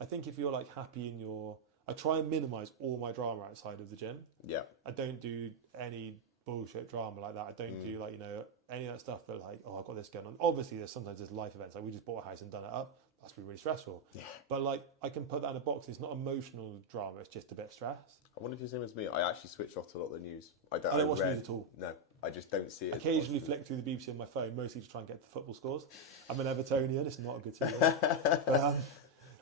I think if you're like happy in I try and minimize all my drama outside of the gym. Yeah. I don't do any bullshit drama like that. I don't do like, you know, any of that stuff that like, oh, I've got this going on. Obviously there's life events, like we just bought a house and done it up. That's been really stressful. Yeah. But like I can put that in a box. It's not emotional drama, it's just a bit of stress. I wonder if you're the same as me. I actually switch off to a lot of the news. I don't watch news at all. No, I just don't see it. Occasionally flick through the BBC on my phone, mostly to try and get the football scores. I'm an Evertonian, it's not a good team. But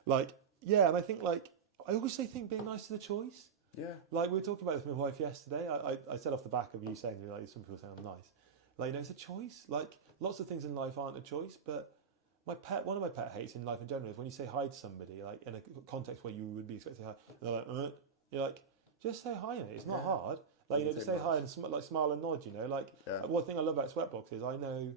like, yeah, and I think like I also think being nice to the choice. Yeah. Like we were talking about this with my wife yesterday. I said off the back of you saying like some people saying I'm nice. Like, you know, it's a choice. Like lots of things in life aren't a choice, but one of my pet hates in life in general is when you say hi to somebody, like in a context where you would be expecting hi, and they're like, you're like, just say hi, mate. It's not hard. Like, you know, just say hi and like smile and nod, you know. Like one thing I love about Sweatbox is I know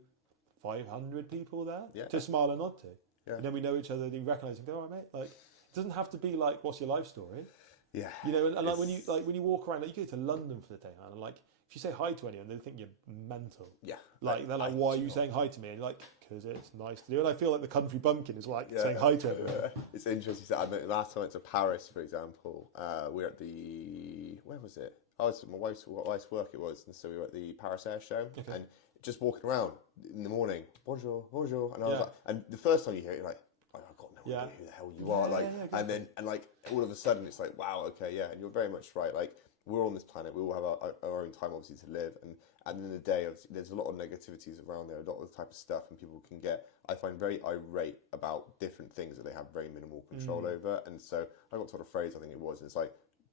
500 people there to smile and nod to. Yeah. And then we know each other, you recognise and go, all right, mate. Like it doesn't have to be like, what's your life story? Yeah, you know, and like when you walk around, like you go to London for the day, man, and like if you say hi to anyone, they think you're mental. Yeah, like they're like, why are you saying hi to me? And you're like, because it's nice to do. And I feel like the country bumpkin is like saying hi to everyone. It's interesting. Last time I went to Paris, for example, we were at where was it? Oh, it's my wife's work. It was, and so we were at the Paris Air Show, and just walking around in the morning, bonjour, bonjour, and I was like, and the first time you hear it, you're like, I've got no idea who the hell you are, and like all of a sudden it's like, wow, okay, yeah, and you're very much right. Like we're on this planet, we all have our own time obviously to live, and at the end of the day, there's a lot of negativities around there, a lot of the type of stuff, and people can get, I find, very irate about different things that they have very minimal control over, and so I got told a phrase, I think it was, and it's like,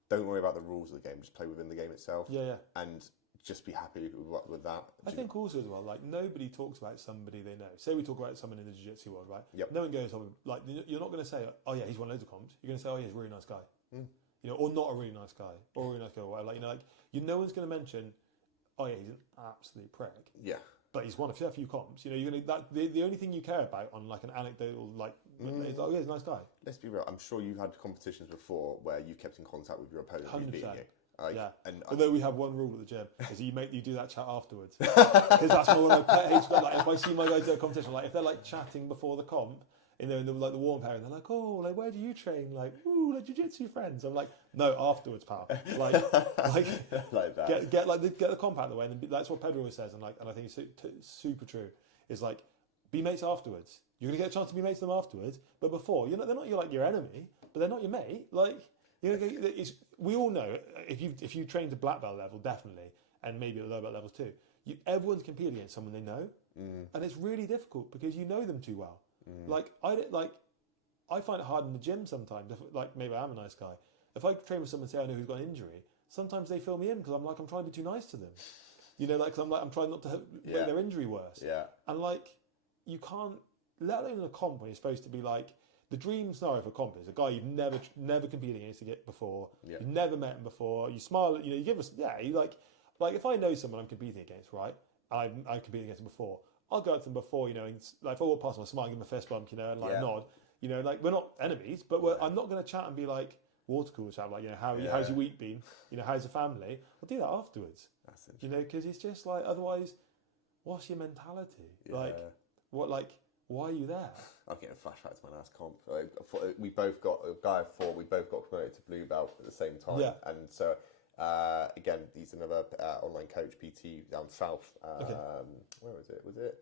don't worry about the rules of the game, just play within the game itself, and just be happy with that. I think also as well, like nobody talks about somebody they know. Say we talk about someone in the jiu-jitsu world, right? Yep. No one goes on, like you're not going to say, oh yeah, he's won loads of comps. You're going to say, oh yeah, he's a really nice guy. You know, or not a really nice guy, or a really nice girl. Like, you know, like no one's going to mention, oh yeah, he's an absolute prick. Yeah. But he's won a few comps. You know, you're gonna the only thing you care about on like an anecdotal like is, oh yeah, he's a nice guy. Let's be real. I'm sure you had competitions before where you kept in contact with your opponent. 100%. And although we have one rule at the gym is you do that chat afterwards, because that's one of my pet hates. But like if I see my guys do a competition, like if they're like chatting before the comp, in the like the warm period, they're like, oh, like where do you train? Like, ooh, like jiu-jitsu friends. I'm like, no, afterwards, pal. Like that. Get the comp out of the way, and then that's what Pedro always says, and I think it's super true. Is like, be mates afterwards. You're gonna get a chance to be mates with them afterwards, but before, they're not your enemy, but they're not your mate. Like. We all know if you train to black belt level, definitely, and maybe at lower belt levels too. Everyone's competing against someone they know, and it's really difficult because you know them too well. I find it hard in the gym sometimes. Maybe I'm a nice guy. If I train with someone and say I know who's got an injury, sometimes they fill me in because I'm trying to be too nice to them. You know, because I'm trying not to make their injury worse. Yeah. And you can't, let alone in a comp when you're supposed to be like. The dream scenario for comp is a guy you've never competed against before. Yeah. You've never met him before. You smile, you give us, you like if I know someone I'm competing against, right? I'm competing against them before. I'll go up to them before, and like if I walk past them, I smile, give them a fist bump, and nod. We're not enemies, but I'm not going to chat and be like water cooler chat, like how's your week been? How's the family? I'll do that afterwards. That's because it's just like otherwise, what's your mentality? Yeah. why are you there? I'm getting flashbacks to my last comp. We both got a guy of 4. We both got promoted to blue belt at the same time. Yeah. And so again, he's another online coach, PT down south. Where was it? Was it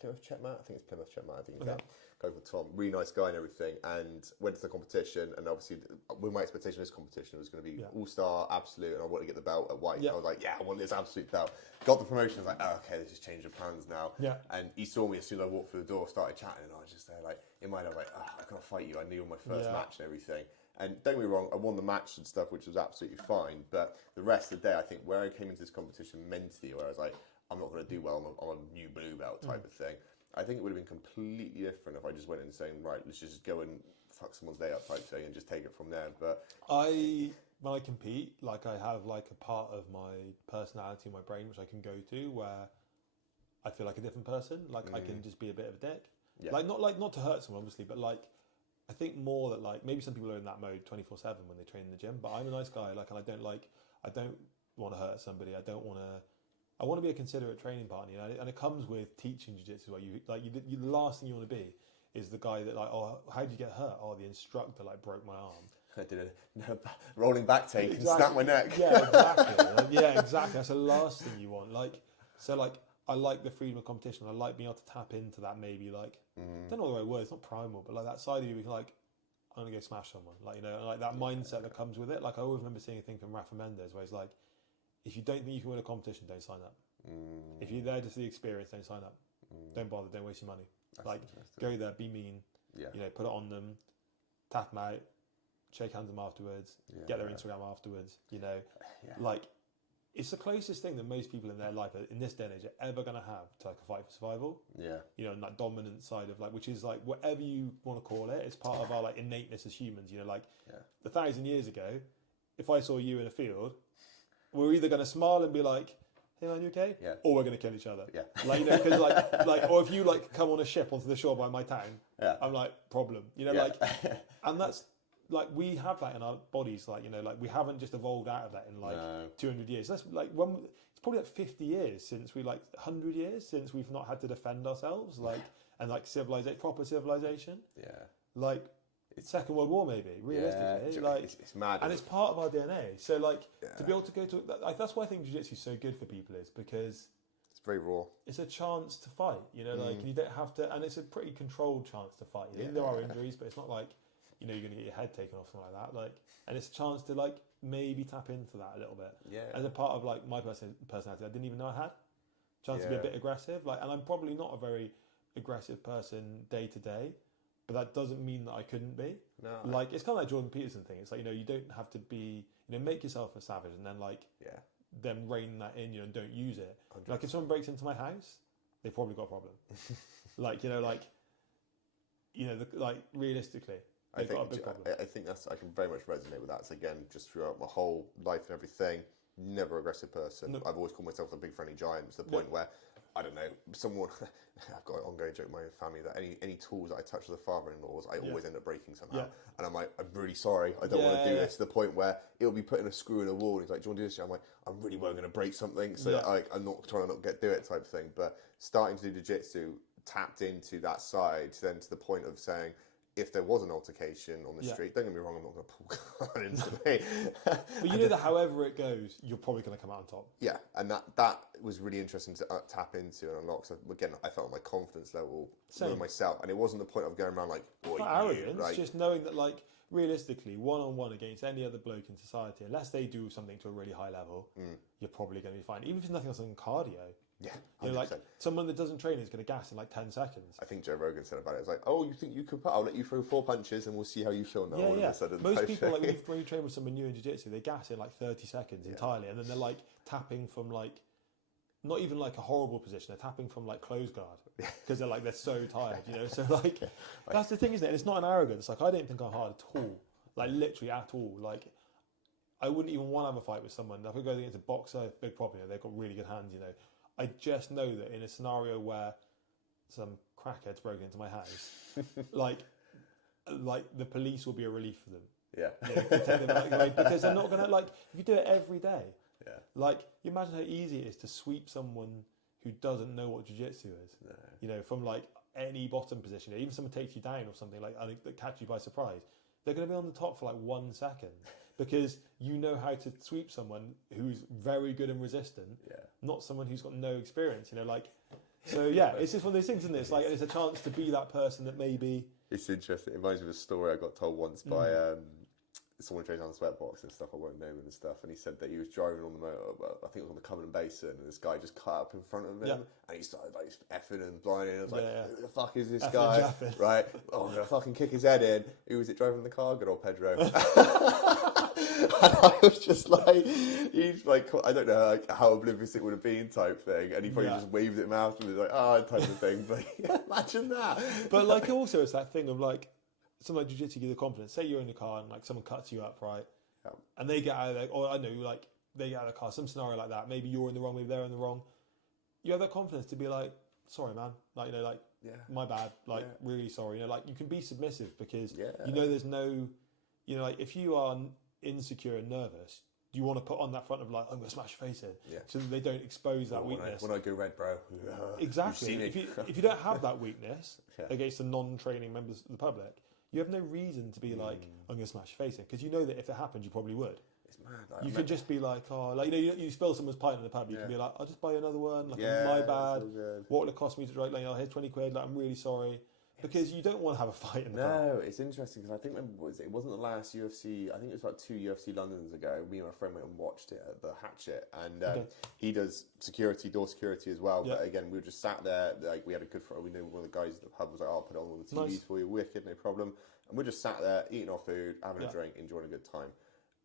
Plymouth Chetmat? I think it's Plymouth Chetmat. I think it's that. Guy called Tom, really nice guy and everything, and went to the competition. And obviously, with my expectation of this competition, it was going to be all-star, absolute, and I wanted to get the belt at white. I was like, I want this absolute belt. Got the promotion. I was like, oh, okay, let's just change the plans now. And he saw me as soon as I walked through the door, started chatting, and I was just there, like, in my mind, I was like, oh, I gotta fight you. I knew my first match and everything. And don't get me wrong, I won the match and stuff, which was absolutely fine. But the rest of the day, I think where I came into this competition mentally, where I was like, I'm not going to do well on a new blue belt type of thing. I think it would have been completely different if I just went in saying, right, let's just go and fuck someone's day up type thing and just take it from there. But when I compete, like I have like a part of my personality in my brain which I can go to where I feel like a different person. Like I can just be a bit of a dick. Not to hurt someone obviously, but like I think more that like maybe some people are in that mode 24/7 when they train in the gym. But I'm a nice guy, like, and I don't want to hurt somebody. I want to be a considerate training partner, you know, and it comes with teaching jiu-jitsu. Where the last thing you want to be is the guy that like, oh, how did you get hurt? Oh, the instructor like broke my arm. I did a rolling back take and snapped my neck. Yeah, exactly. Exactly. That's the last thing you want. Like, so like, I like the freedom of competition. I like being able to tap into that maybe like, I don't know the right word. It's not primal, but like that side of you, like, I'm gonna go smash someone. Like, you know, and like that mindset that comes with it. Like I always remember seeing a thing from Rafa Mendes where he's like, if you don't think you can win a competition, don't sign up. If you're there just for the experience, don't sign up. Don't bother. Don't waste your money. That's like, go there, be mean. You know, put it on them, tap them out, shake hands with them afterwards, get their Instagram afterwards. You know, like it's the closest thing that most people in their life in this day and age are ever going to have to like a fight for survival. You know, and that dominant side of like, which is like whatever you want to call it, it's part of our like innateness as humans. You know, like 1,000 years ago, if I saw you in a field, we're either going to smile and be like, hey man, you okay? Or we're going to kill each other. Like, you know, because like, or if you like come on a ship onto the shore by my town, I'm like, problem. You know, like, and that's like, we have that in our bodies. Like, you know, like we haven't just evolved out of that in like 200 years. That's like, it's probably like 50 years since 100 years since we've not had to defend ourselves. Like, and like proper civilization. Like, Second World War, maybe realistically, like it's mad, and it's part of our DNA. So, like to be able to go to that's why I think jiu-jitsu is so good for people is because it's very raw. It's a chance to fight, you know, like and you don't have to, and it's a pretty controlled chance to fight. You know, there are injuries, but it's not like you know you're going to get your head taken off something like that. Like, and it's a chance to like maybe tap into that a little bit. As a part of like my personality, I didn't even know I had chance to be a bit aggressive. Like, and I'm probably not a very aggressive person day to day. But that doesn't mean that I couldn't be. No. Like, it's kind of like Jordan Peterson thing. It's like, you know, you don't have to be, you know, make yourself a savage and then like, then rein that in, you know, and don't use it. 100%. Like, if someone breaks into my house, they've probably got a problem. Like, you know, like realistically, they've got a big problem. I think I can very much resonate with that. So again, just throughout my whole life and everything, never aggressive person. I've always called myself a big friendly giant to the point where, I don't know, someone, I've got an ongoing joke with my family that any tools that I touch with the father-in-laws, I always end up breaking somehow. And I'm like, I'm really sorry, I don't want to do this, to the point where it'll be putting a screw in a wall, and he's like, do you want to do this? I'm like, I'm really well going to break something, so I'm not trying to not do it type of thing. But starting to do jiu-jitsu, tapped into that side, then to the point of saying, if there was an altercation on the street, don't get me wrong, I'm not going to pull gun into me. But you know that however it goes, you're probably going to come out on top. Yeah, and that was really interesting to tap into and unlock. So again, I felt my confidence level with myself, and it wasn't the point of going around like, not arrogance, like, just knowing that like realistically, one-on-one against any other bloke in society, unless they do something to a really high level, you're probably going to be fine. Even if it's nothing else than cardio. Yeah, 100%. You know, like someone that doesn't train is going to gas in like 10 seconds. I think Joe Rogan said about it. It's like, oh, you think you could? I'll let you throw 4 punches, and we'll see how you feel now. All of a sudden, most people, like when you train with someone new in jiu-jitsu, they gas in like 30 seconds entirely, and then they're like tapping from like not even like a horrible position. They're tapping from like close guard because they're so tired, you know. So like that's the thing, isn't it? And it's not an arrogance. Like I don't think I'm hard at all. Like literally at all. Like I wouldn't even want to have a fight with someone. If I go against a boxer, big problem. You know, they've got really good hands, you know. I just know that in a scenario where some crackhead's broken into my house, like the police will be a relief for them. You know, take them out of the way, because they're not gonna like if you do it every day. Like you imagine how easy it is to sweep someone who doesn't know what jiu-jitsu is. You know, from like any bottom position, even someone takes you down or something like that catch you by surprise, they're going to be on the top for like 1 second because you know how to sweep someone who's very good and resistant, not someone who's got no experience. So yeah, it's just one of those things, isn't it? It's like it's a chance to be that person that maybe. It's interesting. It reminds me of a story I got told once by someone who trains on the sweatbox and stuff. I won't name him and stuff. And he said that he was driving on the motor, I think it was on the Cumberland Basin, and this guy just cut up in front of him, and he started like effing and blinding. I was like, who the fuck is this guy? Right? Oh, I'm gonna fucking kick his head in. Who was it driving the car? Good old Pedro. And I was just like, he's like, I don't know like, how oblivious it would have been type thing. And he probably just waved at him afterwards, like, type of thing. But imagine that. But like also it's that thing of like, something like jiu-jitsu gives you the confidence. Say you're in the car and like someone cuts you up, right? Yeah. And they get out of there, or I know, like they get out of the car, some scenario like that. Maybe you're in the wrong, maybe they're in the wrong. You have that confidence to be like, sorry, man. Like, my bad. Like, really sorry. Like you can be submissive because there's no, like if you are insecure and nervous, you want to put on that front of like, I'm going to smash your face in, so that they don't expose that weakness. When I go red, bro. Exactly. If you don't have that weakness against the non-training members of the public, you have no reason to be like, I'm going to smash your face in, because you know that if it happened, you probably would. It's mad. You could just be like, you spill someone's pint in the pub, you can be like, I'll just buy you another one. Like, my bad. What would it cost me to like, here's 20 quid. Like, I'm really sorry. Because you don't want to have a fight in the pub. No, it's interesting because I think it wasn't the last UFC. I think it was about 2 UFC Londons ago. Me and my friend went and watched it at the Hatchet, and he does door security as well. But again, we were just sat there. Like we had a good friend. We knew one of the guys at the pub was like, "I'll put it on all the TVs for you, wicked, no problem." And we're just sat there eating our food, having a drink, enjoying a good time.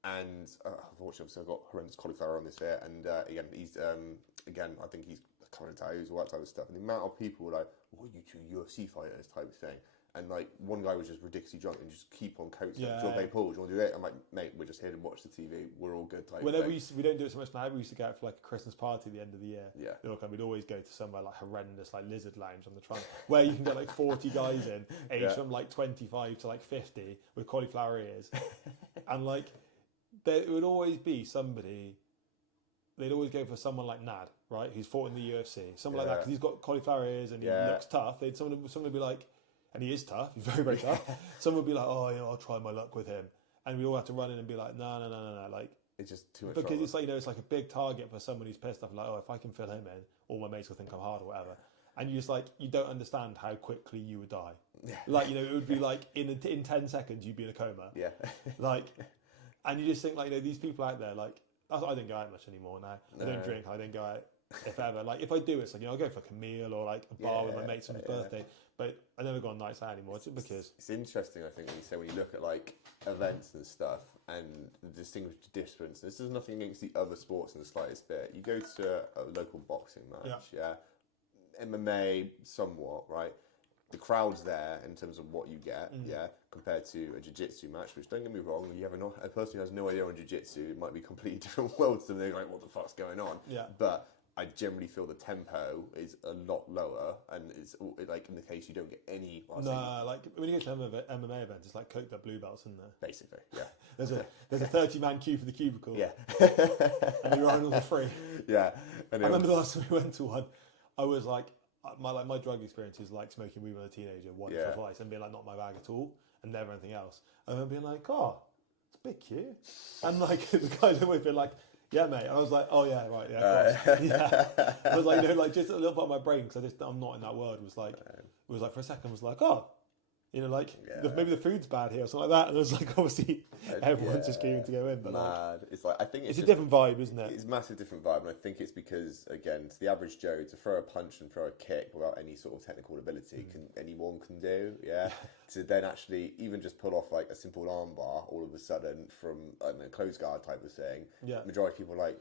And unfortunately, I've got horrendous cauliflower on this here. And again, he's I think he's current tattoos, all that type of stuff. And the amount of people were like, "What are you two UFC fighters?" type of thing. And like one guy was just ridiculously drunk and just keep on coaching. Do you want to play pool? Do you want to do it? I'm like, mate, we're just here to watch the TV. We're all good type. Whenever we don't do it so much now, we used to go out for like a Christmas party at the end of the year. Yeah. We'd always go to somewhere like horrendous, like Lizard Lounge on the Trunk, where you can get like 40 guys in, aged from like 25 to like 50 with cauliflower ears. And like, there would always be somebody, they'd always go for someone like Nad, right, who's fought in the UFC. Someone like that, because he's got cauliflower ears and he looks tough. Someone would be like, and he is tough, he's very, very tough. Someone would be like, I'll try my luck with him. And we all have to run in and be like, no. Like, it's just too much. Because trouble. it's like, it's like a big target for someone who's pissed off, like, if I can fill him in, all my mates will think I'm hard or whatever. And you just like, you don't understand how quickly you would die. Like, it would be like, in 10 seconds, you'd be in a coma. Yeah. Like, and you just think like, these people out there, like, I don't go out much anymore now. I don't drink, I don't go out. If ever, like if I do, it's like I'll go for like a meal or like a bar with my mates on his birthday. But I never go on nights out anymore. It's because it's interesting. I think when you look at like events and stuff and the distinguished difference. This is nothing against the other sports in the slightest bit. You go to a local boxing match, MMA, somewhat, right? The crowd's there in terms of what you get, compared to a jiu-jitsu match, which don't get me wrong, you have a person who has no idea on jiu-jitsu, it might be a completely different world to them. They're like, what the fuck's going on? Yeah. But I generally feel the tempo is a lot lower, and it's like in the case you don't get any. Like when you go to MMA events, it's like coked up blue belts, isn't there? Basically, yeah. there's a 30-man queue for the cubicle. Yeah. And you're on all the free. Yeah. I remember the last time we went to one, I was like, my drug experience is like smoking weed when I was a teenager once or twice and being like not my bag at all and never anything else. And then being like, it's a big queue. And like the guys always been like, yeah, mate. And I was like, oh yeah, right, yeah, of course. Yeah. I was like, like just a little part of my brain because I'm not in that world. Was like for a second, was like, maybe the food's bad here or something like that. And it was like, obviously, everyone's just queuing to go in. But mad. It's like I think it's a different vibe, isn't it? It's a massive different vibe, and I think it's because again, to the average Joe, to throw a punch and throw a kick without any sort of technical ability, anyone can do. Yeah. To then actually even just pull off like a simple armbar all of a sudden from a close guard type of thing. Yeah. Majority of people are like,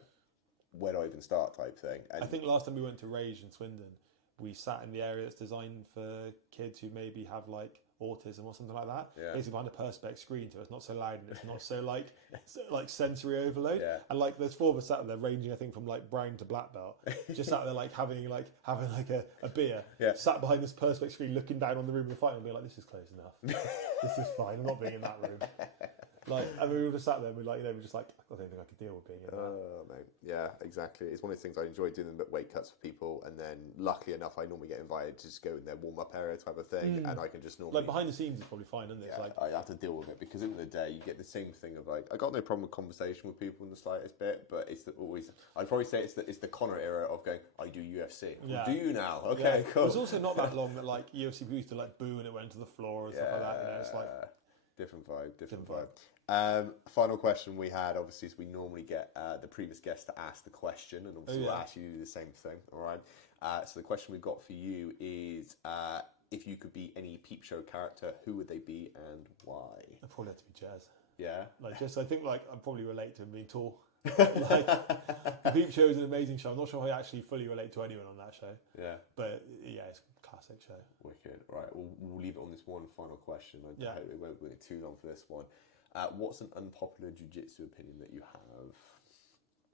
where do I even start type thing. And I think last time we went to Rage in Swindon, we sat in the area that's designed for kids who maybe have like autism or something like that. Yeah. Basically behind a perspex screen, so it's not so loud and it's not so like sensory overload. Yeah. And like there's 4 of us sat there ranging, I think, from like brown to black belt, just sat there like having a beer, sat behind this perspex screen, looking down on the room of the fight and being like, this is close enough. This is fine. I'm not being in that room. Like, I mean, we were just sat there and we're just like, I don't think I could deal with being in that. Oh, mate. Yeah, exactly. It's one of those things I enjoy doing the weight cuts for people, and then luckily enough, I normally get invited to just go in their warm up area type of thing, and I can just normally. Like, behind the scenes is probably fine, isn't it? Yeah, Like, I have to deal with it because at the end of the day, you get the same thing of like, I got no problem with conversation with people in the slightest bit, but it's always, I'd probably say it's the Connor era of going, I do UFC. Yeah. Do you now? Okay, cool. It was also not that long that like UFC people used to like boo and it went to the floor and stuff like that. You know, it's like different vibe. Final question we had, obviously, is we normally get the previous guest to ask the question, and obviously we'll ask you the same thing. All right. So the question we've got for you is, if you could be any peep show character, who would they be and why? I'd probably have to be Jazz. Yeah. Like, just I think like I probably relate to him being tall. Like, the Peep Show is an amazing show. I'm not sure if I actually fully relate to anyone on that show. Yeah. But yeah, it's a classic show. Wicked. Right. We'll leave it on this one final question. I hope it won't be too long for this one. What's an unpopular jiu-jitsu opinion that you have?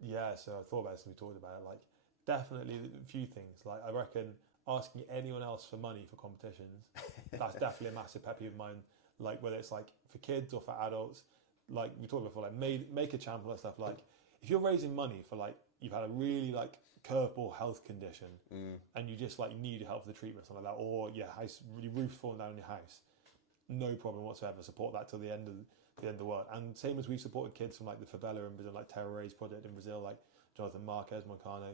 Yeah, so I thought about this and we talked about it. Like, definitely a few things. Like, I reckon asking anyone else for money for competitions, that's definitely a massive pet peeve of mine. Like, whether it's like for kids or for adults, like we talked before, like make a champ and stuff. Like, if you're raising money for like you've had a really like curveball health condition and you just like need help for the treatment or something like that, or your roof's falling down in your house, no problem whatsoever. Support that till the end of the world. And same as we supported kids from like the favela in Brazil, like Terere Kids Project in Brazil, like Jonathan Marquez Moicano.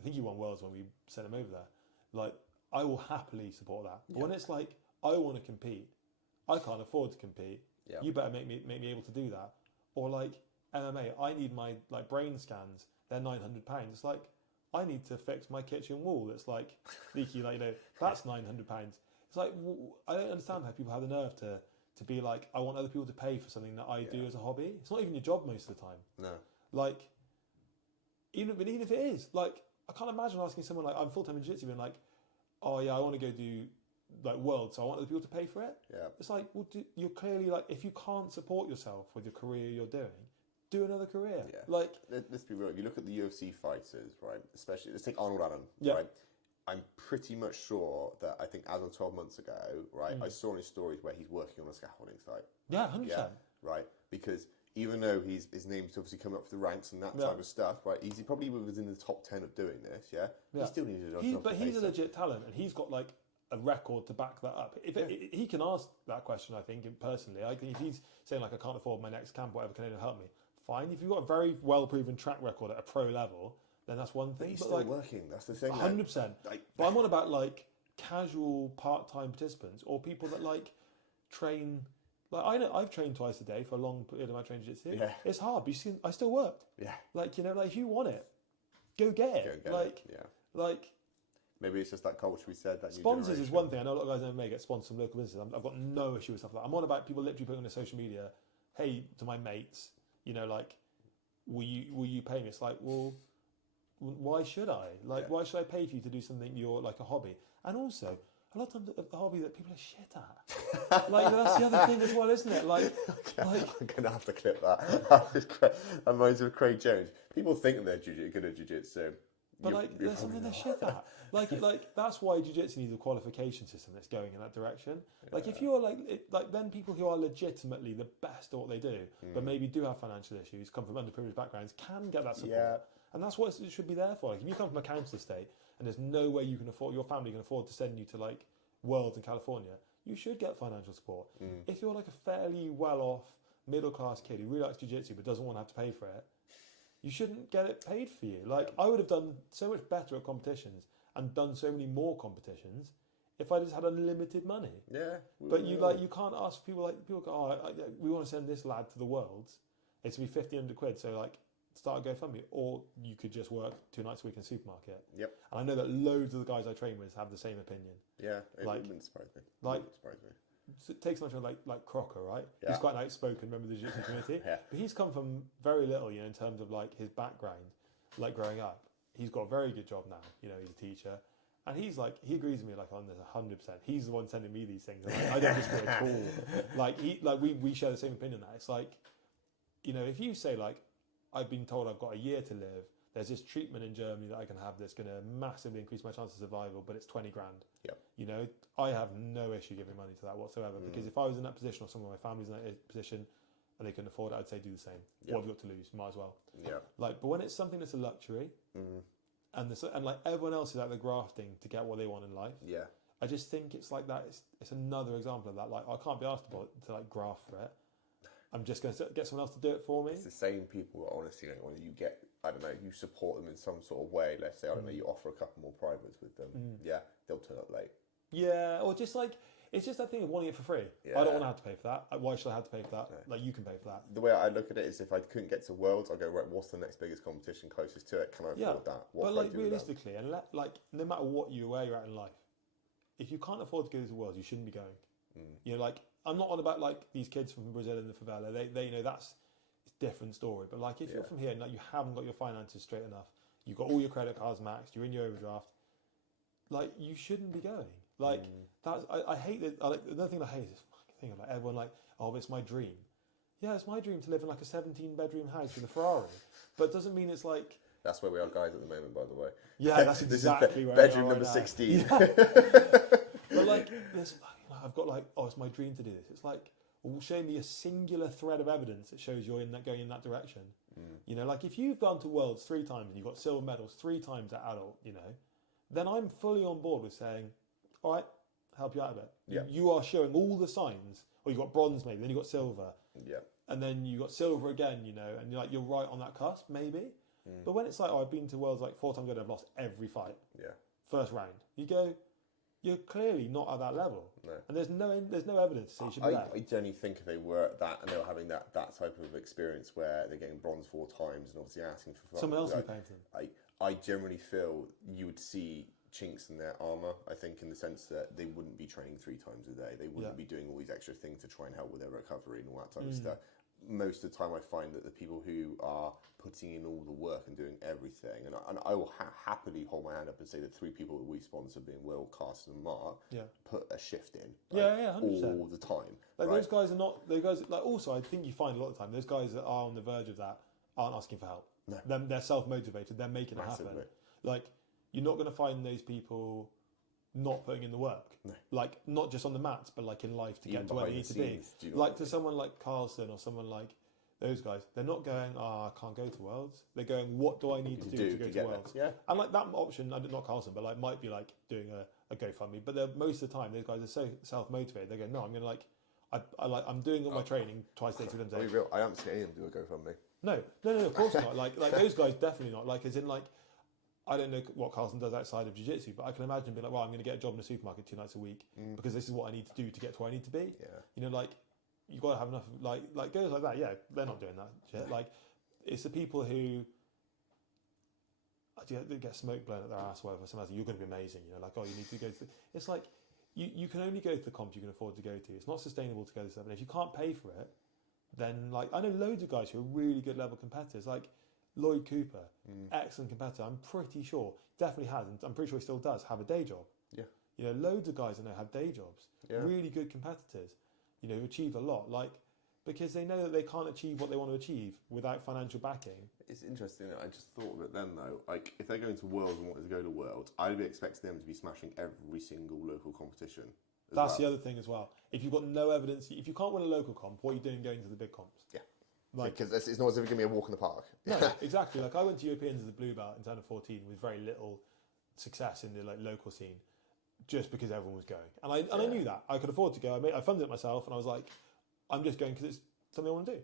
I think he won worlds when we sent him over there. Like, I will happily support that. But when it's like I want to compete, I can't afford to compete. Yeah. You better make me able to do that. Or like MMA, I need my like brain scans. They're £900. It's like I need to fix my kitchen wall. That's like leaky. Like, you know, that's £900. It's like I don't understand how people have the nerve to be like, I want other people to pay for something that I do as a hobby. It's not even your job most of the time. No. Like, even if it is, like, I can't imagine asking someone like, I'm full-time in jiu-jitsu being like, oh yeah, I want to go do like worlds, so I want other people to pay for it. Yeah. It's like, well, you're clearly like, if you can't support yourself with your career you're doing, do another career. Yeah. Like, let's be real. If you look at the UFC fighters, right? Especially, let's take Arnold Allen, right? I'm pretty much sure that I think as of 12 months ago, right, I saw in his stories where he's working on a scaffolding site. Yeah, 100%. Yeah, right, because even though his name's obviously coming up for the ranks and that type of stuff, right, he probably was in the top 10 of doing this, he still needs a job. But he's a legit talent, and he's got like a record to back that up. If he can ask that question, I think, personally, I think if he's saying like, I can't afford my next camp, whatever, can anyone help me? Fine. If you've got a very well-proven track record at a pro level, then that's one thing. But he's still working. That's the thing. 100%. But I'm on about like casual part-time participants or people that like train. Like, I know I've trained twice a day for a long period of my training jiu-jitsu. Yeah. It's hard, but I still worked. Yeah. Like, you know, like if you want it, go get it. Like maybe it's just that culture we said. That sponsors is one thing. I know a lot of guys may get sponsored from local businesses. I've got no issue with stuff like that. I'm on about people literally putting on their social media, hey, to my mates, you know, like, will you pay me? It's like, well, why should I? Like, why should I pay for you to do something you're like a hobby? And also, a lot of times a hobby that people are shit at. Like, that's the other thing as well, isn't it? Like I'm gonna have to clip that. That reminds me of Craig Jones. People think they're good at jiu-jitsu. But like, there's something they're shit at. Like that's why jiu-jitsu needs a qualification system that's going in that direction. Like, if you're like then people who are legitimately the best at what they do, but maybe do have financial issues, come from underprivileged backgrounds, can get that support. Yeah. And that's what it should be there for. Like, if you come from a council estate and there's no way your family can afford to send you to like worlds in California, you should get financial support. If you're like a fairly well-off middle-class kid who really likes jiu-jitsu but doesn't want to have to pay for it, you shouldn't get it paid for you. Like, I would have done so much better at competitions and done so many more competitions if I just had unlimited money. Yeah. But you can't ask people go, oh, we want to send this lad to the worlds. It's going to be 1,500 quid. So like, start a GoFundMe, or you could just work 2 nights a week in a supermarket. Yep. And I know that loads of the guys I train with have the same opinion. Yeah, it wouldn't surprise me. Like, so take someone like Crocker, right? Yeah. He's quite an outspoken member of the jiu-jitsu community. Yeah. But he's come from very little, you know, in terms of like his background, like growing up. He's got a very good job now, you know, he's a teacher. And he's like, he agrees with me like on this 100%. He's the one sending me these things. And I don't disagree at all. We share the same opinion that it's like, you know, if you say like, I've been told I've got a year to live, there's this treatment in Germany that I can have that's going to massively increase my chance of survival, but it's 20 grand. Yep. You know, I have no issue giving money to that whatsoever, because if I was in that position or someone in my family's in that position, and they couldn't afford it, I'd say do the same. Yeah. What have you got to lose? Might as well. Yeah. Like, but when it's something that's a luxury, and like everyone else is out there grafting to get what they want in life. Yeah. I just think it's like that. It's another example of that. Like, I can't be asked to like graft for it. I'm just going to get someone else to do it for me. It's the same people that honestly, when you get, I don't know, you support them in some sort of way. Let's say, I don't know, you offer a couple more privates with them. Yeah, they'll turn up late. Yeah, or just like, it's just that thing of wanting it for free. Yeah. I don't want to have to pay for that. Why should I have to pay for that? No. Like, you can pay for that. The way I look at it is, if I couldn't get to Worlds, I'd go, right, what's the next biggest competition closest to it? Can I afford that? What but can like, I do realistically, and like, no matter where you're at in life, if you can't afford to go to Worlds, you shouldn't be going. You know, like, I'm not on about like these kids from Brazil in the favela. They you know, that's a different story. But like, if you're from here and like you haven't got your finances straight enough, you've got all your credit cards maxed, you're in your overdraft, like, you shouldn't be going. Like, that's, I hate that. Another thing I hate is this fucking thing of like everyone like, oh, it's my dream. Yeah, it's my dream to live in like a 17-bedroom house with a Ferrari, but it doesn't mean it's like. That's where we are, guys, at the moment, by the way. Yeah, that's exactly where bedroom we are number right 16. Yeah. But like, I've got like, oh, it's my dream to do this. It's like, well, show me a singular thread of evidence that shows you're going in that direction. You know, like, if you've gone to Worlds 3 times and you've got silver medals 3 times at adult, you know, then I'm fully on board with saying, all right, help you out a bit. Yeah. You are showing all the signs. Or you got bronze maybe, then you got silver. Yeah. And then you got silver again, you know, and you're right on that cusp, maybe. But when it's like, oh, I've been to Worlds like 4 times and I've lost every fight. Yeah. First round. You go, you're clearly not at that level. No. And there's no evidence to say you should be there. I genuinely think if they were at that and they were having that type of experience where they're getting bronze 4 times and obviously asking for someone else will be paying for them. I generally feel you would see chinks in their armour, I think, in the sense that they wouldn't be training 3 times a day. They wouldn't be doing all these extra things to try and help with their recovery and all that type of stuff. Most of the time I find that the people who are putting in all the work and doing everything, and I will happily hold my hand up and say that 3 people that we sponsor, being Will, Carson and Mark, put a shift in. Like, 100%. All the time. Like, those guys are not, those guys, like, also I think you find a lot of the time, those guys that are on the verge of that aren't asking for help. No. They're self-motivated, they're making it happen. Like, you're not going to find those people not putting in the work. No. Like, not just on the mats, but like in life to get to where they need to be. Like, to someone like Carlson or someone like those guys, they're not going, I can't go to Worlds. They're going, what do I need to do to go to Worlds? Yeah. And like, that option, not Carlson, but like, might be like doing a GoFundMe. But most of the time, those guys are so self-motivated. They go, no, I'm going to like, I'm doing all my training twice a day. I'll be real, I haven't seen any of them do a GoFundMe. No, of course not. Like those guys definitely not. Like, as in, like, I don't know what Carlson does outside of Jiu Jitsu, but I can imagine being like, well, I'm going to get a job in a supermarket 2 nights a week because this is what I need to do to get to where I need to be. Yeah. You know, like, you've got to have enough, like guys like that, yeah, they're not doing that shit. Like, it's the people who they get smoke blown at their ass, whatever, sometimes you're going to be amazing, you know, like, oh, you need to go to, it's like, you can only go to the comps you can afford to go to. It's not sustainable to go to stuff. And if you can't pay for it, then, like, I know loads of guys who are really good level competitors, like Lloyd Cooper, excellent competitor. I'm pretty sure, definitely has, and I'm pretty sure he still does, have a day job. Yeah. You know, loads of guys I know have day jobs. Yeah. Really good competitors, you know, who achieve a lot. Like, because they know that they can't achieve what they want to achieve without financial backing. It's interesting. I just thought of it then, though. Like, if they're going to Worlds and wanted to go to Worlds, I'd be expecting them to be smashing every single local competition. That's the other thing as well. If you've got no evidence, if you can't win a local comp, what are you doing going to the big comps? Yeah. Like, because it's not as if it's going to be a walk in the park. No, exactly. Like, I went to Europeans as a blue belt in under 14 with very little success in the like local scene, just because everyone was going, and I knew that I could afford to go. I funded it myself, and I was like, I'm just going because it's something I want to do.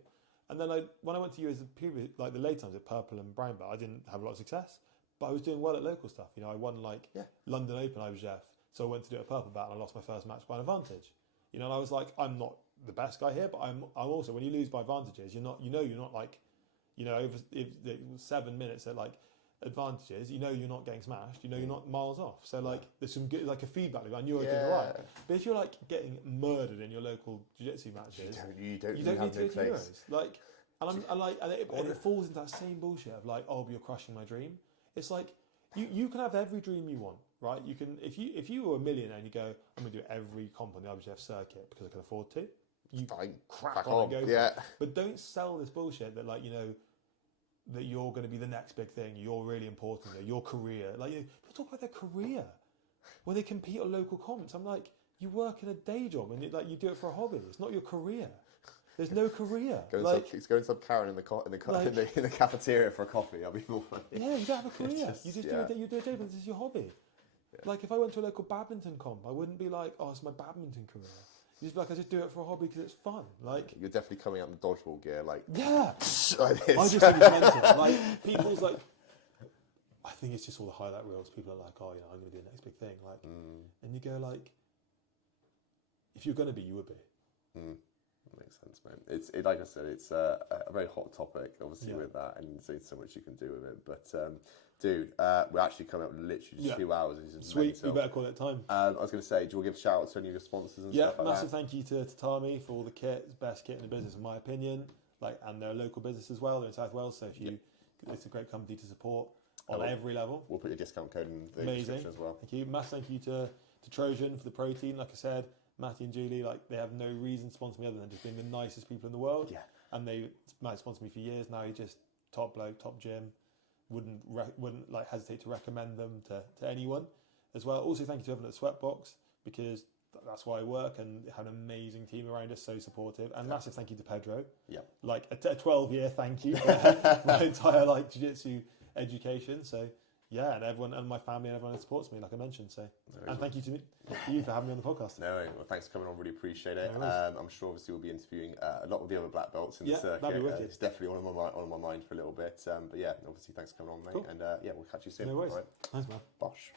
And then when I went to you as a period, like the late times at purple and brown belt, I didn't have a lot of success, but I was doing well at local stuff. You know, I won like London Open IBJJF, so I went to do a purple belt and I lost my first match by an advantage. You know, and I was like, I'm not the best guy here, but I'm also, when you lose by advantages, you're not like, you know, over 7 minutes at like advantages, you know, you're not getting smashed, you know, you're not miles off. So like, there's some good, like a feedback loop, and you're doing it right. But if you're like getting murdered in your local jiu-jitsu matches, you don't need to go to Euros. Like, and it falls into that same bullshit of like, oh, but you're crushing my dream. It's like, you can have every dream you want, right? You can, if you were a millionaire and you go, I'm going to do every comp on the IBJJF circuit because I can afford to, you crack on and go for it. But don't sell this bullshit that, like, you know, that you're going to be the next big thing, you're really important, your career. Like, people talk about their career when they compete on local comps. I'm like, you work in a day job and you do it for a hobby. It's not your career. There's no career. He's going to some Karen in the cafeteria for a coffee. I'll be more funny. Yeah, you don't have a career. Just, you just do a job, but this is your hobby. Yeah. Like if I went to a local badminton comp, I wouldn't be like, oh, it's my badminton career. You just be like, I just do it for a hobby because it's fun. Like you're definitely coming out in the dodgeball gear, like like this. I just think it's mental. Like people's like, I think it's just all the highlight reels. People are like, oh, I'm going to be the next big thing. Like, and you go like, if you're going to be, you would be. That makes sense, man. It's like I said, it's a very hot topic, obviously, with that, and there's so much you can do with it. But, dude, we're actually coming up with literally just 2 hours. Sweet, we better call it time. I was going to say, do you want to give a shout out to any of your sponsors and stuff like massive that? thank you to Tatami for all the kit. It's the best kit in the business, in my opinion. Like, and they're a local business as well. They're in South Wales, so it's a great company to support on every level. We'll put your discount code in the description as well. Thank you. Massive thank you to Trojan for the protein. Like I said, Matty and Julie, like they have no reason to sponsor me other than just being the nicest people in the world. Yeah. And they might sponsor me for years now. He's just top bloke, top gym. Wouldn't like hesitate to recommend them to anyone as well. Also, thank you to everyone at Sweatbox because that's why I work and have an amazing team around us, so supportive. And massive thank you to Pedro. Yeah. Like a 12-year thank you for my entire like jiu-jitsu education. So. Yeah, and everyone, and my family, and everyone that supports me, like I mentioned. So, and thank you to you for having me on the podcast. No, well, thanks for coming on. Really appreciate it. I'm sure, obviously, we'll be interviewing a lot of the other black belts in the circuit. That'd be wicked. It's definitely on my mind for a little bit. But yeah, obviously, thanks for coming on, mate. Cool. And yeah, we'll catch you soon. No worries. All right. Thanks, man. Bosh.